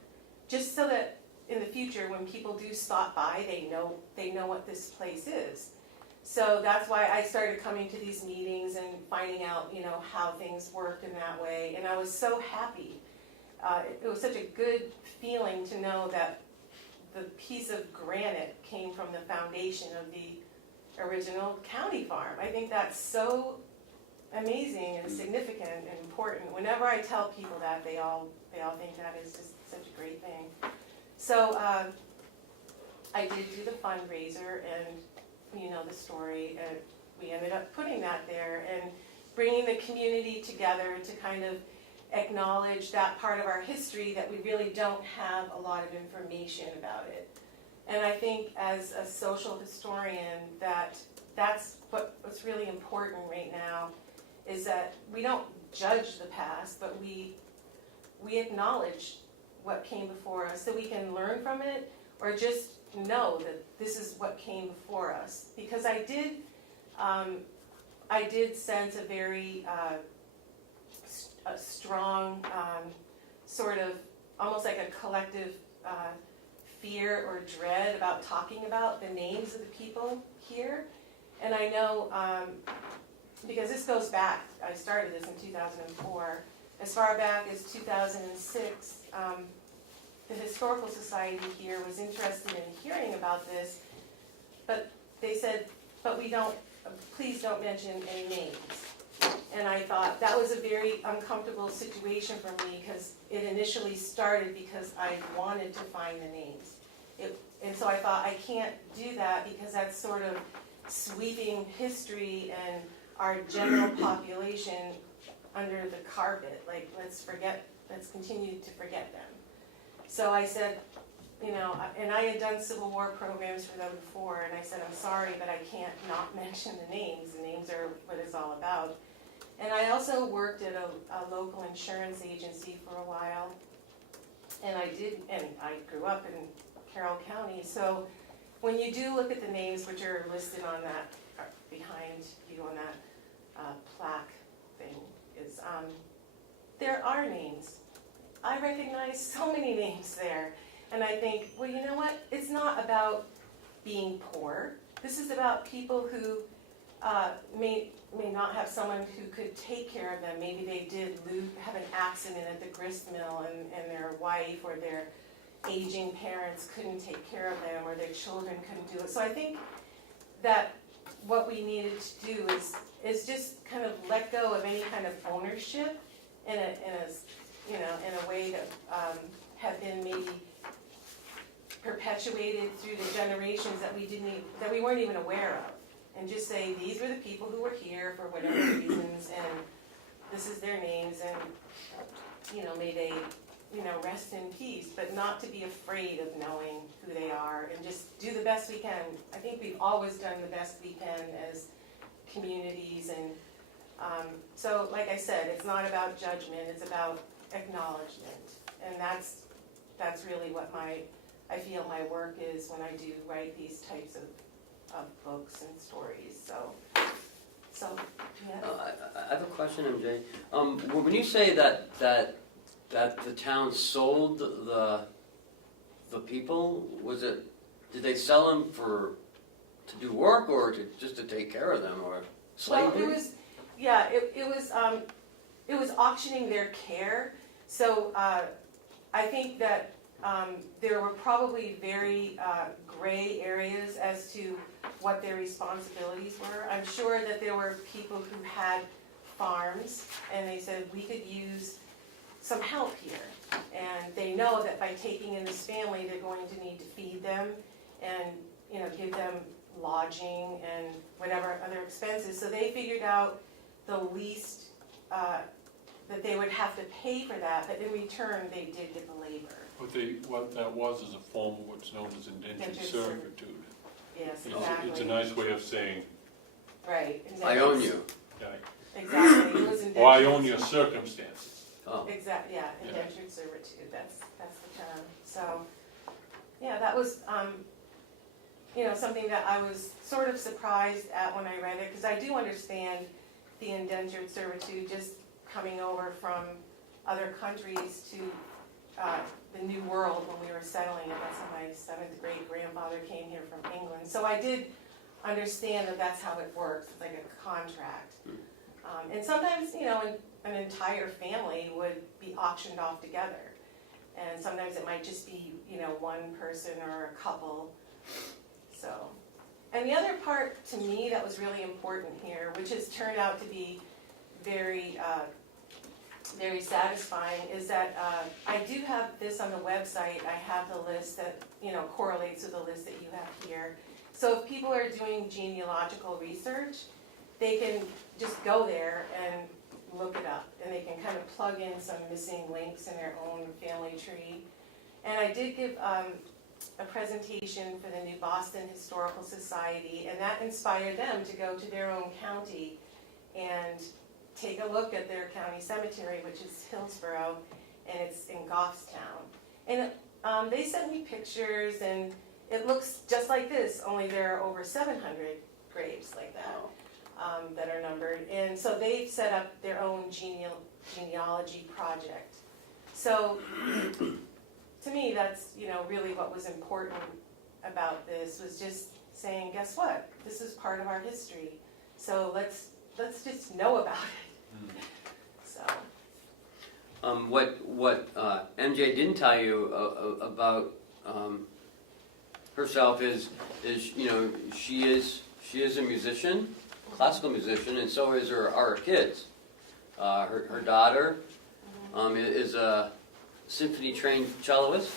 just so that in the future, when people do stop by, they know what this place is. So that's why I started coming to these meetings and finding out, how things worked in that way. And I was so happy. It was such a good feeling to know that the piece of granite came from the foundation of the original county farm. I think that's so amazing and significant and important. Whenever I tell people that, they all think that is just such a great thing. So I did do the fundraiser, and the story, and we ended up putting that there and bringing the community together to kind of acknowledge that part of our history that we really don't have a lot of information about it. And I think as a social historian, that's what's really important right now, is that we don't judge the past, but we acknowledge what came before us so we can learn from it, or just know that this is what came before us. Because I did sense a very a strong sort of, almost like a collective fear or dread about talking about the names of the people here. And I know, because this goes back, I started this in 2004, as far back as 2006, the Historical Society here was interested in hearing about this, but they said, but please don't mention any names. And I thought that was a very uncomfortable situation for me, because it initially started because I wanted to find the names. And so I thought, I can't do that, because that's sort of sweeping history and our general population under the carpet. Like, let's continue to forget them. So I said, and I had done Civil War programs for them before, and I said, I'm sorry, but I can't not mention the names. The names are what it's all about. And I also worked at a local insurance agency for a while, and I grew up in Carroll County. So when you do look at the names which are listed on that, behind you on that plaque thing, there are names. I recognize so many names there. And I think, well, you know what? It's not about being poor. This is about people who may not have someone who could take care of them. Maybe they did have an accident at the grist mill, and their wife or their aging parents couldn't take care of them or their children couldn't do it. So I think that what we needed to do is just kind of let go of any kind of ownership in a way that had been maybe perpetuated through the generations that we weren't even aware of, and just say these were the people who were here for whatever reasons, and this is their names, and may they rest in peace, but not to be afraid of knowing who they are, and just do the best we can. I think we've always done the best we can as communities, and so like I said, it's not about judgment, it's about acknowledgement, and that's really what I feel my work is when I do write these types of books and stories. So yeah. I have a question, MJ. When you say that the town sold the people, did they sell them to do work, or just to take care of them, or slavery? Well, it was auctioning their care. So I think that there were probably very gray areas as to what their responsibilities were. I'm sure that there were people who had farms, and they said, we could use some help here. And they know that by taking in this family, they're going to need to feed them and give them lodging and whatever other expenses. So they figured out the least that they would have to pay for that, but in return, they did get the labor. What that was is a form of what's known as indentured servitude. Yes, exactly. It's a nice way of saying, Right. I own you. Exactly. It was indentured. or I own your circumstances. Oh. Exactly, yeah, indentured servitude, that's the term. So, yeah, that was, something that I was sort of surprised at when I read it, because I do understand the indentured servitude just coming over from other countries to the New World when we were settling it. That's how my seventh great grandfather came here from England. So I did understand that that's how it works. It's like a contract. And sometimes, an entire family would be auctioned off together. And sometimes it might just be, one person or a couple. So, and the other part to me that was really important here, which has turned out to be very, very satisfying, is that I do have this on the website. I have the list that, correlates with the list that you have here. So if people are doing genealogical research, they can just go there and look it up, and they can kind of plug in some missing links in their own family tree. And I did give a presentation for the New Boston Historical Society, and that inspired them to go to their own county and take a look at their county cemetery, which is Hillsborough, and it's in Goffstown. And they sent me pictures, and it looks just like this, only there are over 700 graves like that. That are numbered, and so they've set up their own genealogy project. So, to me, that's really what was important about this, was just saying, guess what? This is part of our history. So let's just know about it. So. What MJ didn't tell you about herself is she is a musician. Classical musician, and so is our kids. Her daughter is a symphony-trained celloist,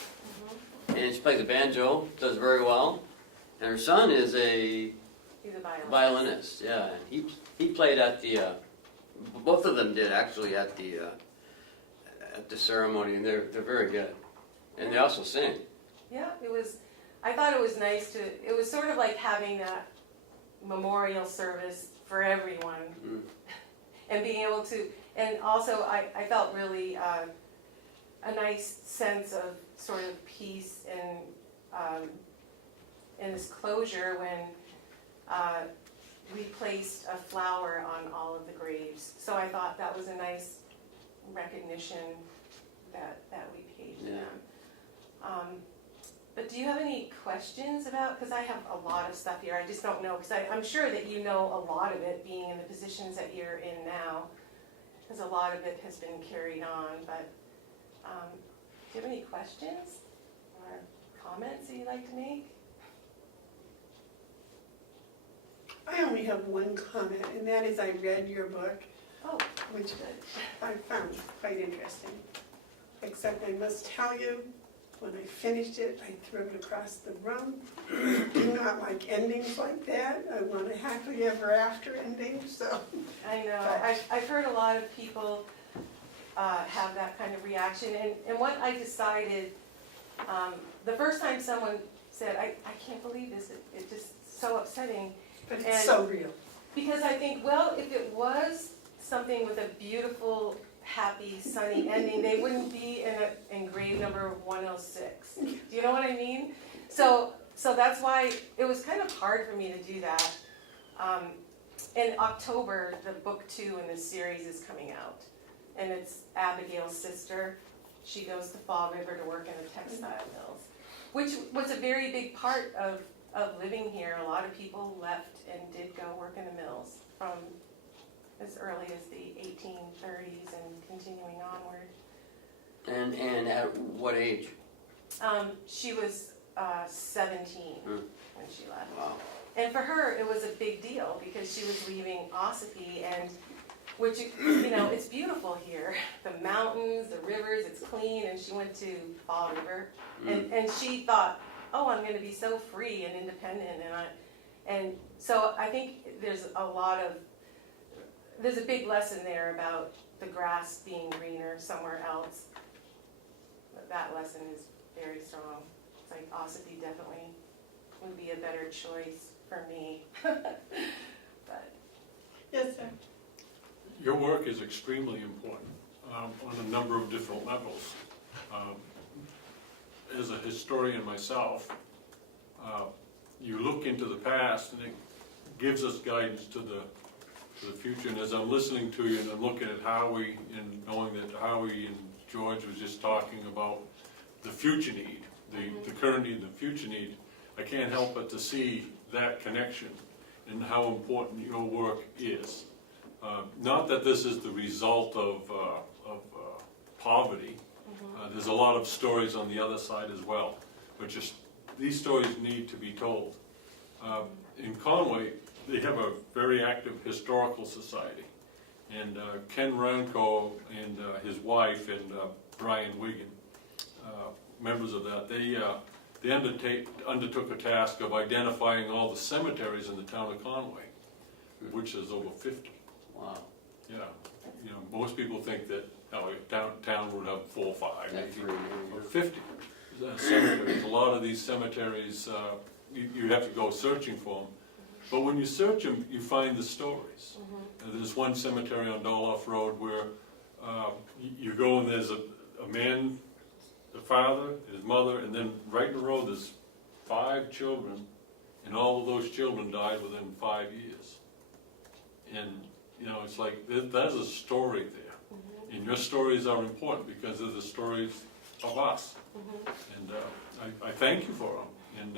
and she plays the banjo, does very well. And her son is He's a violinist. Yeah. He played at the. Both of them did actually at the ceremony, and they're very good. And they also sing. Yeah, I thought it was nice it was sort of like having that memorial service for everyone, and being able to, and also I felt really a nice sense of sort of peace and this closure when we placed a flower on all of the graves. So I thought that was a nice recognition that we paid to them. But do you have any questions about, because I have a lot of stuff here, I just don't know, because I'm sure that you know a lot of it, being in the positions that you're in now, because a lot of it has been carried on, but do you have any questions? comments that you'd like to make? I only have one comment, and that is I read your book, Oh, which I found quite interesting. Except I must tell you, when I finished it, I threw it across the room. I do not like endings like that. I want a happily ever after ending, so. I know, I've heard a lot of people have that kind of reaction, and what I decided, the first time someone said, I can't believe this, it's just so upsetting, But And- it's so real. because I think, well, if it was something with a beautiful, happy, sunny ending, they wouldn't be in grave number 106. Do you know what I mean? So that's why it was kind of hard for me to do that. In October, the book 2 in this series is coming out, and it's Abigail's sister. She goes to Fall River to work in the textile mills, which was a very big part of living here. A lot of people left and did go work in the mills from as early as the 1830s and continuing onward. And at what age? She was 17 when she left. Wow. And for her, it was a big deal because she was leaving Ossipee, and which, you know, it's beautiful here. The mountains, the rivers, it's clean, and she went to Fall River. And she thought, oh, I'm going to be so free and independent. And so I think there's a big lesson there about the grass being greener somewhere else. That lesson is very strong. It's like Ossipee definitely would be a better choice for me. But Yes, sir. Your work is extremely important on a number of different levels. As a historian myself, you look into the past and it gives us guidance to the future. And as I'm listening to you and I'm looking at Howie and knowing that Howie and George was just talking about the future need, the current need and the future need, I can't help but to see that connection and how important your work is. Not that this is the result of poverty. There's a lot of stories on the other side as well, but just these stories need to be told. In Conway, they have a very active historical society, and Ken Ranco and his wife and Brian Wigan, members of that, they undertook a task of identifying all the cemeteries in the town of Conway, which is over 50. Wow. Yeah, you know, most people think that town would have 4 or 5, maybe, or 50 cemeteries. A lot of these cemeteries, you have to go searching for them. But when you search them, you find the stories. There's one cemetery on Doloff Road where you go and there's a man, the father, his mother, and then right in the road there's 5 children, and all of those children died within 5 years. And you know, it's like there's a story there, and your stories are important because they're the stories of us. And I thank you for them, and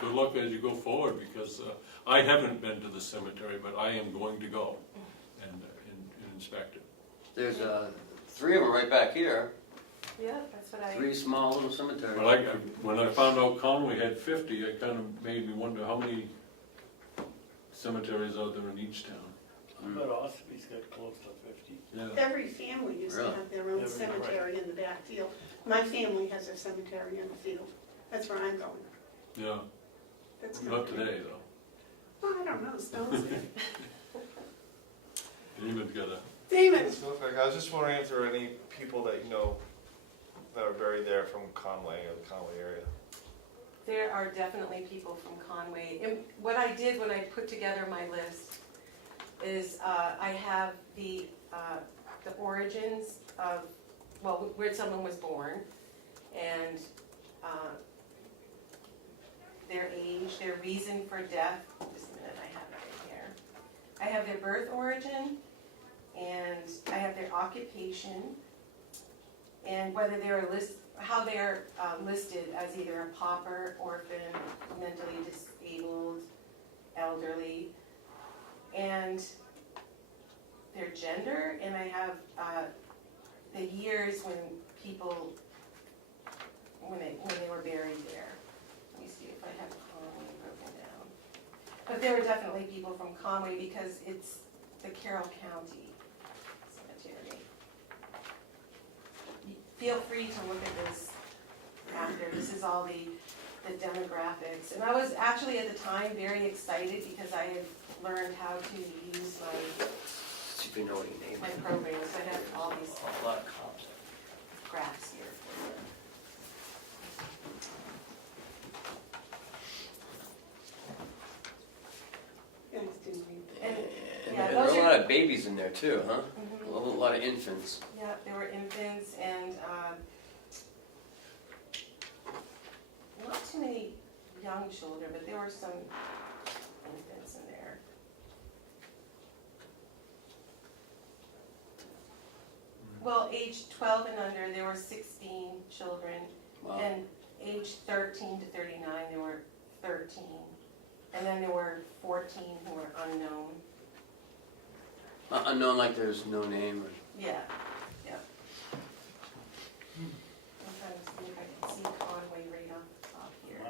good luck as you go forward, because I haven't been to the cemetery, but I am going to go and inspect it. There's 3 of them right back here. yeah, that's what 3 small little cemeteries. But when I found out Conway had 50, it kind of made me wonder how many cemeteries are there in each town. I bet Ossipee's got close to 50. Yeah. Every family used to Really? have their own Every- cemetery in the back field. My family has a cemetery in the field. That's where I'm going. Yeah, That's not good. today though. Well, I don't know, Stone's there. David's got a, Damon, Real quick, I was just wondering if there are any people that you know that are buried there from Conway or the Conway area. There are definitely people from Conway. And what I did when I put together my list is I have the origins of, well, where someone was born, and their age, their reason for death. Just a minute, I have it right here. I have their birth origin, and I have their occupation, and whether they're how they're listed as either a pauper, orphan, mentally disabled, elderly, and their gender, and I have the years when they were buried there. But there were definitely people from Comeau because it's the Carroll County Cemetery. Feel free to look at this after. This is all the demographics. And I was actually at the time very excited because I had learned how to use See if you know any names. my programs. I have all these A lot of cops. graphs here for you. Guys didn't read that. And, And yeah, there those were a are, lot of babies in there too, huh? Mhm. A lot of infants. Yeah, there were infants and, not too many young children, but there were some infants in there. Well, age 12 and under, there were 16 children, Wow. and age 13 to 39, there were 13. And then there were 14 who were unknown. Unknown, like there's no name. Yeah, yeah. I'm trying to see if I can see Conway right off the top here.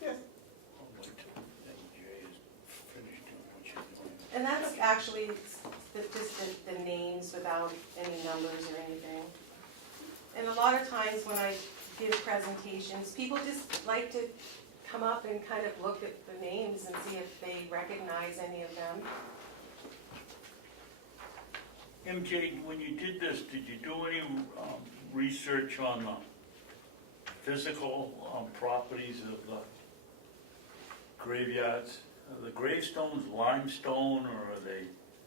Yes. I'll wait till MJ is finished doing what she's doing. And that's actually just the names without any numbers or anything. And a lot of times when I give presentations, people just like to come up and kind of look at the names and see if they recognize any of them. MJ, when you did this, did you do any research on the physical properties of the graveyards? Are the gravestones limestone, or are they,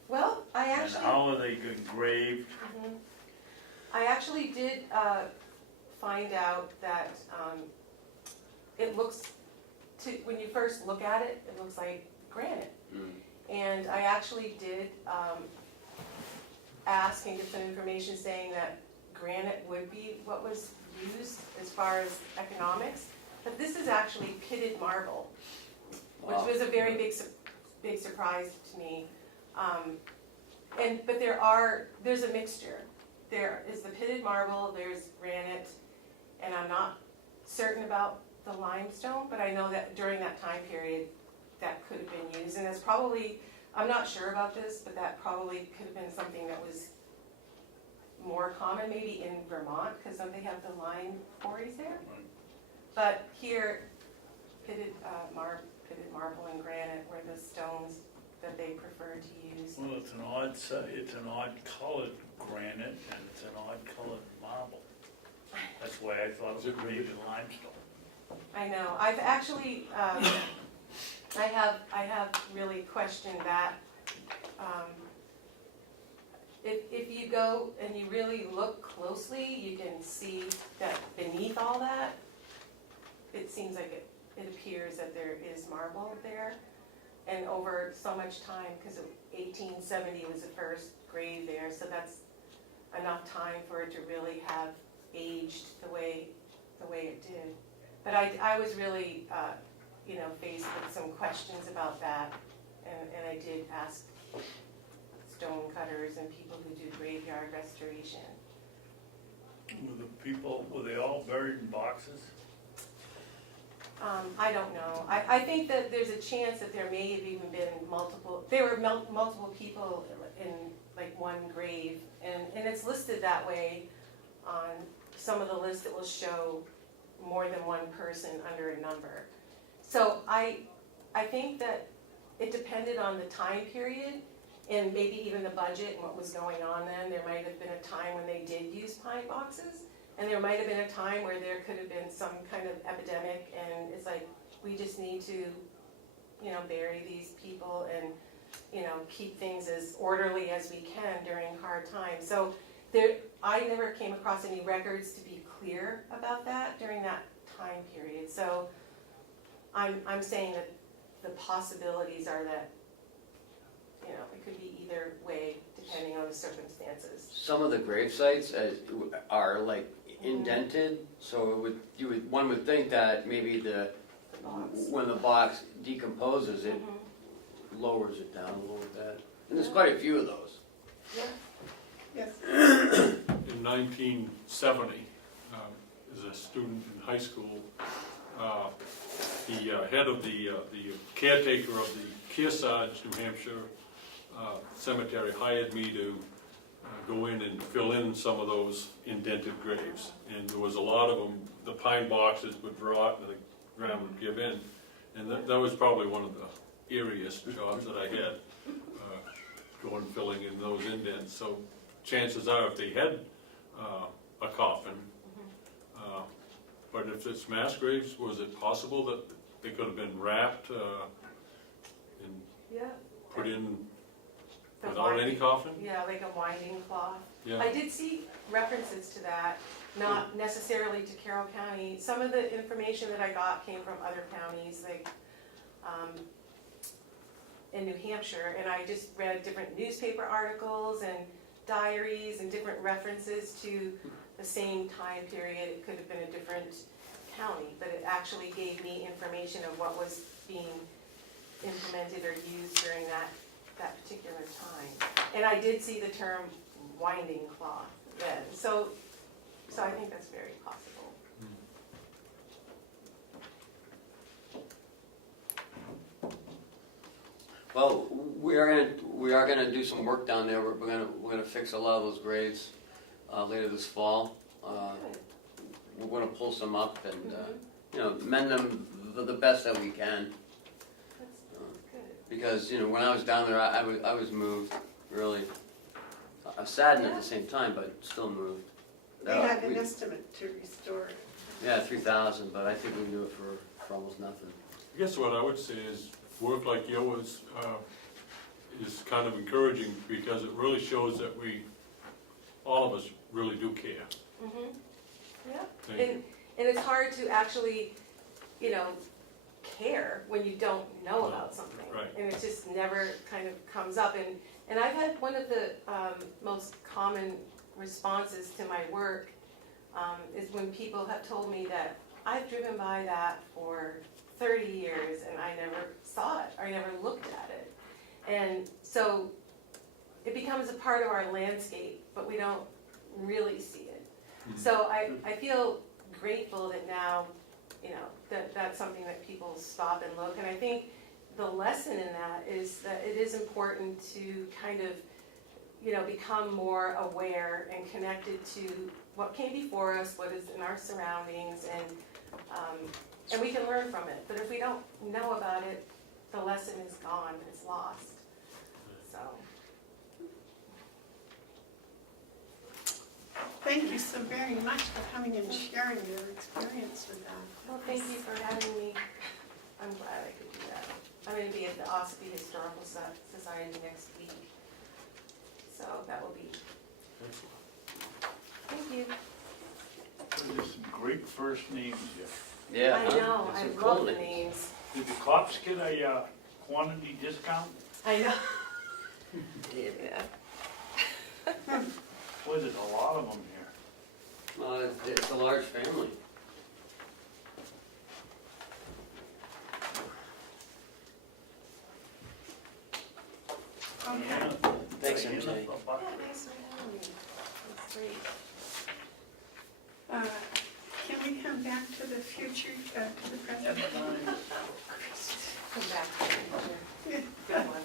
Well, I and actually. how are they engraved? Mhm. I actually did find out that it looks, when you first look at it, it looks like granite. Mm. And I actually did ask and get some information saying that granite would be what was used as far as economics. But this is actually pitted marble, which Wow. was a very big surprise to me. But there's a mixture. There is the pitted marble, there's granite, and I'm not certain about the limestone, but I know that during that time period, that could have been used. And that's probably, I'm not sure about this, but that probably could have been something that was more common maybe in Vermont, because don't they have the lime quarries there? Right. But here, pitted marble and granite were the stones that they preferred to use. Well, it's an odd colored granite, and it's an odd colored marble. That's why I thought it was maybe limestone. I know, I've actually, I have really questioned that. If you go and you really look closely, you can see that beneath all that, it seems like it appears that there is marble there. And over so much time, because 1870 was the first grave there, so that's enough time for it to really have aged the way it did. But I was really, faced with some questions about that, and I did ask stone cutters and people who do graveyard restoration. Were they all buried in boxes? I don't know. I think that there's a chance that there may have even been multiple people in like one grave, and it's listed that way on some of the lists that will show more than one person under a number. So I think that it depended on the time period and maybe even the budget and what was going on then. There might have been a time when they did use pine boxes, and there might have been a time where there could have been some kind of epidemic, and it's like, we just need to, bury these people and, keep things as orderly as we can during hard times. So I never came across any records to be clear about that during that time period. So I'm saying that the possibilities are that, it could be either way depending on the circumstances. Some of the grave sites are like indented, so one would think that maybe The box. when the box decomposes, it Mhm. lowers it down a little bit. And there's quite a few of those. Yeah. Yes. In 1970, as a student in high school, the head of the caretaker of the Kearsarge, New Hampshire cemetery hired me to go in and fill in some of those indented graves. And there was a lot of them, the pine boxes would rot and the ground would give in. And that was probably one of the eeriest jobs that I had, going filling in those indents. So chances are if they had a coffin, but if it's mass graves, was it possible that they could have been wrapped and Yeah. put in The without any winding- coffin? Yeah, like a winding cloth. Yeah. I did see references to that, not necessarily to Carroll County. Some of the information that I got came from other counties, like in New Hampshire, and I just read different newspaper articles and diaries and different references to the same time period. It could have been a different county, but it actually gave me information of what was being implemented or used during that particular time. And I did see the term winding cloth then, so I think that's very possible. Well, we are gonna do some work down there. We're gonna fix a lot of those graves later this fall. We're gonna pull some up and mend them the best that we can. That's good. Because when I was down there, I was moved, really. I was saddened at the same time, but still moved. They had an estimate to restore it. Yeah, 3,000, but I think we can do it for almost nothing. I guess what I would say is work like yours is kind of encouraging because it really shows that all of us really do care. Yeah. Thank you. And it's hard to actually, care when you don't know about something. Right. And it just never kind of comes up. And I've had one of the most common responses to my work is when people have told me that I've driven by that for 30 years and I never saw it, or I never looked at it. And so it becomes a part of our landscape, but we don't really see it. So I feel grateful that now, that's something that people stop and look. And I think the lesson in that is that it is important to kind of, become more aware and connected to what came before us, what is in our surroundings, and we can learn from it. But if we don't know about it, the lesson is gone, it's lost. So. Thank you so very much for coming and sharing your experience with that. Well, thank you for having me. I'm glad I could do that. I'm going to be at the Ossipee Historical Society next week. So that will be. Thank you. There's some great first names here. Yeah, I know, There's I some cool love the names. names. Did the cops get a quantity discount? I know. Yeah. Boy, there's a lot of them here. It's a large family. Okay. Diana, Thanks, Diana, MJ. Yeah, thanks for having me. That's great. Can we come back to the future, to the present? Come back to the future. Good one.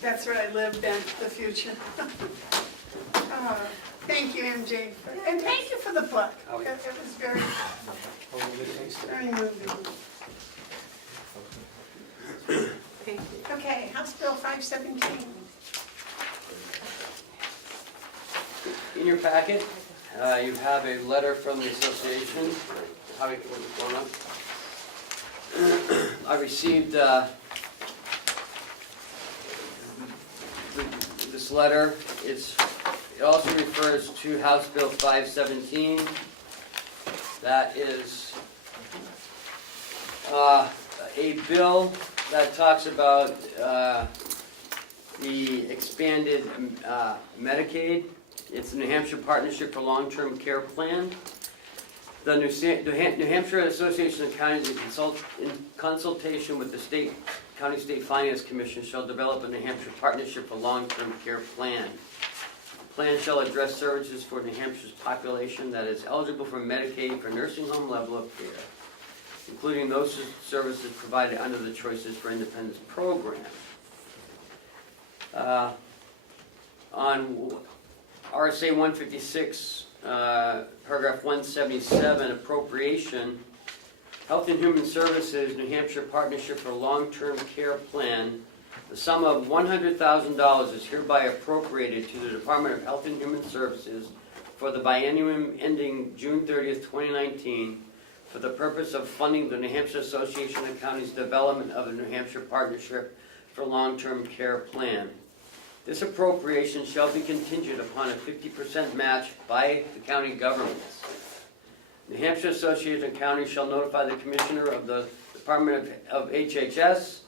That's where I live, then, the future. Thank you, MJ, and thank you for the book. It was very, very moving. Thank you. Okay, House Bill 517. In your packet, you have a letter from the association. How what's going on? I received this letter. It also refers to House Bill 517. That is a bill that talks about the expanded Medicaid. It's the New Hampshire Partnership for Long-Term Care Plan. The New Hampshire Association of Counties, in consultation with the County State Finance Commission, shall develop a New Hampshire Partnership for Long-Term Care Plan. The plan shall address services for New Hampshire's population that is eligible for Medicaid for nursing home level of care. including those services provided under the Choices for Independence program. On RSA 156, paragraph 177, appropriation, Health and Human Services, New Hampshire Partnership for Long-Term Care Plan, the sum of $100,000 is hereby appropriated to the Department of Health and Human Services for the biennium ending June 30th, 2019, for the purpose of funding the New Hampshire Association of Counties' development of the New Hampshire Partnership for Long-Term Care Plan. This appropriation shall be contingent upon a 50% match by the county governments. New Hampshire Association of Counties shall notify the Commissioner of the Department of HHS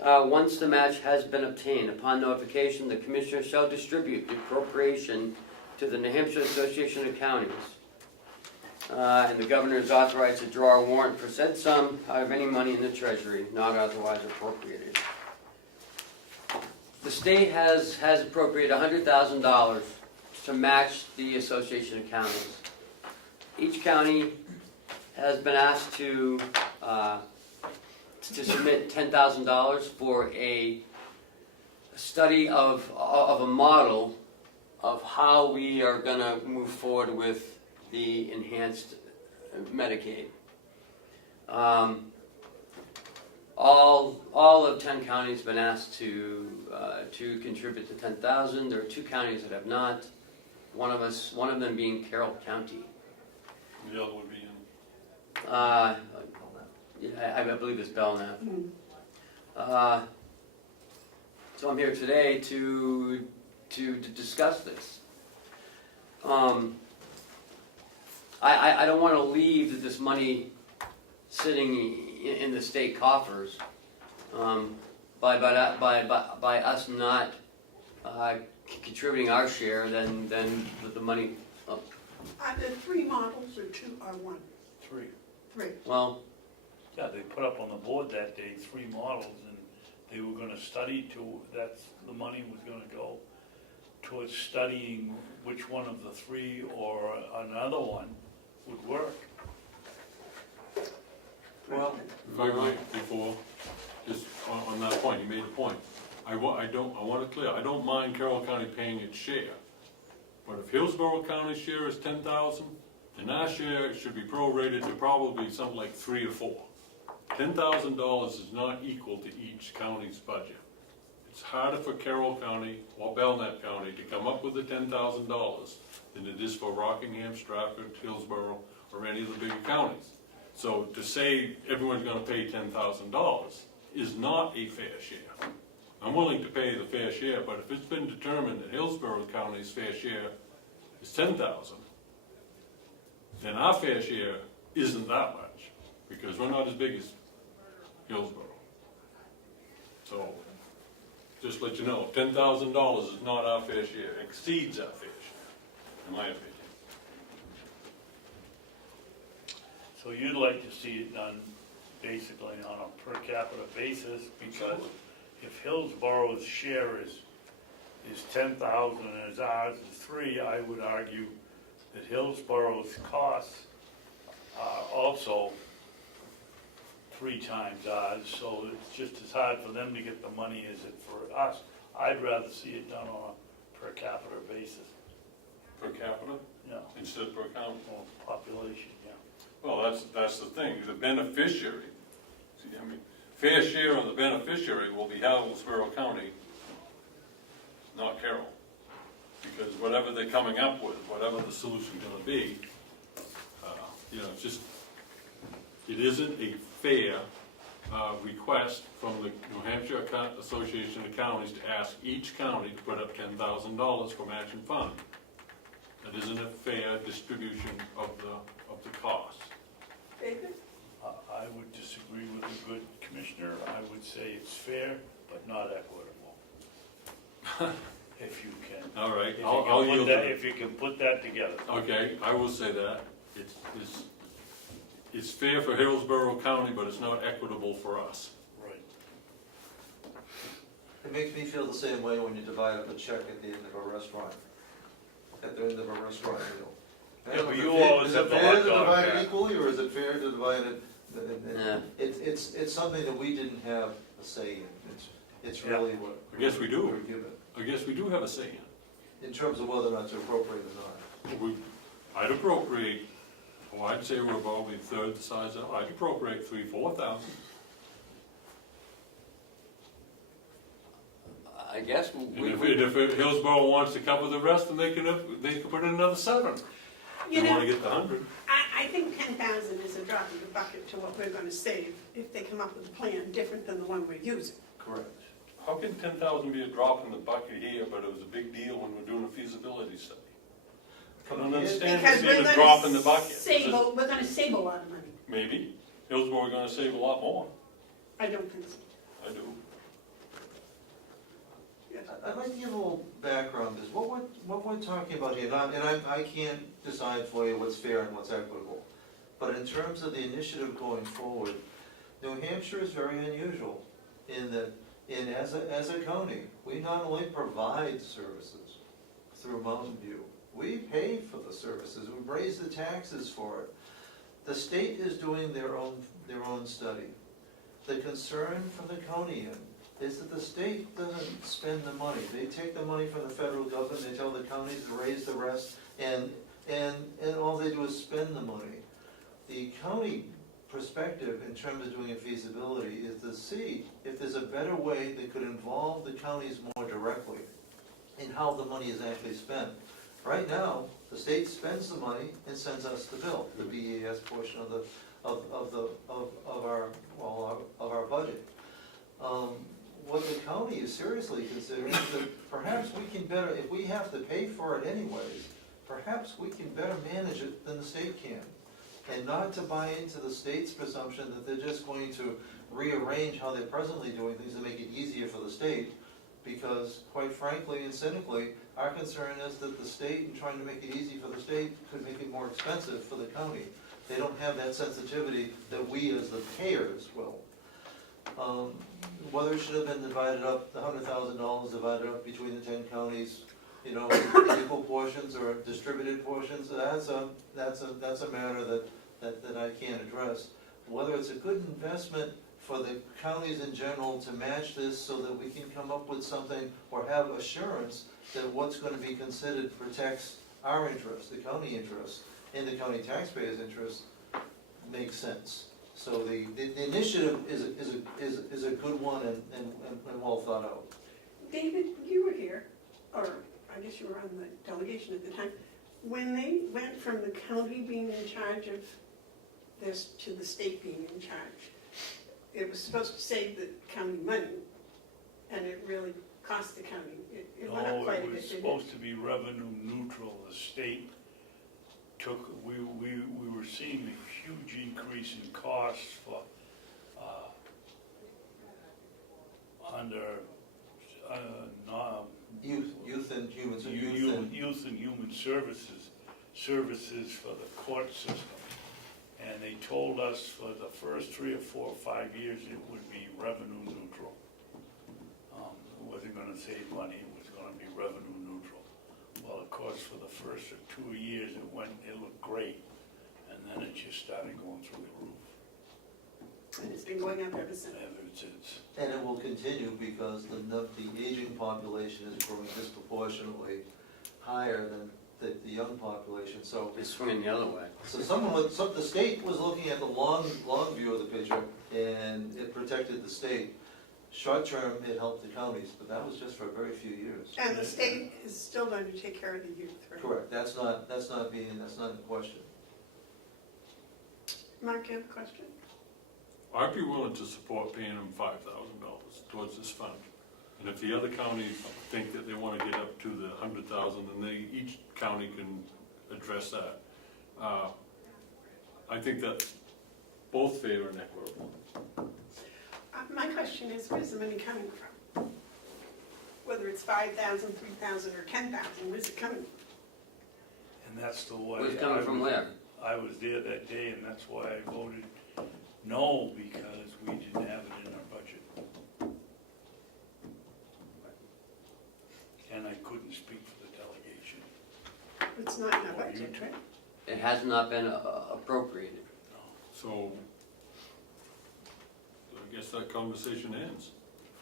once the match has been obtained. Upon notification, the Commissioner shall distribute the appropriation to the New Hampshire Association of Counties. And the Governor is authorized to draw a warrant for said sum out of any money in the Treasury not otherwise appropriated. The state has appropriated $100,000 to match the Association of Counties. Each county has been asked to submit $10,000 for a study of a model of how we are going to move forward with the enhanced Medicaid. All of 10 counties have been asked to contribute the $10,000. There are 2 counties that have not. One of them being Carroll County. The other would be in. I believe it's Belknap. So I'm here today to discuss this. I don't want to leave this money sitting in the state coffers by us not contributing our share. Then the money. Are there 3 models or 2 or 1? 3. 3. Well, Yeah, they put up on the board that day 3 models, and they were gonna study that's, the money was gonna go towards studying which one of the 3 or another one would work. well, If I might, before, just on that point, you made a point. I want it clear, I don't mind Carroll County paying its share. But if Hillsborough County's share is $10,000, then our share should be prorated to probably something like 3 or 4. $10,000 is not equal to each county's budget. It's harder for Carroll County or Belknap County to come up with the $10,000 than it is for Rockingham, Stratford, Hillsborough, or any of the bigger counties. So to say everyone's gonna pay $10,000 is not a fair share. I'm willing to pay the fair share, but if it's been determined that Hillsborough County's fair share is $10,000, then our fair share isn't that much, because we're not as big as Hillsborough. So, just to let you know, $10,000 is not our fair share, it exceeds our fair share, in my opinion. So you'd like to see it done basically on a per capita basis, because if Hillsborough's share is 10,000 and ours is 3, I would argue that Hillsborough's costs are also 3 times ours, so it's just as hard for them to get the money as it for us. I'd rather see it done on a per capita basis. Per capita, Yeah, instead of per county? or population, yeah. Well, that's the thing, the beneficiary, see, I mean, fair share of the beneficiary will be Hillsborough County, not Carroll. Because whatever they're coming up with, whatever the solution's gonna be, it's just, it isn't a fair request from the New Hampshire Association of Counties to ask each county to put up $10,000 for matching fund. That isn't a fair distribution of the cost. David? I would disagree with the good commissioner. I would say it's fair, but not equitable. If you can. All right, If you I'll can yield put to that, it. if you can put that together. Okay, I will say that. It's fair for Hillsborough County, but it's not equitable for us. Right. It makes me feel the same way when you divide up a check at the end of a restaurant, at the end of a restaurant meal. Yeah, but you always Is have it the fair hot to dog divide there. it equally, or is it fair to divide it And Yeah. it's something that we didn't have a say in. It's really what. I guess we do. we're given, I guess we do have a say in terms of whether or not to appropriate or not. I'd appropriate, well, I'd say we're probably a third the size of, I'd appropriate 3,000-4,000. I guess And we, if Hillsborough wants to cover the rest, then they can put in another 7. You They know, wanna get the 100. I think 10,000 is a drop in the bucket to what we're gonna save if they come up with a plan different than the one we're using. Correct. How can 10,000 be a drop in the bucket here, but it was a big deal when we're doing a feasibility study? I don't understand Because it we're being a drop in the gonna bucket. we're gonna save a lot of money. Maybe. Hillsborough are gonna save a lot more. I don't think so. I do. I'd like to give a little background, because what we're talking about here, and I can't decide for you what's fair and what's equitable, but in terms of the initiative going forward, New Hampshire is very unusual in that, as a county, we not only provide services through Mountain View, we pay for the services, we raise the taxes for it. The state is doing their own study. The concern from the county is that the state doesn't spend the money. They take the money from the federal government, they tell the counties to raise the rest, and all they do is spend the money. The county perspective in terms of doing a feasibility is to see if there's a better way that could involve the counties more directly in how the money is actually spent. Right now, the state spends the money and sends us the bill, the BES portion of our budget. What the county is seriously considering is that perhaps we can better, if we have to pay for it anyways, perhaps we can better manage it than the state can. And not to buy into the state's presumption that they're just going to rearrange how they're presently doing things to make it easier for the state, because quite frankly and cynically, our concern is that the state, in trying to make it easy for the state, could make it more expensive for the county. They don't have that sensitivity that we as the payers will. Whether it should have been divided up, the $100,000 divided up between the 10 counties, in equal portions or distributed portions, that's a matter that I can't address. Whether it's a good investment for the counties in general to match this so that we can come up with something or have assurance that what's going to be considered protects our interests, the county interests, and the county taxpayers' interests, makes sense. So the initiative is a good one and well thought out. David, you were here, or I guess you were on the delegation at the time, when they went from the county being in charge of this to the state being in charge. It was supposed to save the county money, and it really cost the county. It went up No, quite a it was bit, didn't it? supposed to be revenue neutral. The state took, we were seeing a huge increase in costs for, under, Youth and human youth and human services for the court system. And they told us for the first 3 or 4 or 5 years, it would be revenue neutral. It wasn't gonna save money, it was gonna be revenue neutral. Well, of course, for the first 2 years, it looked great, and then it just started going through the roof. And it's been going up ever since. Ever since. And it will continue because the aging population is growing disproportionately higher than the young population. So it's swinging the other way. So the state was looking at the long view of the picture, and it protected the state. Short term, it helped the counties, but that was just for a very few years. And the state is still going to take care of the youth, right? Correct. That's not in question. Mark, you have a question? I'd be willing to support paying them $5,000 towards this fund. And if the other counties think that they want to get up to the 100,000, then each county can address that. I think that's both fair and equitable. My question is, where's the money coming from? Whether it's 5,000, 3,000, or 10,000, where's it coming from? And that's the way. Who's coming from where? I was there that day, and that's why I voted no, because we didn't have it in our budget. And I couldn't speak for the delegation. It's not in our budget, right? It has not been appropriated. So guess that conversation ends.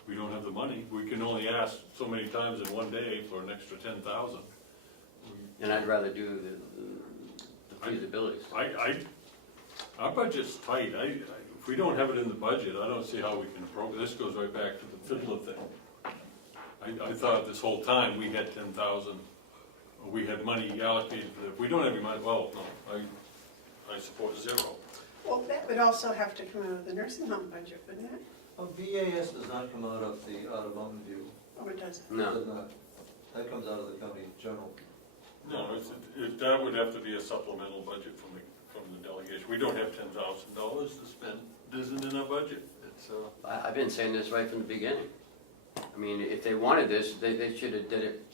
We don't have the money, we can only ask so many times in one day for an extra 10,000. And I'd rather do the feasibility study. Our budget's tight, if we don't have it in the budget, I don't see how we can this goes right back to the fiddler thing. I thought this whole time we had 10,000, we had money allocated for it. If we don't have any money, well, no, I support zero. Well, that would also have to come out of the nursing home budget, wouldn't it? Well, BAS does not come out of Mountain View. Oh, it doesn't. It No, does not. That comes out of the county general. No, that would have to be a supplemental budget from the delegation. We don't have $10,000 to spend, it isn't in our budget. It's, I've been saying this right from the beginning. I mean, if they wanted this, they should have did it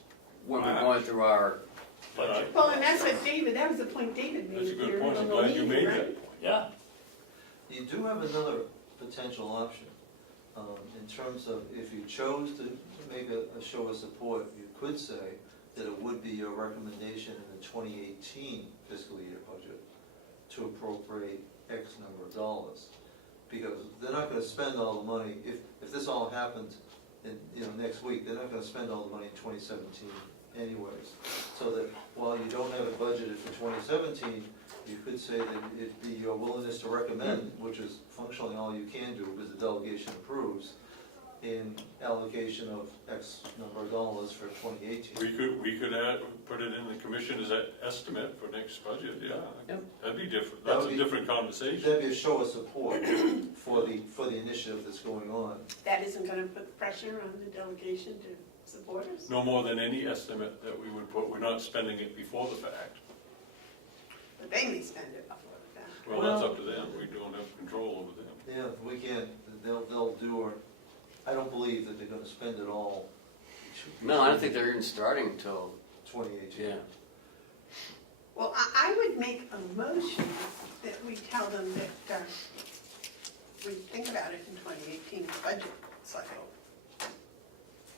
when we were going through our, Budget. Well, and that's what that was the point David made. That's a good here point. in I'm the glad you meeting, made right? that. Yeah, You do have another potential option. In terms of if you chose to make a show of support, you could say that it would be your recommendation in the 2018 fiscal year budget to appropriate X number of dollars. Because they're not gonna spend all the money, if this all happened in, next week, they're not gonna spend all the money in 2017 anyways. So that while you don't have it budgeted for 2017, you could say that it'd be your willingness to recommend, which is functionally all you can do because the delegation approves, in allocation of X number of dollars for 2018. we could put it in the commissioner's estimate for next budget, yeah. Yep. That'd be different, That that's would a be- different conversation. That'd be a show of support for the initiative that's going on. That isn't gonna put pressure on the delegation to support us? No more than any estimate that we would put, we're not spending it before the fact. But they may spend it before the fact. Well, that's up to them, we don't have control over them. Yeah, we can't, they'll do, or, I don't believe that they're gonna spend it all. no, I don't think they're even starting until, 2018. yeah. Well, I would make a motion that we tell them that we think about it in 2018 budget cycle.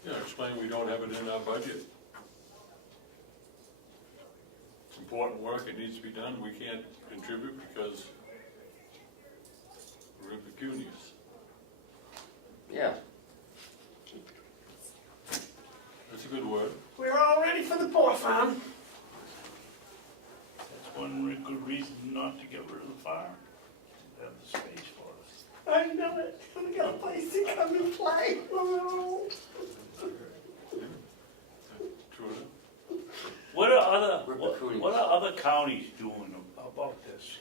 Yeah, explain we don't have it in our budget. It's important work, it needs to be done, we can't contribute because we're impecunious. Yeah, That's a good word. We're all ready for the poor farm. that's one good reason not to get rid of the farm, have the space for us. I know it. We got a place to come and play. Oh. True enough. What are We're cocooning. what are other counties doing about this?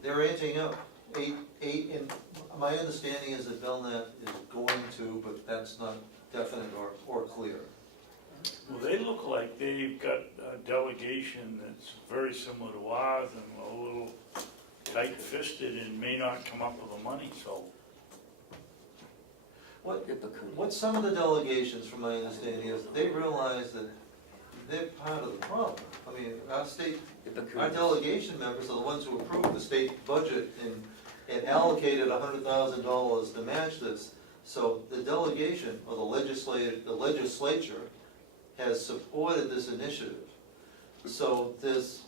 They're ramping up. And my understanding is that Belknap is going to, but that's not definite or clear. Well, they look like they've got a delegation that's very similar to ours and a little tight-fisted and may not come up with the money, so. What some of the delegations, from my understanding, is they realize that they're part of the problem. I mean, our delegation members are the ones who approved the state budget and allocated $100,000 to match this. So the delegation, or the legislature, has supported this initiative. So there's,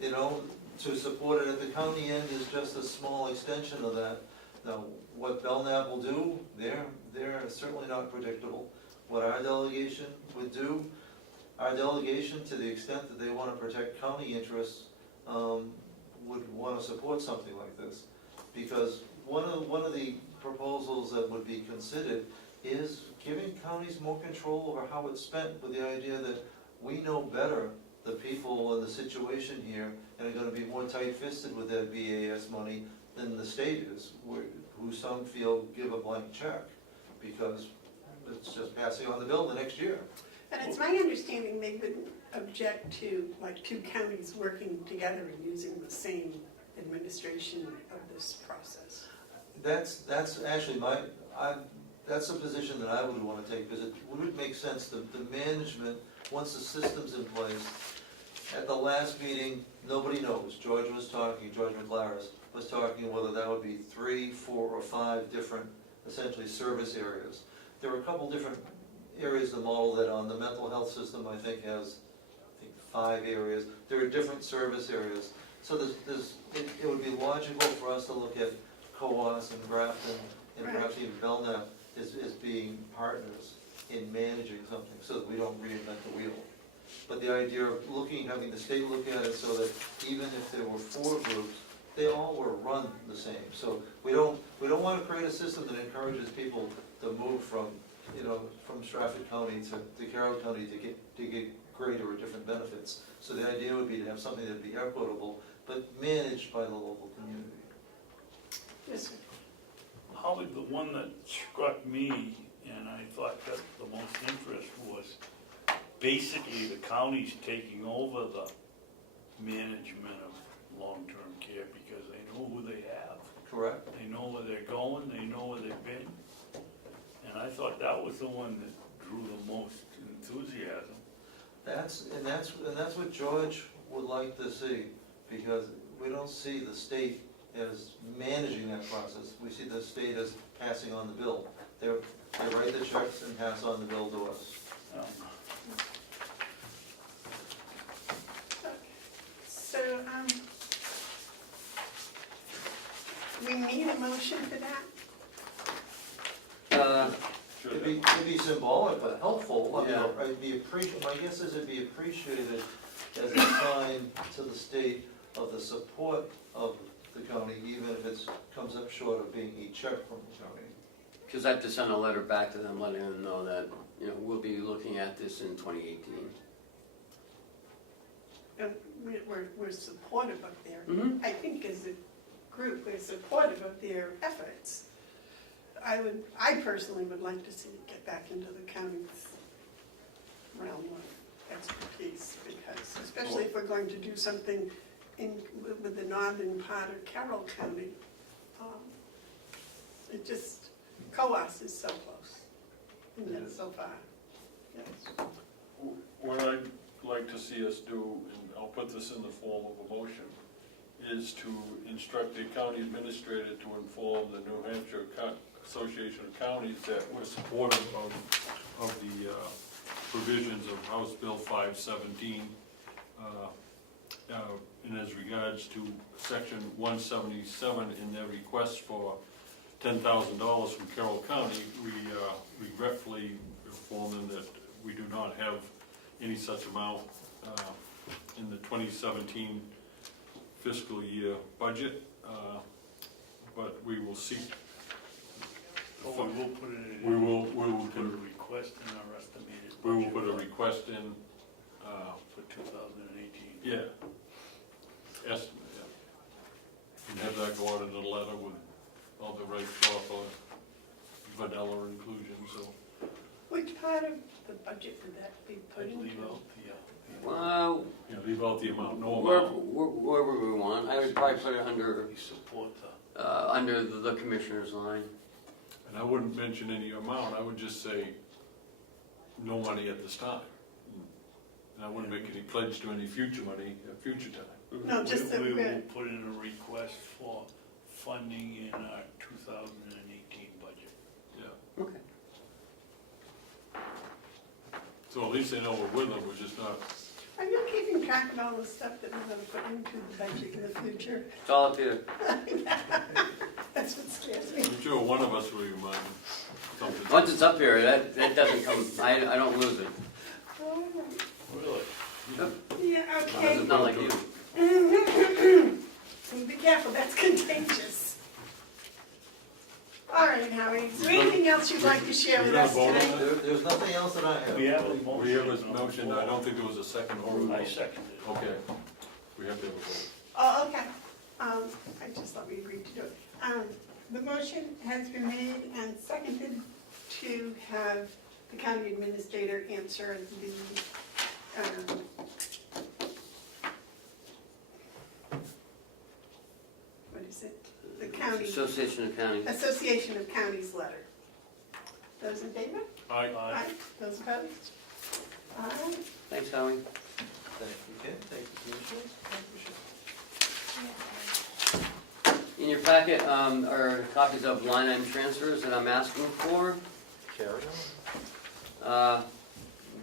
to support it at the county end is just a small extension of that. Now, what Belknap will do, they're certainly not predictable. What our delegation would do, our delegation, to the extent that they want to protect county interests, would want to support something like this. Because one of the proposals that would be considered is giving counties more control over how it's spent, with the idea that we know better the people in the situation here and are going to be more tight-fisted with that BAS money than the state is, who some feel give a blank check because it's just passing on the bill the next year. And it's my understanding they wouldn't object to like two counties working together and using the same administration of this process. That's actually that's a position that I would want to take, because it would make sense, the management, once the system's in place. At the last meeting, nobody knows, George McLaris was talking whether that would be 3, 4, or 5 different, essentially, service areas. There are a couple different areas of the model that on the mental health system, I think, has 5 areas. There are different service areas. So it would be logical for us to look at Coas and Grafton and Right. perhaps even Belknap is being partners in managing something, so that we don't reinvent the wheel. But the idea of having the state look at it so that even if there were 4 groups, they all were run the same. So we don't want to create a system that encourages people to move from Stratford County to Carroll County to get greater or different benefits. So the idea would be to have something that would be equitable, but managed by the local community. Yes, sir. Holly, the one that struck me, and I thought that the most interest was basically the county's taking over the management of long-term care because they know who they have. Correct? They know where they're going, they know where they've been. And I thought that was the one that drew the most enthusiasm. That's what George would like to see, because we don't see the state as managing that process. We see the state as passing on the bill. They write the checks and pass on the bill to us. So, we need a motion for that? It'd be symbolic but helpful. My guess is it'd be appreciated as a sign to the state of the support of the county, even if it comes up short of being a check from the county. Because I have to send a letter back to them, letting them know that, we'll be looking at this in 2018. And we're supportive of their, Mm-hmm. I think as a group, we're supportive of their efforts. I personally would like to see it get back into the county's realm of expertise, because especially if we're going to do something with the northern part of Carroll County, Coas is so close, and yet so far, yes. What I'd like to see us do, and I'll put this in the form of a motion, is to instruct the county administrator to inform the New Hampshire Association of Counties that we're supportive of the provisions of House Bill 517, and as regards to Section 177 in their request for $10,000 from Carroll County, we regretfully inform them that we do not have any such amount in the 2017 fiscal year budget, but we will seek. Oh, we will put it in. We will Put a request in our estimated budget. We will put a request in. For 2018. Yeah. Estimate, yeah. And have that go out in a letter with all the right proper vanilla inclusion, so. Which part of the budget would that be put I'd into? leave out the Well, Leave out the amount, no wherever, amount. wherever we want. I would probably put it under, we support the. under the commissioner's line. And I wouldn't mention any amount, I would just say, no money at this time. And I wouldn't make any pledge to any future money at future time. No, just that We will we're, put in a request for funding in our 2018 budget. Yeah. Okay. So at least they know we're with them, we're just not. are you keeping track of all the stuff that we're gonna put into the budget in the future? It's all up here. That's what scares me. I'm sure one of us will remind them something. Once it's up here, that doesn't come, I don't lose it. Oh, Really? yeah, okay. Not like you. Be careful, that's contagious. All right, Howie, is there anything else you'd like to share with us You're gonna vote on today? There's nothing else that I have. We have a motion. We have a motion, I don't think there was a second or a vote. I seconded it. Okay, we have to have a vote. Oh, okay. I just thought we agreed to do it. The motion has been made and seconded to have the county administrator answer the, what is it? The county, Association of Counties. Association of Counties letter. Those in favor? Aye. Those opposed? Aye. Thanks, Howie. Thank you, Ken. Thank you, Commissioner. In your packet are copies of line item transfers that I'm asking for. Carry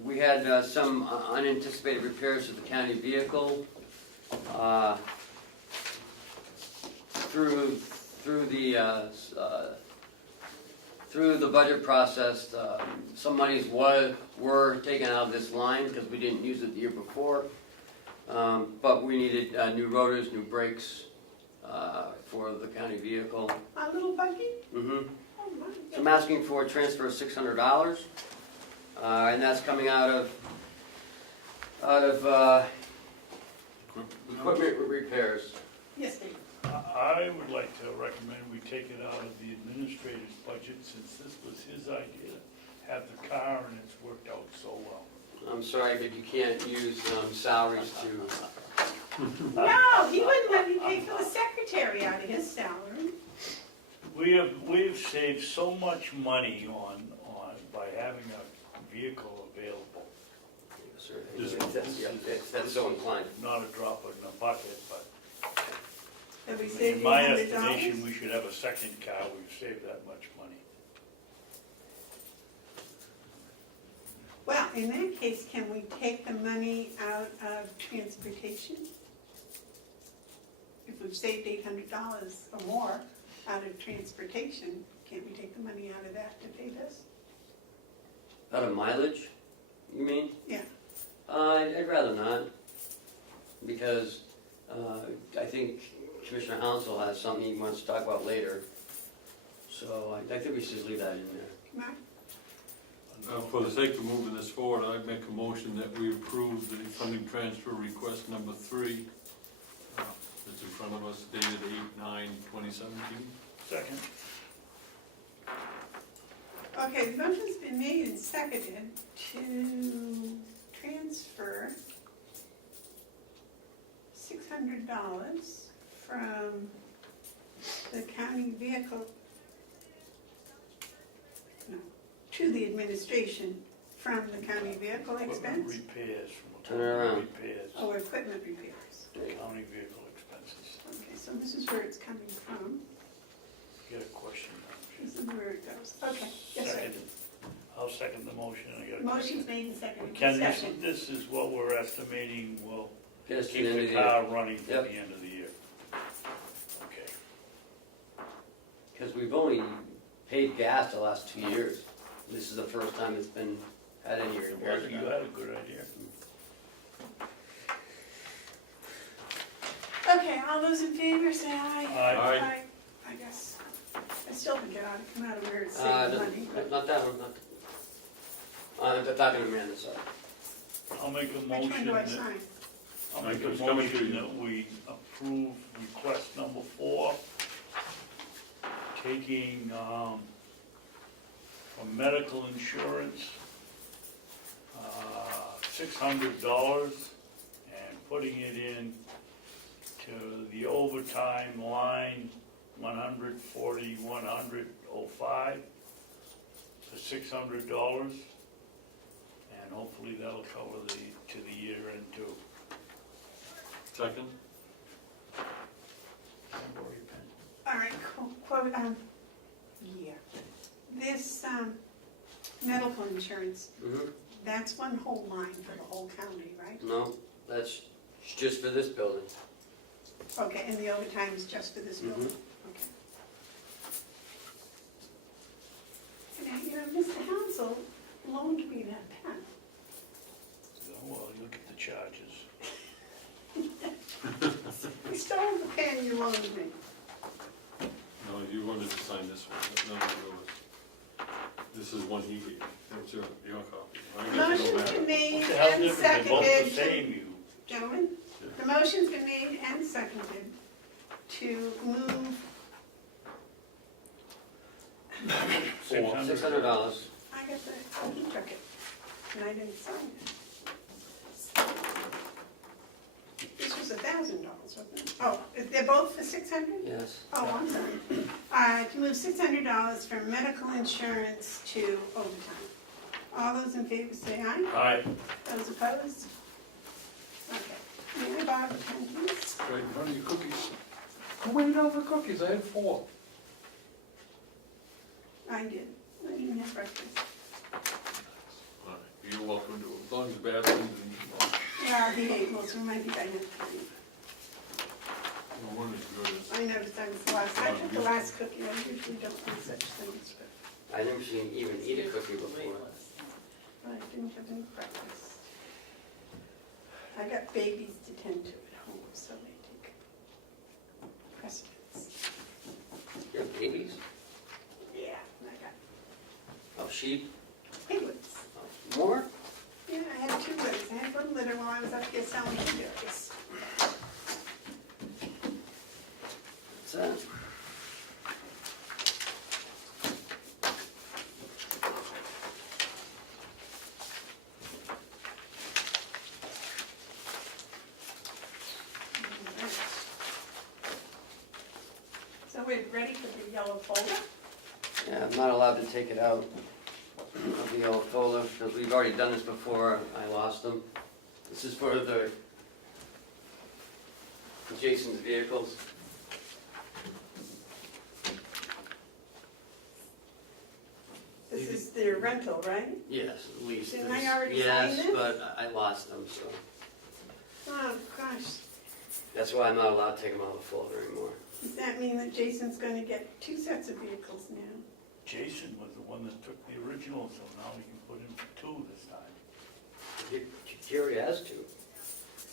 We had some unanticipated repairs to the county vehicle. Through the through the budget process, some monies were taken out of this line because we didn't use it the year before. But we needed new rotors, new brakes for the county vehicle. A little buggy? Mm-hmm. Oh, my So I'm asking for a transfer of $600, and that's coming out of equipment repairs. Yes, Dave. I would like to recommend we take it out of the administrator's budget, since this was his idea, to have the car, and it's worked out so well. I'm sorry, but you can't use salaries to, No, he wouldn't let me pay for the secretary out of his salary. We've saved so much money by having a vehicle available. that's so inclined. Not a drop in the bucket, but Have we saved in my $800? estimation, we should have a second car. We've saved that much money. Well, in that case, can we take the money out of transportation? If we've saved $800 or more out of transportation, can't we take the money out of that to pay this? Out of mileage, you mean? Yeah. I'd rather not, because I think Commissioner Hounsell has something he wants to talk about later. So I think we should just leave that in there. Mark? For the sake of moving this forward, I'd make a motion that we approve the funding transfer request number 3. That's in front of us, dated 8/9/2017. Second. Okay, the motion's been made and seconded to transfer $600 from the county vehicle, no, to the administration from the county vehicle Equipment expense? repairs, Turn it around. repairs, Oh, equipment repairs. county vehicle expenses. Okay, so this is where it's coming from. Got a question? This is where it goes. Okay, yes, sir. Seconded. I'll second the motion. I got a Motion's question. made and seconded. Ken, Discussion. this is what we're estimating will Get us to keep the end of the the year. car running to Yep. the end of the year. Okay. Because we've only paid gas the last 2 years. This is the first time it's been had any repairs. You had a good idea. Okay, all those in favor say aye. Aye. I guess, I still think it ought to come out of where it's Uh, saving money, but Not that one, I'm not gonna man this up. I'll make a which one motion do I that, sign? I'll make a It's coming to motion you. that we approve request number 4, taking, from medical insurance, $600 and putting it in to the overtime line, 140,105 for $600. And hopefully that'll cover to the year end too. Second? Temporary pen. All right, quote, yeah. This, medical insurance, Mhm. that's one whole line for the whole county, right? No, that's just for this building. Okay, and the overtime is just for this building? Okay. And, you know, Mr. Hounsell loaned me that pen. Well, you look at the charges. I stole the pen you loaned me. No, you wanted to sign this one, that's none of yours. This is one he gave, that's your copy. I guess it don't Motion's matter. been made What the hell and difference? They're both the seconded. same, you. Gentlemen, the motion's been made and seconded to move, $600. I got the, oh, he took it, and I didn't sign it. This was $1,000, wasn't it? Oh, they're both for 600? Yes. Oh, I'm sorry. To move $600 from medical insurance to overtime. All those in favor say aye. Aye. Those opposed? Okay. May I borrow a pen, please? Right in front of your cookies. Who waited over cookies? I had 4. I did. I didn't have breakfast. All right, you're welcome to it, as long as Babson and, Well, he ate most of them. I think I had 3. no one is good as. I noticed I was the last. I took the last cookie. I usually don't do such things, but I never seen even eat a cookie before. I didn't have any breakfast. I got babies to tend to at home, so they take precedence. You have babies? Yeah, I got Of sheep? piglets. More? Yeah, I had 2 litters. I had 1 litter while I was up here selling blueberries. What's that? So we're ready for the yellow folder? Yeah, I'm not allowed to take it out of the yellow folder, because we've already done this before, I lost them. This is for the Jason's vehicles. This is their rental, right? Yes, at least. Didn't I already sign Yes, this? but I lost them, so Oh, gosh. that's why I'm not allowed to take them out of the folder anymore. Does that mean that Jason's gonna get 2 sets of vehicles now? Jason was the one that took the original, so now we can put in for 2 this time. He already has to.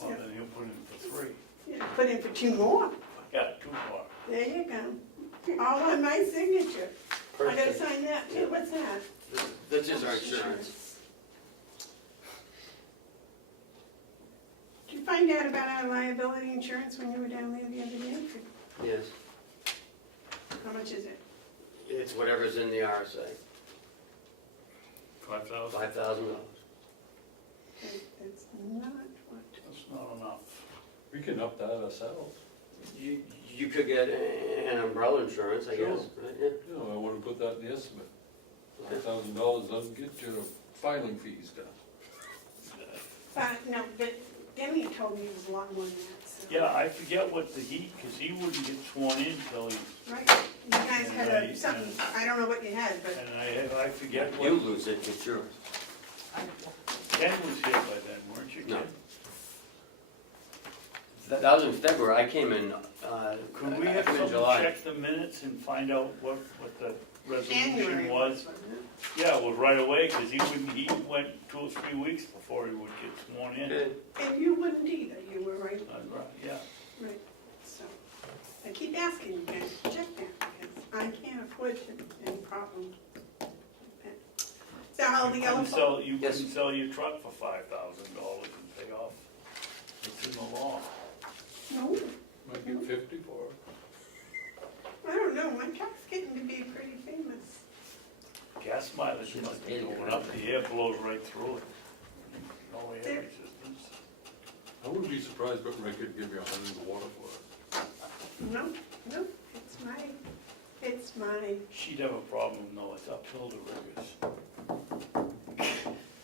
Well, then he'll put in for 3. Yeah, put in for 2 more. Yeah, 2 more. There you go. All on my signature. I gotta Perfect. sign that too. What's that? This is our insurance. Did you find out about our liability insurance when you were down there the other day? Yes, How much is it? it's whatever's in the RSA, 5,000? $5,000. That's not what. That's not enough. We can up that ourselves. You could get an umbrella insurance, I guess, Sure. right? Yeah. You know, I wouldn't put that in the estimate. $5,000 doesn't get your filing fees down. No, but Demi told me it was a lot more than that, so. Yeah, I forget what because he wouldn't get sworn in till he, Right, you guys had Right, something, I don't know what you had, but and I forget You what, lose it, it's yours. Ken was here by then, weren't you, No. Ken? That was in February, I came in, Could we I have came in someone July. check the minutes and find out what the January resolution was? wasn't it? Yeah, well, right away, because he went 2 or 3 weeks before he would get sworn in. Good. And you wouldn't either, you were right, Right, yeah. right, so. I keep asking you guys to check that, because I can't afford to have any problem. So how the You yellow couldn't folder? sell, you Yes. couldn't sell your truck for $5,000 and pay off. It's in the law. No, Might get 50 for it. I don't know, my truck's getting to be pretty famous. Gas mileage must be going up, the air blows right through it. No air There- resistance. I wouldn't be surprised if Ray could give you 100 of water for it. No, it's my, She'd have a problem, though, it's uphill to Riggers.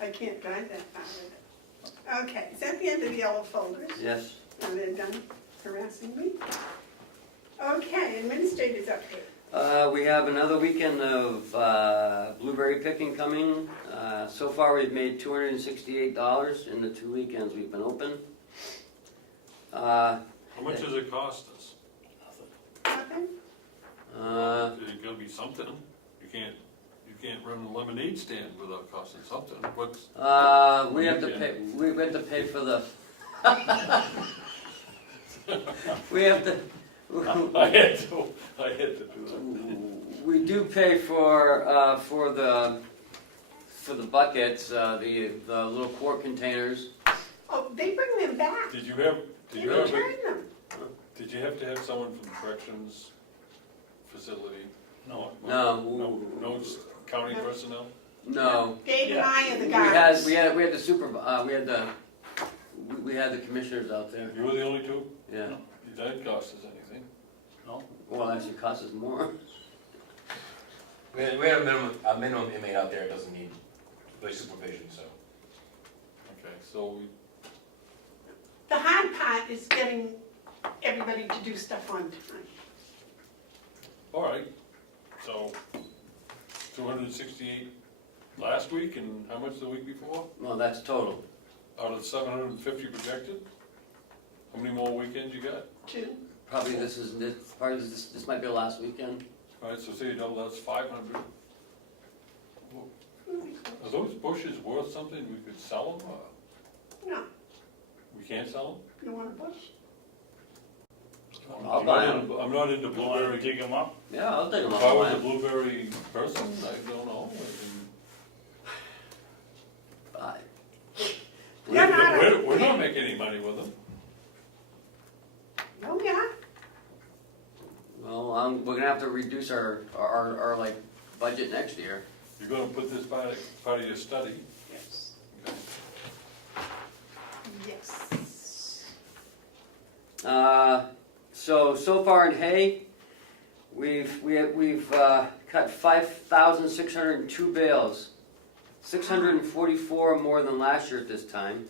I can't drive that far with it. Okay, is that the end of the yellow folders? Yes. Now they're done harassing me. Okay, administrators update. We have another weekend of blueberry picking coming. So far, we've made $268 in the 2 weekends we've been open. How much does it cost us? Nothing? There's gotta be something. You can't run a lemonade stand without costing something. What's, We have to pay, we have to pay for the, we have to, I had to do that. we do pay for the buckets, the little quart containers. Oh, they bring them back. did you have, They did you have, return them. did you have to have someone from the corrections facility? No. No. No county personnel? No. Dave and I are the We guards. had the we had the commissioners out there, You were the only two? yeah. That didn't cost us anything. No? Well, actually it costs us more. We had a minimum inmate out there that doesn't need really supervision, so. Okay, so we, The hard part is getting everybody to do stuff on time. all right, so 268 last week and how much the week before? Well, that's total. Out of the 750 projected? How many more weekends you got? 2. Probably this might be the last weekend. All right, so say you double, that's 500. Are those bushes worth something? We could sell them, or No, we can't sell them? you want a bush? I'll buy them. I'm not into You wanna blueberry. dig them up? Yeah, I'll take them If I all. was a blueberry person, I don't know. Bye. We're not making any money with them. Oh, yeah. Well, we're gonna have to reduce our like budget next year. You're gonna put this part of your study. Yes. Okay. Yes. So far in hay, we've cut 5,602 bales, 644 more than last year at this time.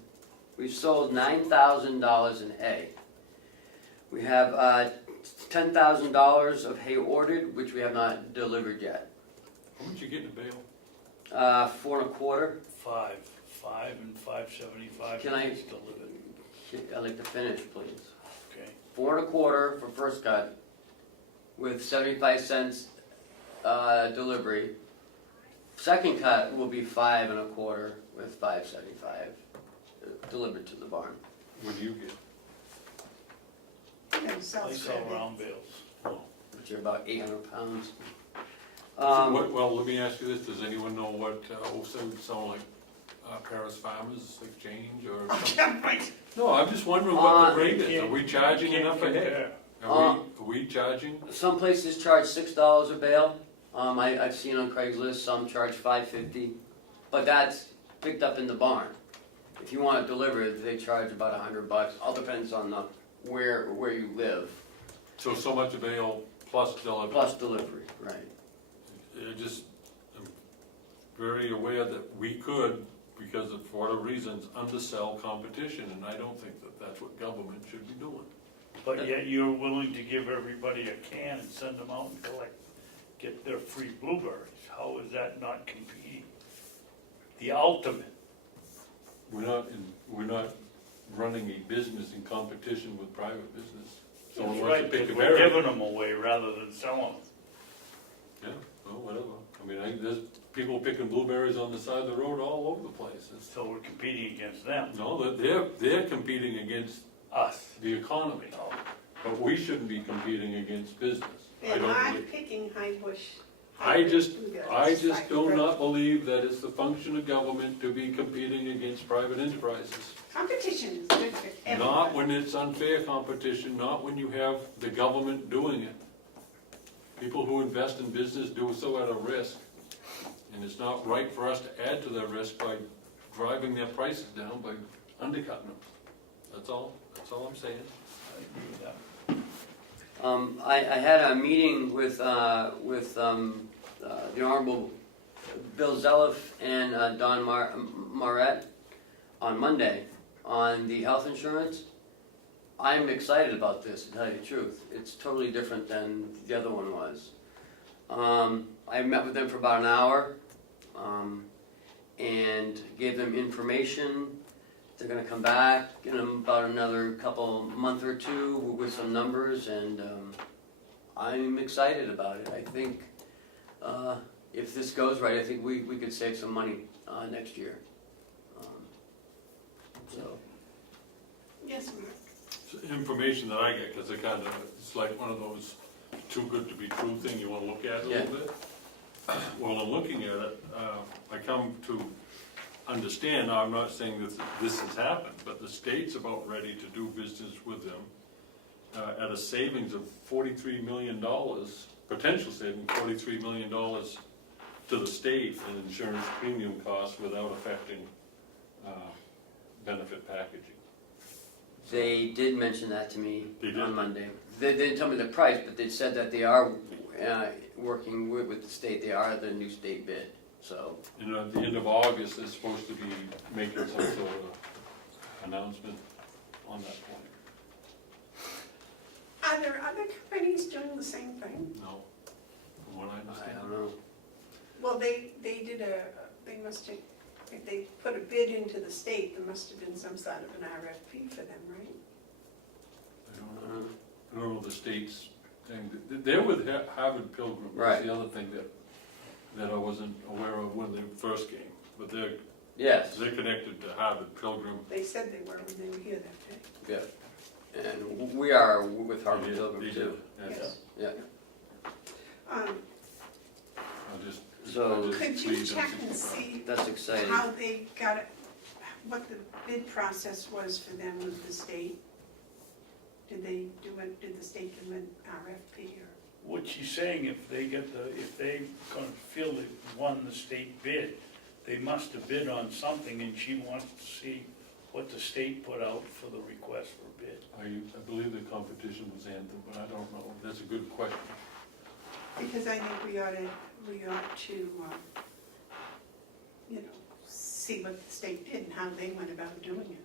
We've sold $9,000 in hay. We have $10,000 of hay ordered, which we have not delivered yet. How much you getting a bale? 4 1/4. Five and 5.75. Can I- It's delivered. I'd like to finish, please. Okay. 4 1/4 for first cut, with 75 cents delivery. Second cut will be 5 1/4 with 5.75 delivered to the barn. What do you get? And sell They sell shredded. round bales. Which are about 800 pounds. Well, let me ask you this, does anyone know what OSA would sound like, Paris Farmers Exchange or something? No, I'm just wondering what the rate is, are we charging enough for hay? Are we charging? Some places charge $6 a bale. I've seen on Craigslist, some charge $5.50, but that's picked up in the barn. If you want it delivered, they charge about $100. All depends on where you live, So much a bale plus delivery? plus delivery, right? I'm very aware that we could, because of for whatever reasons, undersell competition, and I don't think that that's what government should be doing. But yet you're willing to give everybody a can and send them out and get their free blueberries. How is that not competing? The ultimate. We're not running a business in competition with private business. Someone wants to Right, pick but a we're berry. giving them away rather than selling them. Yeah, well, whatever. I mean, there's people picking blueberries on the side of the road all over the place. So we're competing against them. No, they're competing against Us. the economy, No. but we shouldn't be competing against business. They're not picking high bush. I just Like do red- not believe that it's the function of government to be competing against private enterprises. Competition is good for everybody. Not when it's unfair competition, not when you have the government doing it. People who invest in business do so at a risk, and it's not right for us to add to their risk by driving their prices down, by undercutting them. That's all I'm saying. I agree with that. I had a meeting with the Honorable Bill Zelliff and Don Marette on Monday on the health insurance. I'm excited about this, to tell you the truth. It's totally different than the other one was. I met with them for about an hour and gave them information. They're gonna come back in about another month or two with some numbers, and I'm excited about it. I think if this goes right, I think we could save some money next year. So, Yes, Mark. It's information that I get, because it's like one of those too good to be true thing you want to look at a little bit. Well, in looking at it, I come to understand, now I'm not saying that this has happened, but the state's about ready to do business with them at a savings of $43 million, potential saving $43 million to the state in insurance premium costs without affecting benefit packaging. they did mention that to me They did? on Monday. They didn't tell me the price, but they said that they are working with the state. They are the new state bid, so. You know, at the end of August, they're supposed to be making some sort of announcement on that point. Are there other companies doing the same thing? No, from what I I understand. don't know. Well, they must have, if they put a bid into the state, there must have been some sort of an RFP for them, right? I don't know the state's thing. They're with Harvard Pilgrim, that's Right. the other thing that that I wasn't aware of when they first came, but Yes, they're connected to Harvard Pilgrim. They said they were when they were here that day. good. And we are with Harvard They Pilgrim did, too. yes. Yeah. I just- So- I just Could you pleased them check and 65. see That's exciting. how they got it, what the bid process was for them with the state? Did they do it, did the state give them an RFP or? What she's saying, if they gonna feel they won the state bid, they must have bid on something, and she wants to see what the state put out for the request for bid. I believe the competition was Anthem, but I don't know. That's a good question. Because I think we ought to, you know, see what the state did and how they went about doing it.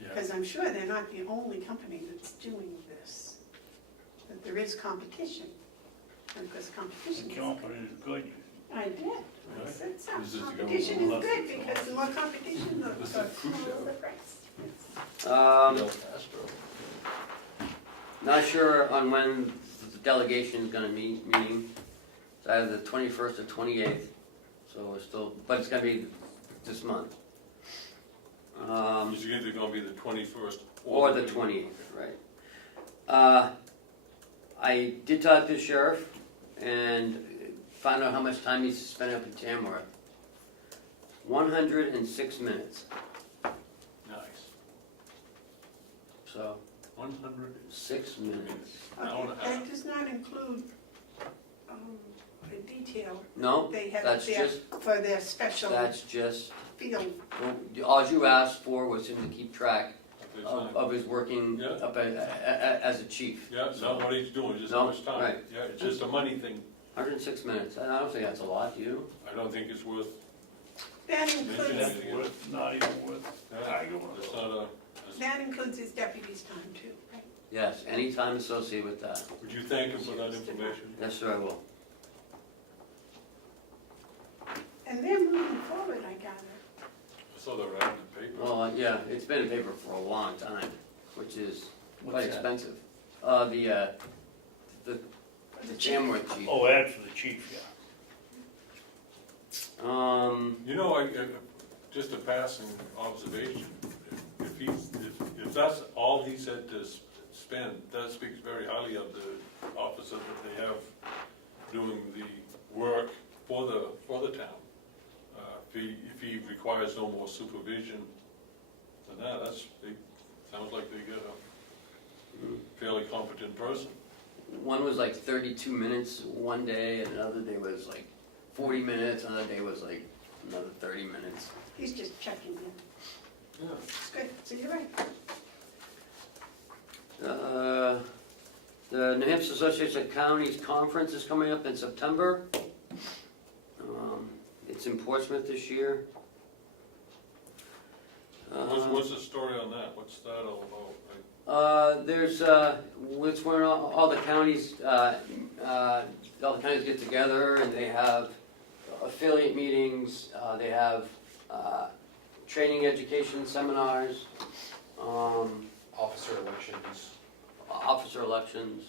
Yeah. Because I'm sure they're not the only company that's doing this, that there is competition. And because competition The is. company is good. I did. I said so. This is to go Competition with is the good left. because the more competition, the This is the crucial. lower the price. Yes. Not sure on when the delegation is gonna meeting. It's either the 21st or 28th, so we're still, but it's gonna be this month. It's either gonna be the 21st Or the 28th, right. I did talk to the sheriff and found out how much time he's spent up in Tamworth. 106 minutes, Nice. so 100. 6 minutes. Hour and a Okay, half. that does not include the detail No, they have that's there just, for their special that's just, field. all you asked for was him to keep track Okay, fine. of his working Yeah. up as a chief. Yeah, it's not what he's doing, just No, how much time. right. Yeah, it's just a money thing. 106 minutes, I don't think that's a lot, do you? I don't think it's worth, That Mention includes, it. Not even worth arguing it's about. not a, that includes his deputy's time too, right? Yes, any time associated with that. would you thank him for that information? Yes, sir, I will. And they're moving forward, I gather. I saw the ad in the paper. Well, yeah, it's been in paper for a long time, which is quite What's that? expensive. The Tamworth chief. Oh, ad for the chief, yeah. You know, just a passing observation, if he's, if that's all he said to spend, that speaks very highly of the officer that they have doing the work for the town. If he requires no more supervision than that, sounds like they get a fairly competent person. One was like 32 minutes one day, and another day was like 40 minutes, another day was like another 30 minutes. He's just checking in. Yeah. It's good, so you're right. The New Hampshire Association of Counties Conference is coming up in September. It's in Portsmouth this year. What's the story on that? What's that all about? It's where all the counties get together and they have affiliate meetings, they have training education seminars, Officer elections. officer elections.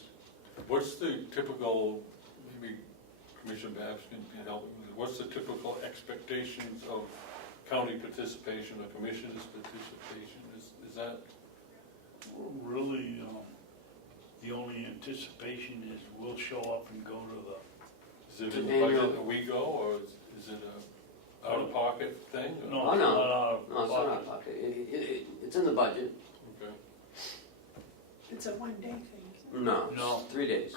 What's the typical, maybe Commissioner Babson can help me with it, what's the typical expectations of county participation or commissioners' participation? Is that? Really, the only anticipation is we'll show up and go to Is it in the budget that we go, or is it a out-of-pocket thing? the, no, Oh, it's no. not out of No, it's pocket. not pocket. It's in the budget. Okay. It's a one-day thing. No, No. 3 days.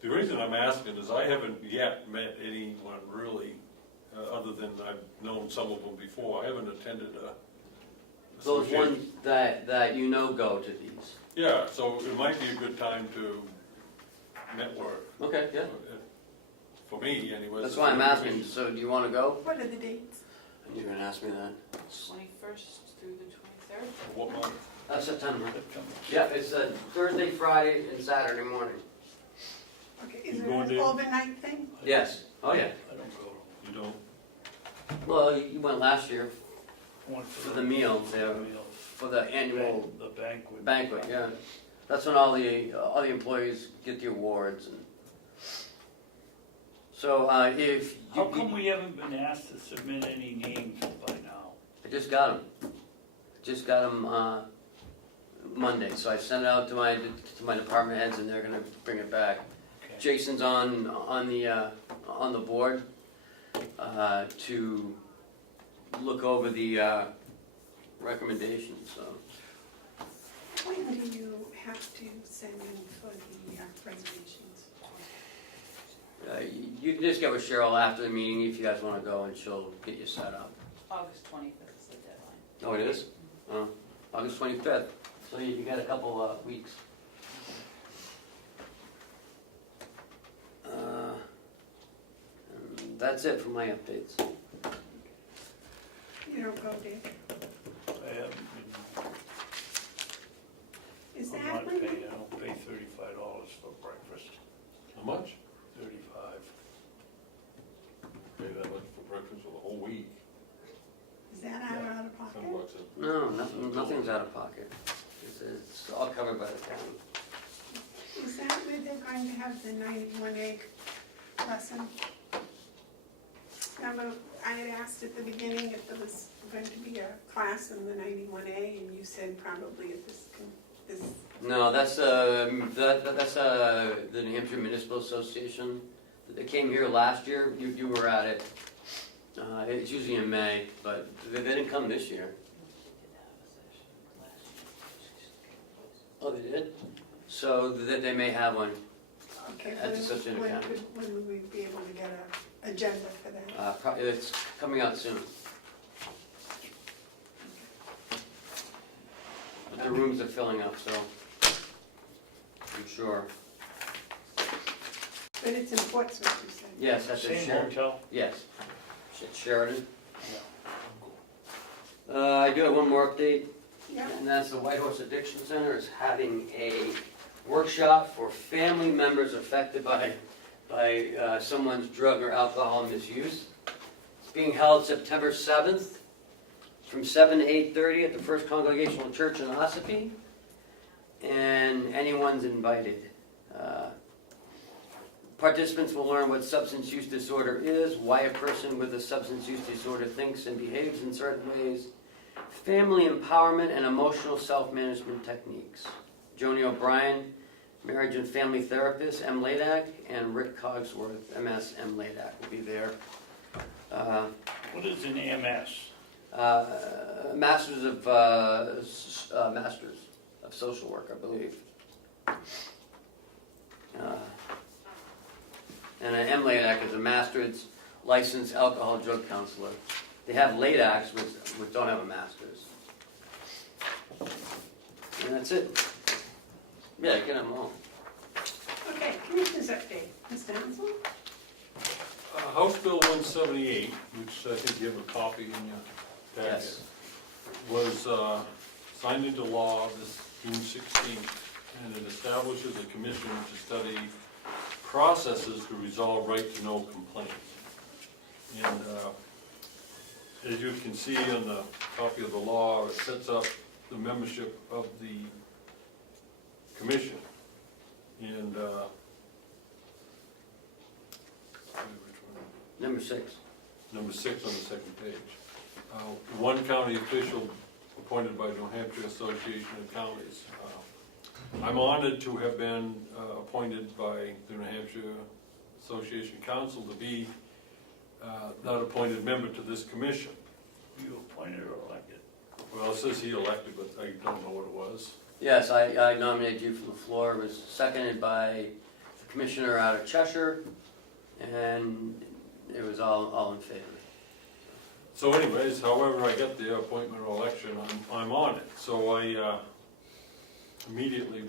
The reason I'm asking is I haven't yet met anyone really, other than I've known some of them before. I haven't attended a Those association. ones that you know go to these. Yeah, so it might be a good time to network. Okay, yeah. For me, anyway. That's why I'm asking, so do you want to go? What are the dates? And you're gonna ask me that. 21st through the 23rd. What month? That's September. September. Yeah, it's Thursday, Friday, and Saturday morning. Okay, is You there going an there? overnight thing? Yes, oh yeah. I don't go. You don't? Well, you went last year One for the meal, there, for the annual The banquet. banquet, yeah. That's when all the employees get the awards and So if you. How come we haven't been asked to submit any names by now? I just got them. Monday, so I sent it out to my department heads, and they're gonna bring it back. Okay. Jason's on the board to look over the recommendations. So When do you have to send in for the reservations? you can just get with Cheryl after the meeting if you guys want to go, and she'll get you set up. August 25th is the deadline. Oh, it is? August 25th. So you got a couple weeks. And that's it for my updates. You don't go, Dave. I haven't been, Is I'm that not when? paid, I don't pay $35 for breakfast. How much? 35. Pay that much for breakfast for the whole week. Is that out of pocket? $10 No, nothing's out of pocket. It's all covered by the county. Is that where they're going to have the 91A lesson? Remember, I had asked at the beginning if there was going to be a class in the 91A, and you said probably at this. No, that's that's the New Hampshire Municipal Association. They came here last year. You were at it. It's usually in May, but they didn't come this year. Oh, they did? So that they may have one. Okay, At the Associated when County. would we be able to get an agenda for that? It's coming out soon. But the rooms are filling up, so I'm sure. But it's in Portsmouth, you said? Yes, that's at Same Sheridan. hotel? Yes, at Sheridan. Yeah. I do have one more update. Yeah. And that's the White Horse Addiction Center is having a workshop for family members affected by someone's drug or alcohol misuse. It's being held September 7th from 7 to 8:30 at the First Congregational Church in Ossipee. And anyone's invited. Participants will learn what substance use disorder is, why a person with a substance use disorder thinks and behaves in certain ways, family empowerment and emotional self-management techniques. Joni O'Brien, marriage and family therapist, M. Ladak, and Rick Cogsworth, MS, M. Ladak, will be there. What is an AMS? Masters of Social Work, I believe. And an M. Ladak is a master's licensed alcohol drug counselor. They have LADACs, which don't have a master's. And that's it. Yeah, get them all. Okay, Commissioners update. Mr. Hounsell? House Bill 178, which I think you have a copy in your packet, Yes. was signed into law this June 16th, and it establishes a commission to study processes to resolve right-to-know complaints. And as you can see on the copy of the law, it sets up the membership of the commission. And Number 6. number 6 on the second page. One county official appointed by New Hampshire Association of Counties. I'm honored to have been appointed by the New Hampshire Association Council to be that appointed member to this commission. You appointed or elected? Well, it says he elected, but I don't know what it was. Yes, I nominate you from the floor. It was seconded by the commissioner out of Cheshire, and it was all in favor. So anyways, however I get the appointment or election, I'm on it. So I immediately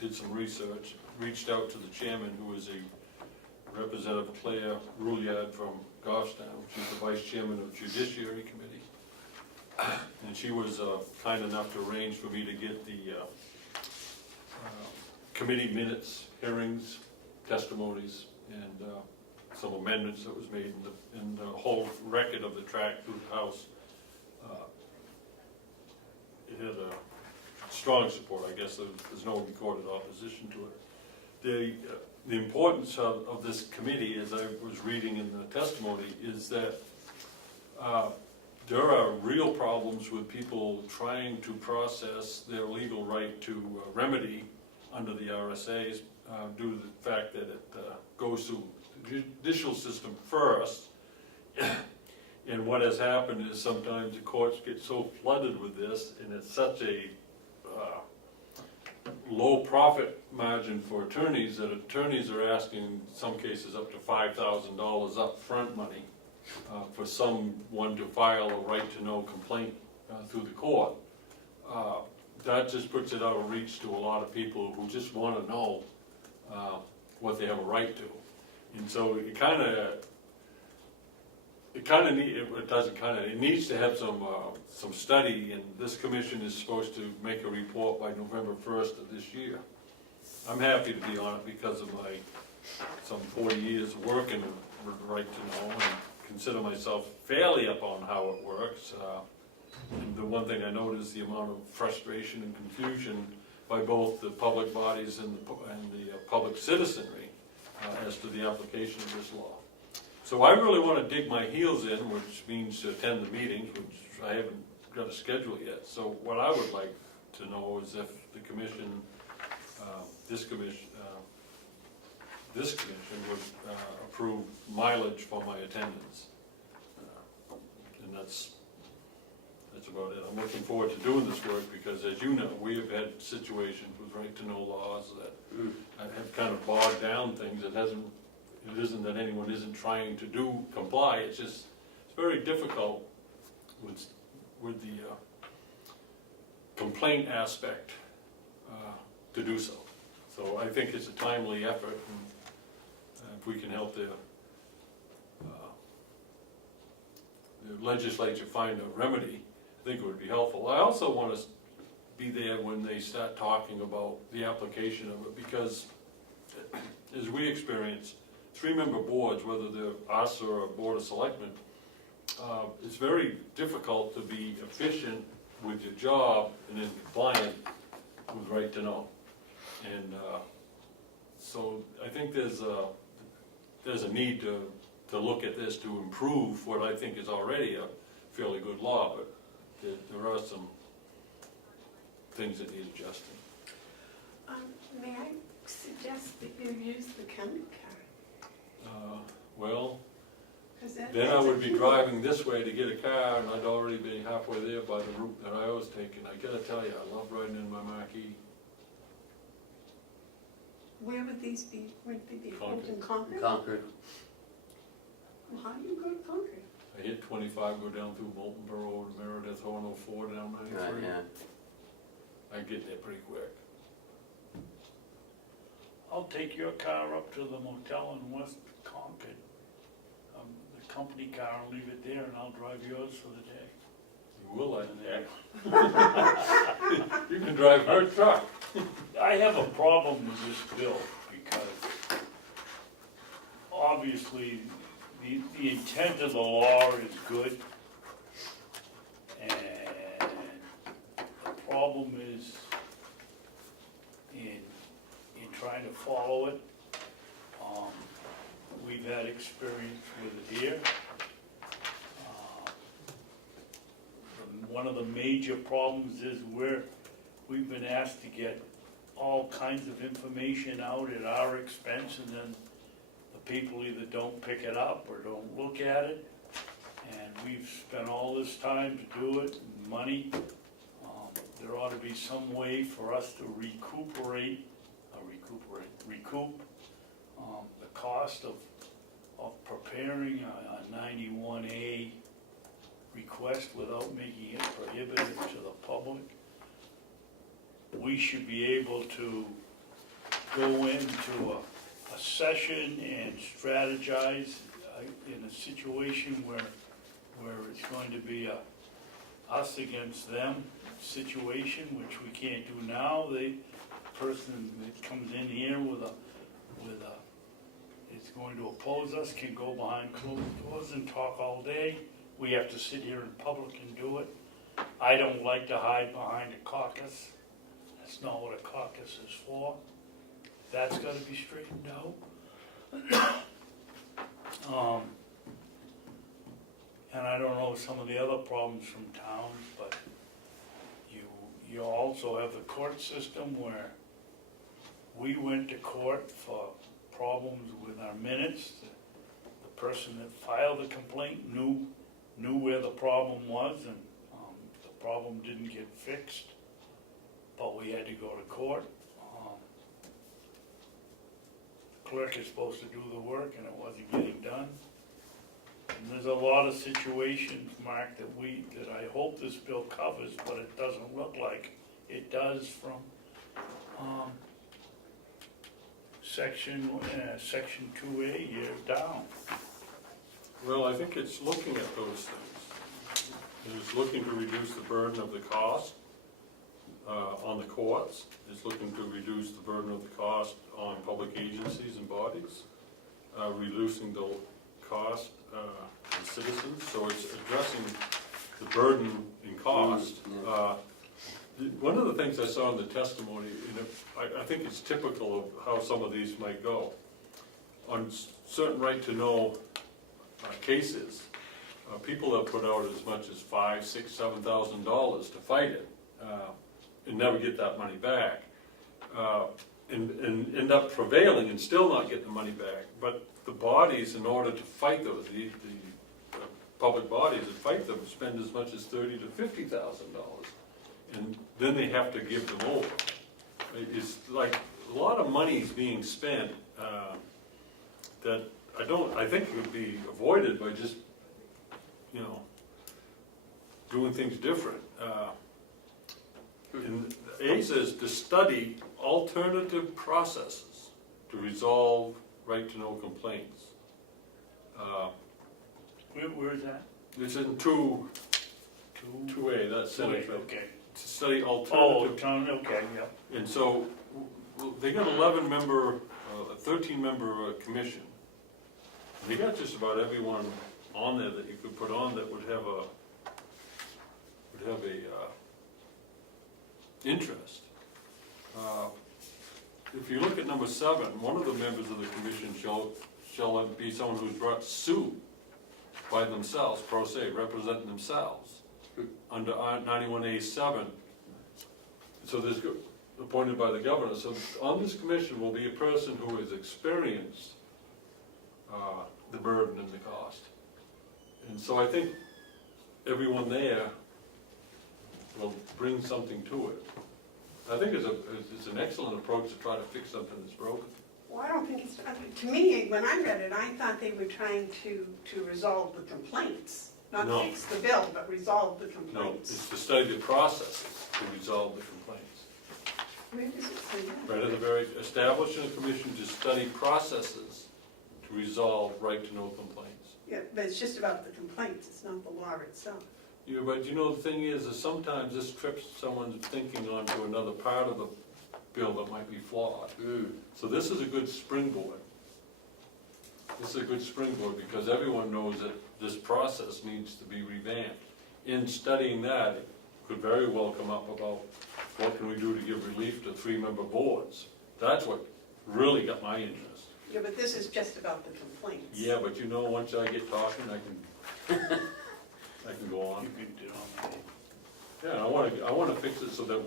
did some research, reached out to the chairman, who is a Representative Claire Rouliard from Goffstown. She's the vice chairman of Judiciary Committee. And she was kind enough to arrange for me to get the committee minutes, hearings, testimonies, and some amendments that was made in the whole record of the track through the House. It had a strong support. I guess there's no recorded opposition to it. the importance of this committee, as I was reading in the testimony, is that there are real problems with people trying to process their legal right to remedy under the RSAs due to the fact that it goes through the judicial system first. And what has happened is sometimes the courts get so flooded with this, and it's such a low profit margin for attorneys that attorneys are asking, in some cases, up to $5,000 upfront money for someone to file a right-to-know complaint through the court. That just puts it out of reach to a lot of people who just want to know what they have a right to. And so it needs to have some study, and this commission is supposed to make a report by November 1st of this year. I'm happy to be on it because of my some 40 years working with right to know, and consider myself fairly up on how it works. And the one thing I noticed is the amount of frustration and confusion by both the public bodies and the public citizenry as to the application of this law. So I really want to dig my heels in, which means to attend the meetings, which I haven't got a schedule yet. So what I would like to know is if the commission, this commission would approve mileage for my attendance. And that's about it. I'm looking forward to doing this work because, as you know, we have had situations with right-to-know laws that have kind of bogged down things. It isn't that anyone isn't trying to comply. It's just it's very difficult with the complaint aspect to do so. So I think it's a timely effort, and if we can help the legislature find a remedy, I think it would be helpful. I also want to be there when they start talking about the application of it, because as we experience, 3-member boards, whether they're us or a board of selectmen, it's very difficult to be efficient with your job and in compliant with right to know. And so I think there's a need to look at this to improve what I think is already a fairly good law, but there are some things that need adjusting. May I suggest that you use the county car? Well, 'Cause then I would be driving this way to get a car, and I'd already be halfway there by the route that I was taking. I gotta tell you, I love riding in my Marquis. Where would these be? Would they be Concord. in Concord? Concord. Well, how do you go to Concord? I hit 25, go down through Molten Borough to Meredith, 104 down 93. Yeah. I get there pretty quick. I'll take your car up to the motel in West Concord. The company car, I'll leave it there, and I'll drive yours for the day. You will, I think. You can drive her truck. I have a problem with this bill because obviously the intent of the law is good, and the problem is in trying to follow it. We've had experience with it here. One of the major problems is we've been asked to get all kinds of information out at our expense, and then the people either don't pick it up or don't look at it. And we've spent all this time to do it, and money. There ought to be some way for us to recoup the cost of preparing a 91A request without making it prohibitive to the public. We should be able to go into a session and strategize in a situation where it's going to be a us against them situation, which we can't do now. The person that comes in here with a is going to oppose us can go behind closed doors and talk all day. We have to sit here in public and do it. I don't like to hide behind a caucus. That's not what a caucus is for. that's gotta be straightened out. And I don't know some of the other problems from towns, but you also have the court system where we went to court for problems with our minutes. The person that filed the complaint knew where the problem was, and the problem didn't get fixed, but we had to go to court. The clerk is supposed to do the work, and it wasn't getting done. And there's a lot of situations, Mark, that I hope this bill covers, but it doesn't look like it does from section 2A here down. Well, I think it's looking at those things. It's looking to reduce the burden of the cost on the courts. It's looking to reduce the burden of the cost on public agencies and bodies, reducing the cost on citizens. So it's addressing the burden in cost. One of the things I saw in the testimony, I think it's typical of how some of these might go. On certain right-to-know cases, people have put out as much as $5,000, $6,000, $7,000 to fight it, and never get that money back, and end up prevailing and still not get the money back. But the bodies, in order to fight those, the public bodies that fight them, spend as much as $30,000 to $50,000. And then they have to give them over. It's like a lot of money is being spent that I think would be avoided by just, doing things different. And A says to study alternative processes to resolve right-to-know complaints. Where is that? It's in 2A, that's Senate. Okay. To study alternative. Okay, yeah. And so they got 11-member, a 13-member commission. They got just about everyone on there that you could put on that would have a interest. If you look at number 7, one of the members of the commission shall be someone who's brought suit by themselves, pro se, representing themselves, under 91A7. So there's appointed by the governor. So on this commission will be a person who has experienced the burden and the cost. And so I think everyone there will bring something to it. I think it's an excellent approach to try to fix something that's broken. Well, I don't think it's, to me, when I read it, I thought they were trying to resolve the complaints. Not No. fix the bill, but resolve the No, complaints. it's to study the processes to resolve the complaints. Where does it say that? Right at the very, establishing a commission to study processes to resolve right-to-know complaints. Yeah, but it's just about the complaints, it's not the law itself. Yeah, but the thing is sometimes this trips someone's thinking onto another part of the bill that might be flawed. So this is a good springboard. This is a good springboard because everyone knows that this process needs to be revamped. In studying that, it could very well come up about what can we do to give relief to 3-member boards. That's what really got my interest. Yeah, but this is just about the complaints. Yeah, but once I get talking, I can go on. You can do it. Yeah, I want to fix it so that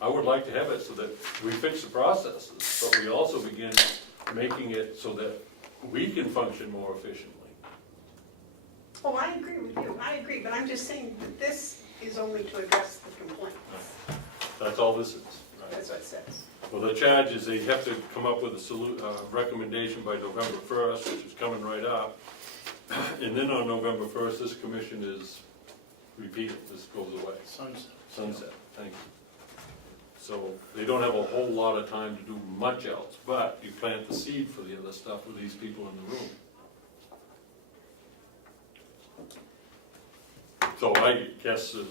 I would like to have it so that we fix the processes, but we also begin making it so that we can function more efficiently. Oh, I agree with you, I agree, but I'm just saying that this is only to address the complaints. That's all this is. Right? That's what it says. Well, the charge is they have to come up with a recommendation by November 1st, which is coming right up. And then on November 1st, this commission is repeated, this goes away. Sunset, thank you. So they don't have a whole lot of time to do much else, but you plant the seed for the other stuff with these people in the room. So I guess it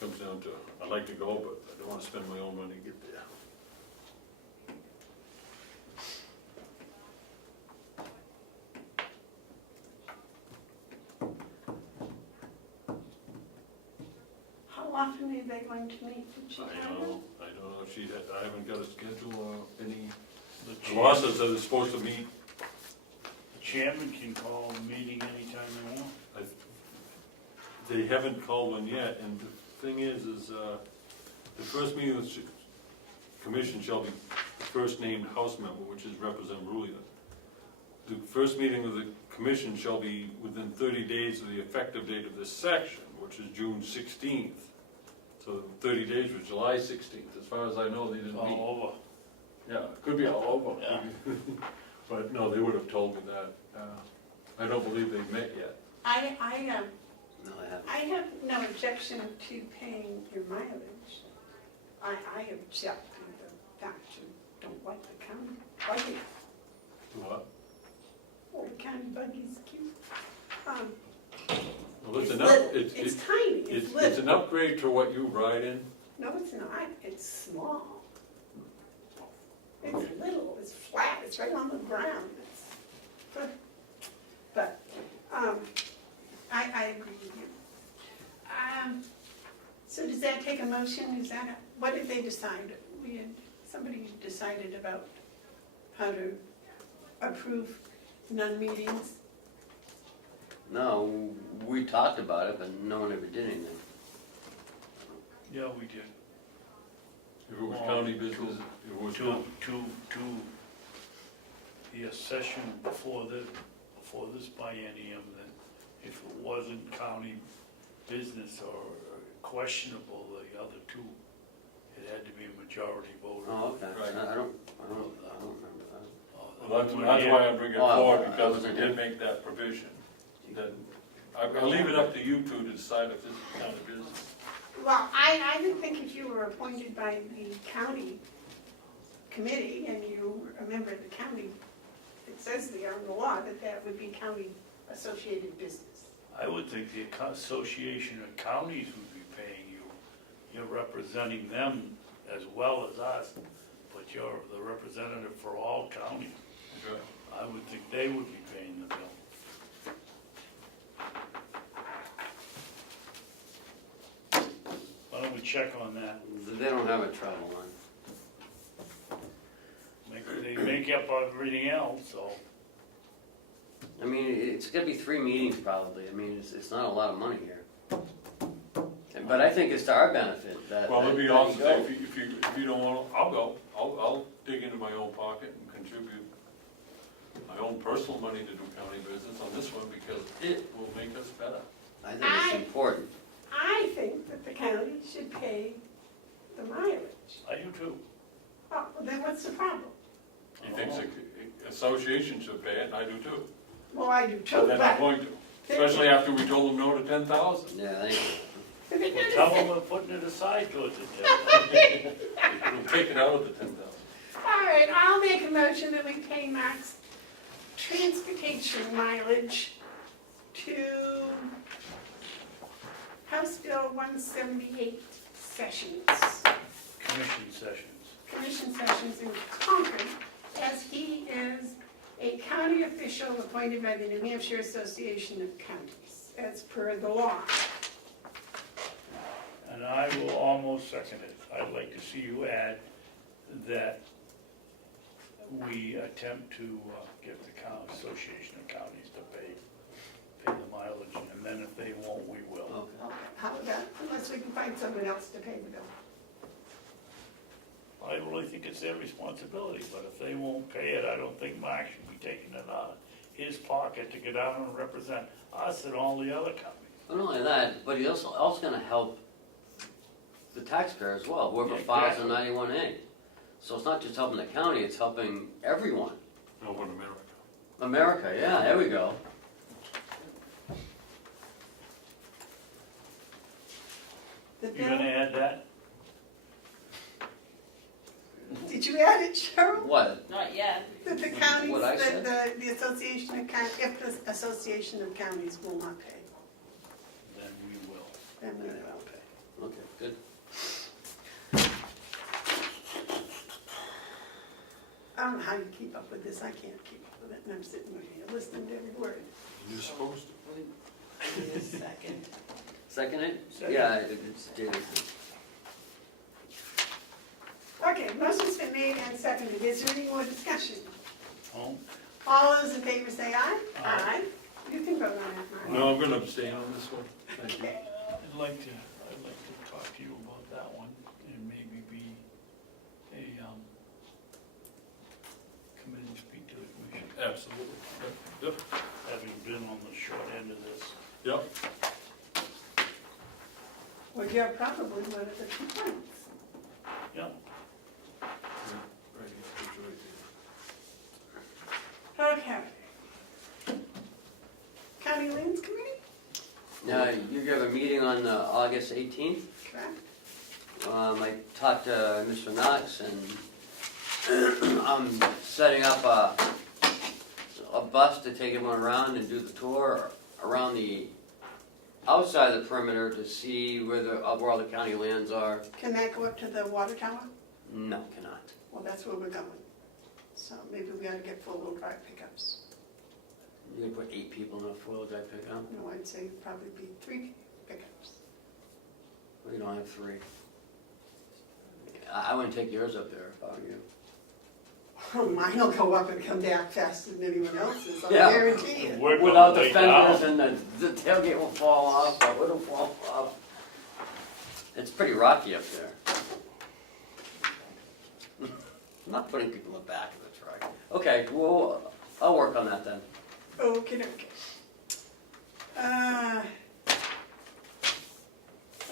comes down to, I'd like to go, but I don't want to spend my own money to get there. How often are they going to meet? Did she tell you? I don't don't know if she had, I haven't got a schedule or any, The the law chairman- says that it's supposed to meet, The chairman can call a meeting anytime they want. they haven't called one yet, and the thing is, the first meeting of the commission shall be the first named House member, which is Representative Rulia. The first meeting of the commission shall be within 30 days of the effective date of this section, which is June 16th. So 30 days was July 16th, as far as I know, they It's didn't meet. all over. Yeah, it could be all over. Yeah. But no, they would have told me that. I don't believe they've met yet. I No, I haven't. I have no objection to paying your mileage. I object to the fact you don't like the county buggy. What? Oh, the county buggy's cute. Well, it's It's enough, little. it's, It's it's, tiny, it's it's little. an upgrade to what you ride in. No, it's not, it's small. It's little, it's flat, it's right on the ground. But, I agree with you. So does that take a motion? Is that, what did they decide? Somebody decided about how to approve non-meetings? No, we talked about it, but no one ever did anything. Yeah, we did. If it was county business, it was not. To the session before this biennium, that if it wasn't county business or questionable, the other two, it had to be a majority vote. Oh, okay. Right. I don't remember that. Well, that's why I bring it Oh, I- forward, I because wasn't we did here. make that provision. That, I leave it up to you two to decide if this is county business. Well, I would think if you were appointed by the county committee and you were a member of the county, it says there in the law that would be county associated business. I would think the Association of Counties would be paying you. You're representing them as well as us, but you're the representative for all counties. Okay. I would think they would be paying the bill. Why don't we check on that? They don't have a travel line. They make up everything else, so. I mean, it's gonna be 3 meetings probably. I mean, it's not a lot of money here. But I think it's to our benefit that. Well, it'd be that awesome, you go. if you don't want to, I'll go. I'll dig into my own pocket and contribute my own personal money to do county business on this one, because it will make us better. I think it's important. I think that the county should pay the mileage. I do too. Oh, well, then what's the problem? He thinks the association should pay it, and I do too. Well, I do But too, they're not but. going to, especially after we told them no to 10,000. Yeah, thank you. But they're Well, gonna tell say- them we're putting it aside towards it. We'll take it out of the 10,000. All right, I'll make a motion that we pay Mark's transportation mileage to House Bill 178 sessions, Commission sessions. commission sessions in Concord, as he is a county official appointed by the New Hampshire Association of Counties, as per the law. And I will almost second it. I'd like to see you add that we attempt to get the Association of Counties to pay the mileage, and then if they won't, we will. Okay. How about, unless we can find someone else to pay the bill. I really think it's their responsibility, but if they won't pay it, I don't think Mark should be taking it out of his pocket to get out and represent us and all the other counties. Not only that, but he's also gonna help the taxpayer as well, whoever Yeah, files a exactly. 91A. So it's not just helping the county, it's helping everyone. No, in America. America, yeah, there we go. The You bill, gonna add that? did you add it, Cheryl? What? Not yet. That the counties, What I that the Association of Counties, if the Association of Counties will not pay, Then we will. then we will pay. Okay, good. I don't know how you keep up with this, I can't keep up with it, and I'm sitting here listening to every word. You're supposed to. Second. Second it? Second. Yeah, it's Jason. Motion's been made and seconded. Is there any more discussion? Oh, All those in favor say aye. Aye. You can vote on that, Mark. No, I'm gonna abstain on this one. Thank you. I'd like to talk to you about that one and maybe come in and speak to the commission, Absolutely. Yep, having been on the short end of this. yep. Well, you're probably one of the complaints. Yeah, Right, it's right Okay. County Lands Committee, Now, you have a meeting on August 18th. correct? I talked to Mr. Knox, and I'm setting up a bus to take him around and do the tour around the outside of the perimeter to see where all the county lands are. Can that go up to the water tower? No, cannot. Well, that's where we're going. So maybe we ought to get four-wheel drive pickups. You can put 8 people in a four-wheel drive pickup. No, I'd say probably be 3 pickups. We don't have 3. I wouldn't take yours up there if I were you. Oh, mine will go up and come back faster than anyone else's, I Yeah. guarantee you. we're Without gonna the lay fenders down. and the tailgate will fall off, or it'll fall off. It's pretty rocky up there. I'm not putting people in the back of the truck. Okay, well, I'll work on that then. Okey-dokey.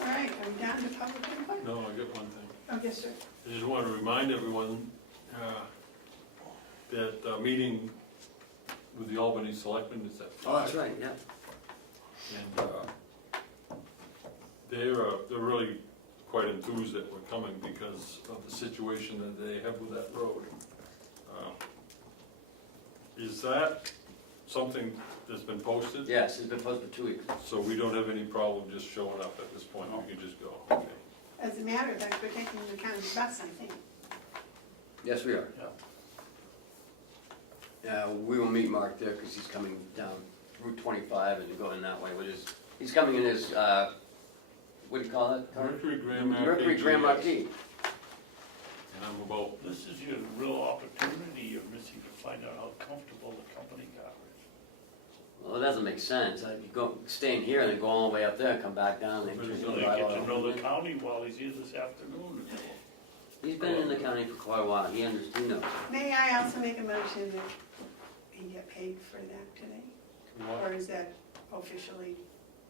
All right, are we down to public input? there. No, I got one thing. Oh, yes, sir. I just want to remind everyone that meeting with the Albany Selectmen is at 5. Oh, that's right, yeah. And they're really quite enthused that we're coming because of the situation that they have with that road. Is that something that's been posted? Yes, it's been posted for 2 weeks. So we don't have any problem just showing up at this point, we can just go, okay. As a matter of fact, we're taking the county bus, I think. Yes, we are. We will meet Mark there because he's coming down Route 25 and going that way with his, he's coming in his, what do you call it? Mercury Grand Marquis. Mercury Grand Marquis. And I'm about, This is your real opportunity you're missing to find out how comfortable the company car is. Well, it doesn't make sense. You go, stay in here and then go all the way up there and come back down and But then it's So turn they the get bylaw to know over. the county while he's here this afternoon. He's been in the county for quite a while. He knows. May I also make a motion that he get paid for that today? Or is that officially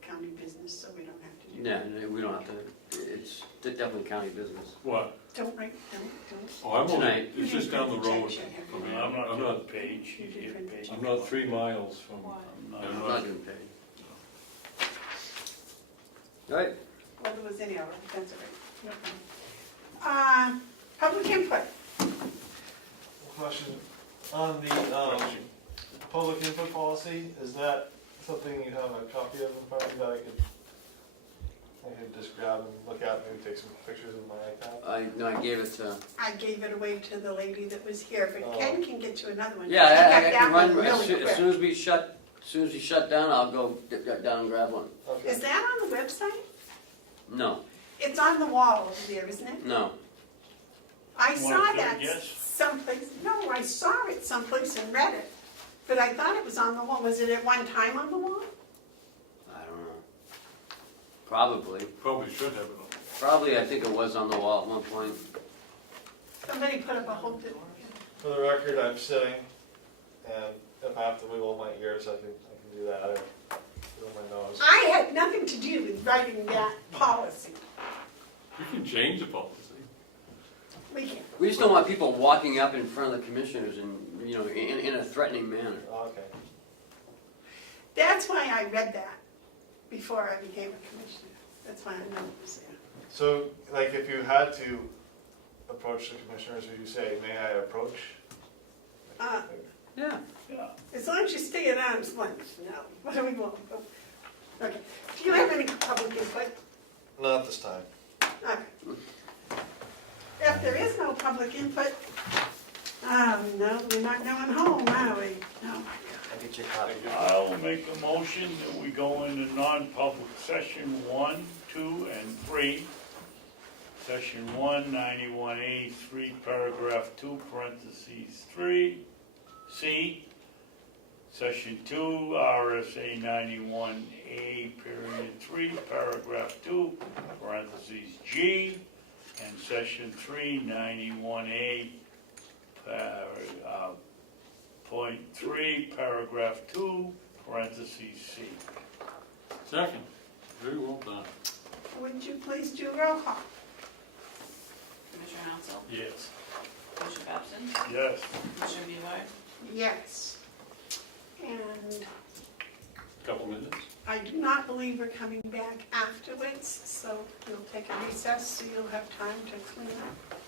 county business, so we don't have to do that? Yeah, we don't have to. It's definitely county business. what? Don't. Oh, I'm only, Tonight. it's just down the road Check. from me. I'm not I'm getting not, paid, she's getting paid. I'm not 3 miles from, Why? I'm I'm not- not getting paid. All right. Well, there was any other, that's all right. No problem. Public input. Question, on the, public input policy, is that something you have a copy of in front of you that I could just grab and look at, maybe take some pictures with my iPad? I gave it to. I gave it away to the lady that was here, but Ken can get you another one. Yeah, She got I that can one run really as quick. soon as we shut. As soon as he shut down, I'll go get down and grab one. Okay. Is that on the website? No, It's on the wall over there, isn't it? no. I You saw want a that third guess? someplace, no, I saw it someplace and read it, but I thought it was on the wall. Was it at one time on the wall? I don't know. Probably. probably should have it on. Probably. I think it was on the wall at one point. Somebody put up a whole, For the record, I'm sitting, and if I have to wiggle my ears, I can do that, or wiggle my nose. I had nothing to do with writing that policy. You can change the policy. We can't. We just don't want people walking up in front of the commissioners and in a threatening manner. Okay. That's why I read that before I became a commissioner. That's why I know it was there. So, like, if you had to approach the commissioners, would you say, may I approach? Yeah. Yeah. As long as you stay at arm's length, no. What do we want? Okay. Do you have any public input? Not this time. Okay. If there is no public input, no, we're not going home, are we? Oh, my God. I'll get you a copy. I'll make a motion that we go into non-public session 1, 2, and 3 Section 191A3, paragraph 2, parentheses 3, C. Section 2, RSA 91A, period 3, paragraph 2, parentheses G. And Section 391A, point 3, paragraph 2, parentheses C. Second, very well done. Would you please do roll call? Commissioner Hounsell, Yes. Commissioner Babson, Yes. Commissioner Bevard, Yes. And Couple minutes? I do not believe we're coming back afterwards, so we'll take a recess so you'll have time to clean up.